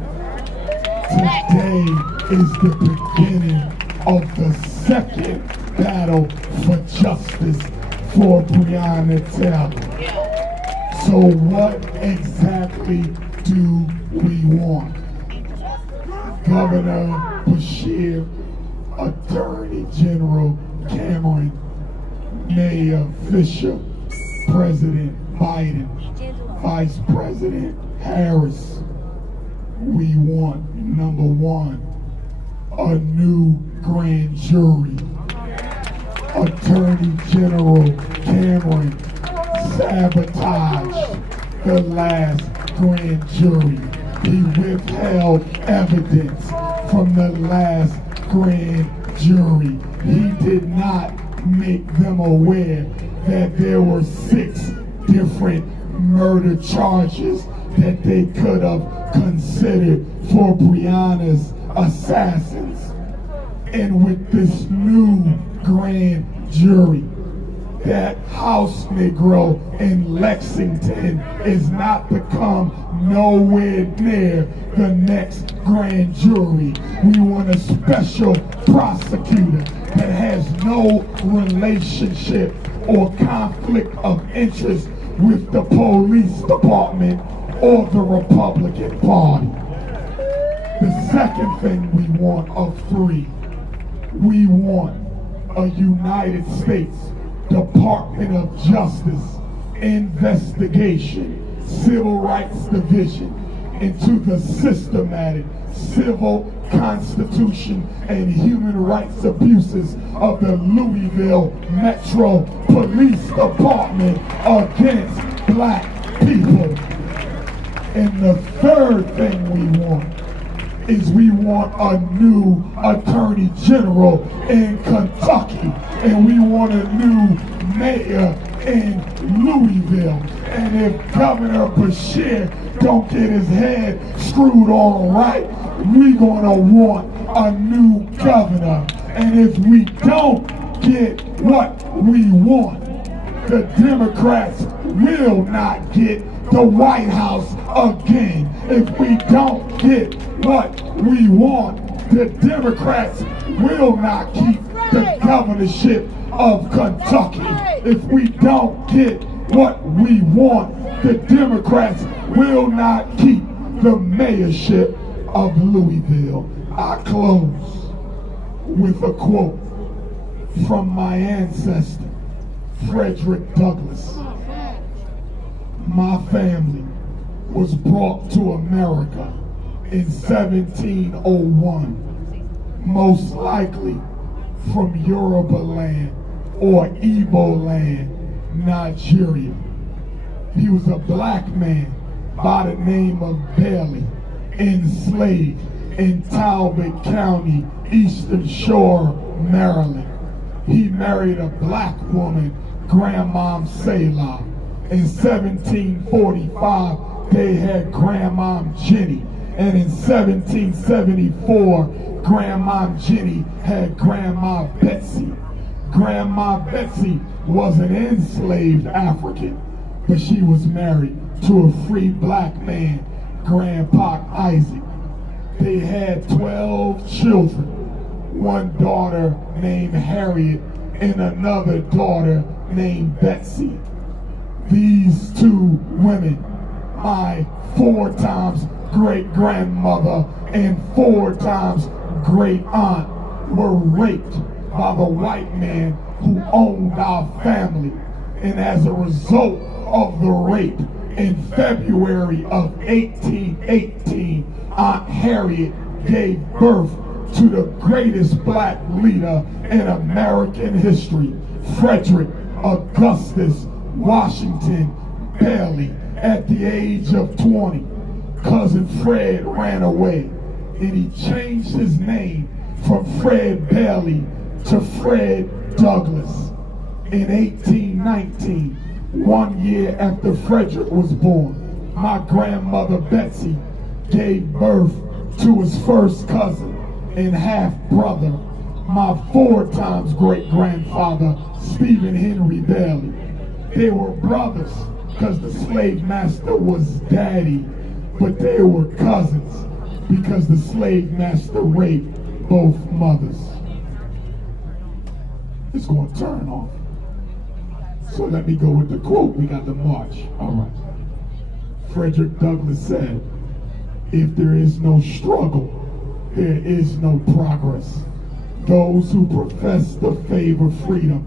Today is the beginning of the second battle for justice for Breonna Taylor. So what exactly do we want? Governor Beshear, Attorney General Cameron, Mayor Fisher, President Biden, Vice President Harris. We want, number one, a new grand jury. Attorney General Cameron sabotaged the last grand jury. He withheld evidence from the last grand jury. He did not make them aware that there were 6 different murder charges that they could have considered for Breonna's assassins. And with this new grand jury, that house Negro in Lexington is not to come nowhere near the next grand jury. We want a special prosecutor that has no relationship or conflict of interest with the police department or the Republican Party. The second thing we want of three, we want a United States Department of Justice investigation, Civil Rights Division into the systematic civil, constitution, and human rights abuses of the Louisville Metro Police Department against black people. And the third thing we want is we want a new Attorney General in Kentucky, and we want a new mayor in Louisville. And if Governor Beshear don't get his head screwed on right, we gonna want a new governor. And if we don't get what we want, the Democrats will not get the White House again. If we don't get what we want, the Democrats will not keep the governorship of Kentucky. If we don't get what we want, the Democrats will not keep the mayorship of Louisville. I close with a quote from my ancestor, Frederick Douglass. My family was brought to America in 1701, most likely from Yoruba land or Igbo land, Nigeria. He was a black man by the name of Bailey, enslaved in Talbot County, Eastern Shore, Maryland. He married a black woman, Grandmom Selah. In 1745, they had Grandmom Jenny. And in 1774, Grandmom Jenny had Grandma Betsy. Grandma Betsy was an enslaved African, but she was married to a free black man, Grandpa Isaac. They had 12 children, one daughter named Harriet and another daughter named Betsy. These two women, my 4 times great-grandmother and 4 times great-aunt, were raped by the white man who owned our family. And as a result of the rape, in February of 1818, Aunt Harriet gave birth to the greatest black leader in American history, Frederick Augustus Washington Bailey. At the age of 20, Cousin Fred ran away, and he changed his name from Fred Bailey to Fred Douglass. In 1819, 1 year after Frederick was born, my grandmother Betsy gave birth to his first cousin and half-brother, my 4 times great-grandfather, Stephen Henry Bailey. They were brothers because the slave master was daddy, but they were cousins because the slave master raped both mothers. It's going to turn off. So let me go with the quote. We got the march. All right. Frederick Douglass said, "If there is no struggle, there is no progress. Those who profess to favor freedom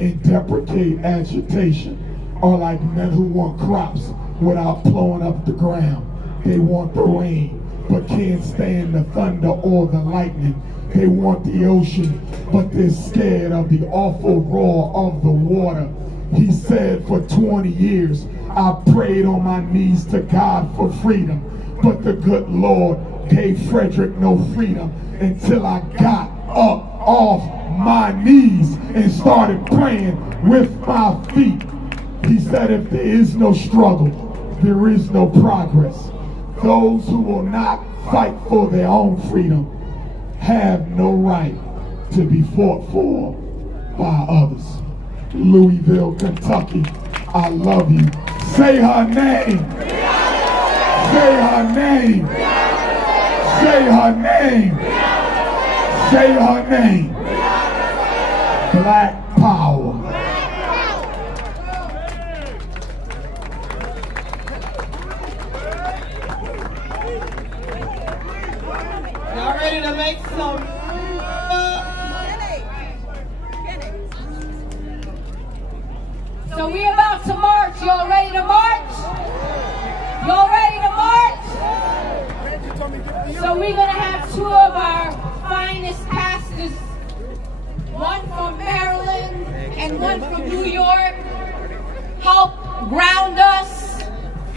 and deprecate agitation are like men who want crops without plowing up the ground. They want the rain, but can't stand the thunder or the lightning. They want the ocean, but they're scared of the awful roar of the water." He said, "For 20 years, I prayed on my knees to God for freedom, but the good Lord gave Frederick no freedom until I got up off my knees and started praying with my feet." He said, "If there is no struggle, there is no progress. Those who will not fight for their own freedom have no right to be fought for by others. Louisville, Kentucky, I love you. Say her name. Say her name. Say her name. Say her name. Black power. Y'all ready to make some? So we about to march. Y'all ready to march? Y'all ready to march? So we're gonna have two of our finest pastors, one from Maryland and one from New York, help ground us,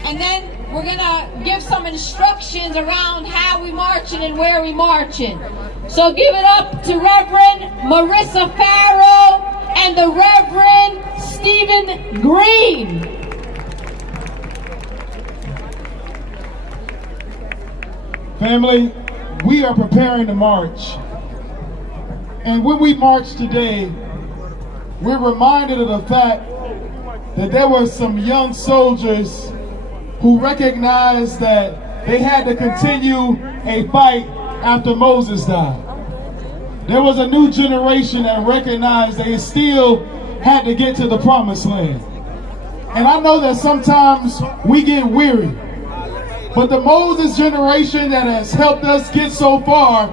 and then we're gonna give some instructions around how we marching and where we marching. So give it up to Reverend Marissa Farrow and the Reverend Stephen Green. Family, we are preparing to march. And when we march today, we're reminded of the fact that there were some young soldiers who recognized that they had to continue a fight after Moses died. There was a new generation that recognized they still had to get to the promised land. And I know that sometimes we get weary, but the Moses generation that has helped us get so far,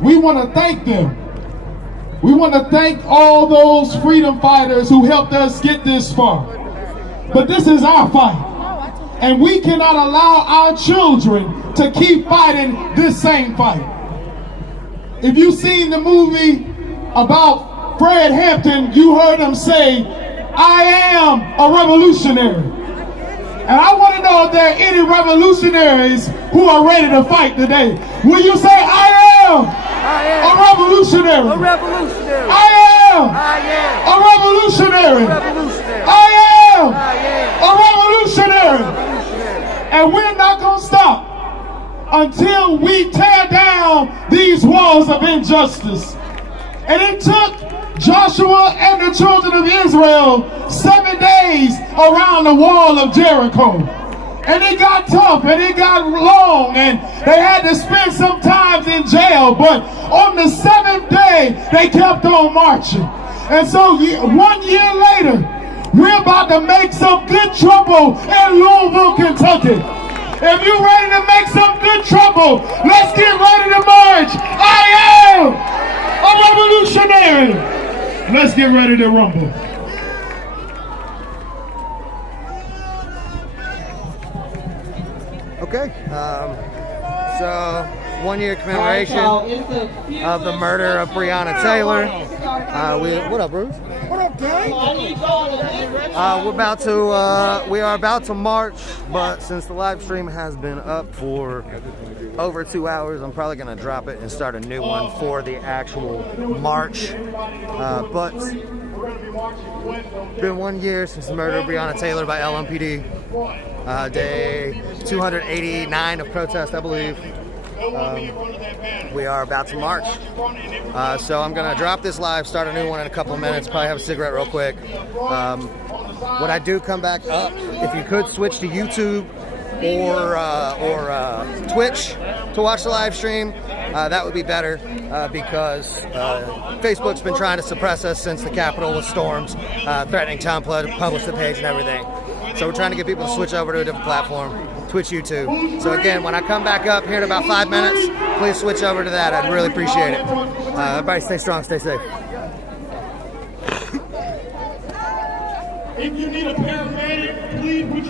we want to thank them. We want to thank all those freedom fighters who helped us get this far. But this is our fight. And we cannot allow our children to keep fighting this same fight. If you've seen the movie about Fred Hampton, you heard him say, "I am a revolutionary." And I want to know if there are any revolutionaries who are ready to fight today. Will you say, "I am a revolutionary"? A revolutionary. I am a revolutionary. I am a revolutionary. And we're not going to stop until we tear down these walls of injustice. And it took Joshua and the children of Israel 7 days around the wall of Jericho. And it got tough and it got long and they had to spend some time in jail. But on the 7th day, they kept on marching. And so 1 year later, we're about to make some good trouble in Louisville, Kentucky. If you're ready to make some good trouble, let's get ready to march. I am a revolutionary. Let's get ready to rumble. Okay, so 1 year commemoration of the murder of Breonna Taylor. What up, Bruce? What up, gang? We are about to march, but since the live stream has been up for over 2 hours, I'm probably gonna drop it and start a new one for the actual march. But it's been 1 year since the murder of Breonna Taylor by LMPD. Day 289 of protest, I believe. We are about to march. So I'm going to drop this live, start a new one in a couple of minutes, probably have a cigarette real quick. When I do come back up, if you could switch to YouTube or Twitch to watch the live stream, that would be better because Facebook's been trying to suppress us since the Capitol was stormed, threatening to publish the page and everything. So we're trying to get people to switch over to a different platform, Twitch, YouTube. So again, when I come back up here in about 5 minutes, please switch over to that. I'd really appreciate it. Everybody stay strong, stay safe. If you need a paramedic, please put your